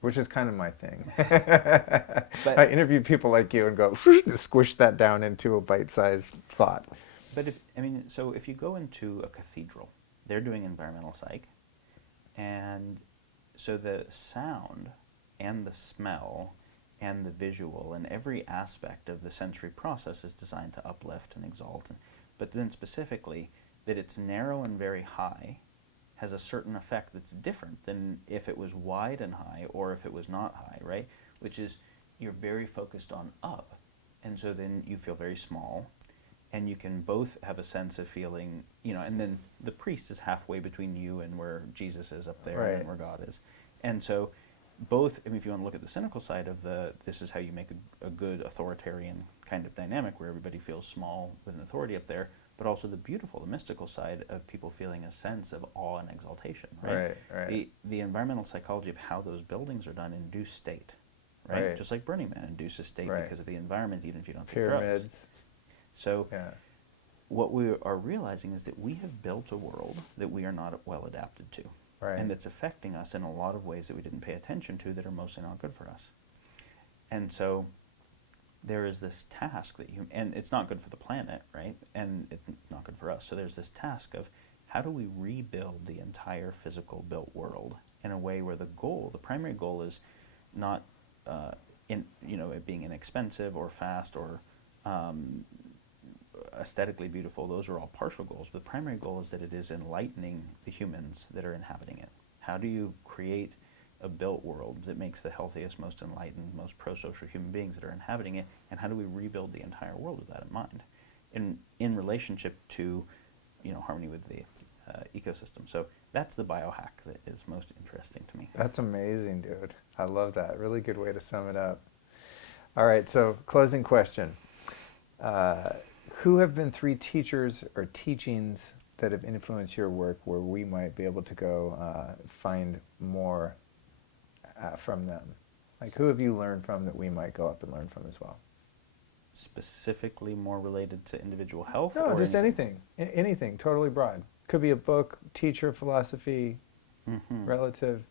Which is kind of my thing. But I interview people like you and go, squish that down into a bite-sized thought. But if you go into a cathedral, they're doing environmental psych, and so the sound and the smell and the visual and every aspect of the sensory process is designed to uplift and exalt. But then specifically, that it's narrow and very high has a certain effect that's different than if it was wide and high or if it was not high, right? Which is, you're very focused on up, and so then you feel very small, and you can both have a sense of feeling, and then the priest is halfway between you and where Jesus is up there, Right. and where God is. And so both, if you want to look at the cynical side of this is how you make a good authoritarian kind of dynamic where everybody feels small with an authority up there, but also the beautiful, the mystical side of people feeling a sense of awe and exaltation, right? The environmental psychology of how those buildings are done induce state, right? Just like Burning Man induces state because of the environment, even if you don't take Pyramids. drugs. So what we are realizing is that we have built a world that we are not well adapted to. And that's affecting us in a lot of ways that we didn't pay attention to that are mostly not good for us. And so there is this task that and it's not good for the planet, right? And it's not good for us. So there's this task of how do we rebuild the entire physical built world in a way where the primary goal is not it being inexpensive or fast or aesthetically beautiful. Those are all partial goals. But the primary goal is that it is enlightening the humans that are inhabiting it. How do you create a built world that makes the healthiest, most enlightened, most pro-social human beings that are inhabiting it, and how do we rebuild the entire world with that in mind, in relationship to, harmony with the ecosystem. So that's the biohack that is most interesting to me. That's amazing, dude. I love that. Really good way to sum it up. All right, so closing question. Who have been 3 teachers or teachings that have influenced your work where we might be able to go find more from them? Like, who have you learned from that we might go up and learn from as well? Specifically more related to individual health? No, just anything. Anything, totally broad. Could be a book, teacher, philosophy, relative.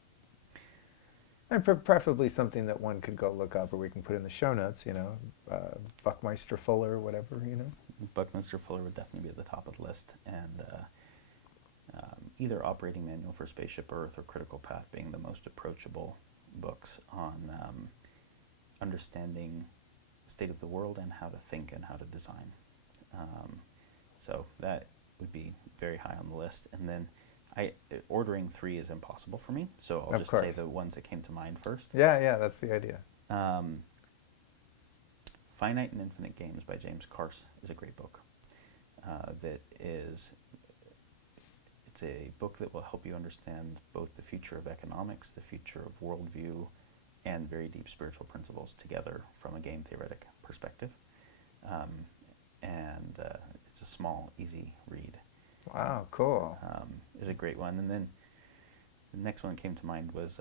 And preferably something that one could go look up or we can put in the show notes, Buckminster Fuller, whatever, Buckminster Fuller would definitely be at the top of the list. And either Operating Manual for Spaceship Earth or Critical Path being the most approachable books on understanding the state of the world and how to think and how to design. So that would be very high on the list. And then ordering 3 is impossible for me, so I'll just say the ones that came to mind first. Yeah, that's the idea. Finite and Infinite Games by James Carse is a great book. It's a book that will help you understand both the future of economics, the future of worldview, and very deep spiritual principles together from a game theoretic perspective. And it's a small, easy read. Wow, cool. Is a great one. And then the next one that came to mind was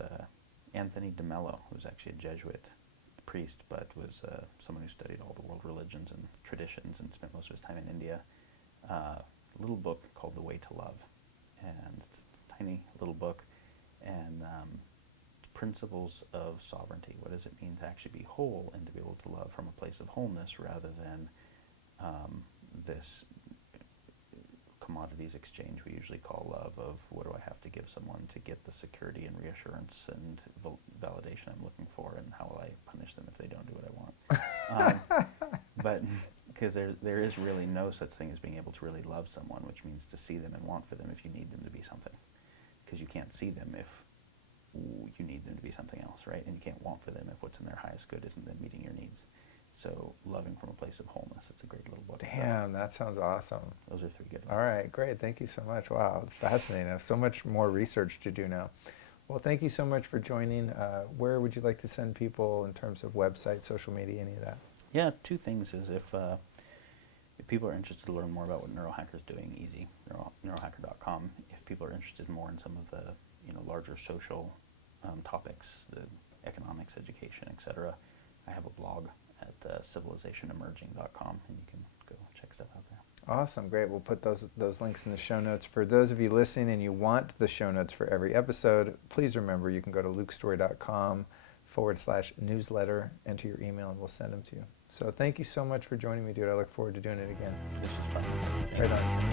Anthony de Mello, who was actually a Jesuit priest, but was someone who studied all the world religions and traditions and spent most of his time in India. A little book called The Way to Love. And it's a tiny little book. And principles of sovereignty. What does it mean to actually be whole and to be able to love from a place of wholeness rather than this commodities exchange we usually call love of what do I have to give someone to get the security and reassurance and validation I'm looking for, and how will I punish them if they don't do what I want. But because there is really no such thing as being able to really love someone, which means to see them and want for them if you need them to be something, because you can't see them if you need them to be something else, right? And you can't want for them if what's in their highest good isn't them meeting your needs. So loving from a place of wholeness, it's a great little book. Damn, that sounds awesome. Those are 3 good ones. All right, great. Thank you so much. Wow, it's fascinating. I have so much more research to do now. Well, thank you so much for joining. Where would you like to send people in terms of website, social media, any of that? Yeah, 2 things is if people are interested to learn more about what Neurohacker's doing, easy, neurohacker.com. If people are interested more in some of the larger social topics, the economics, education, etc., I have a blog at civilizationemerging.com, and you can go check stuff out there. Awesome, great. We'll put those links in the show notes. For those of you listening and you want the show notes for every episode, please remember you can go to lukestorey.com/newsletter, enter your email, and we'll send them to you. So thank you so much for joining me, dude. I look forward to doing it again. This was fun. Right on.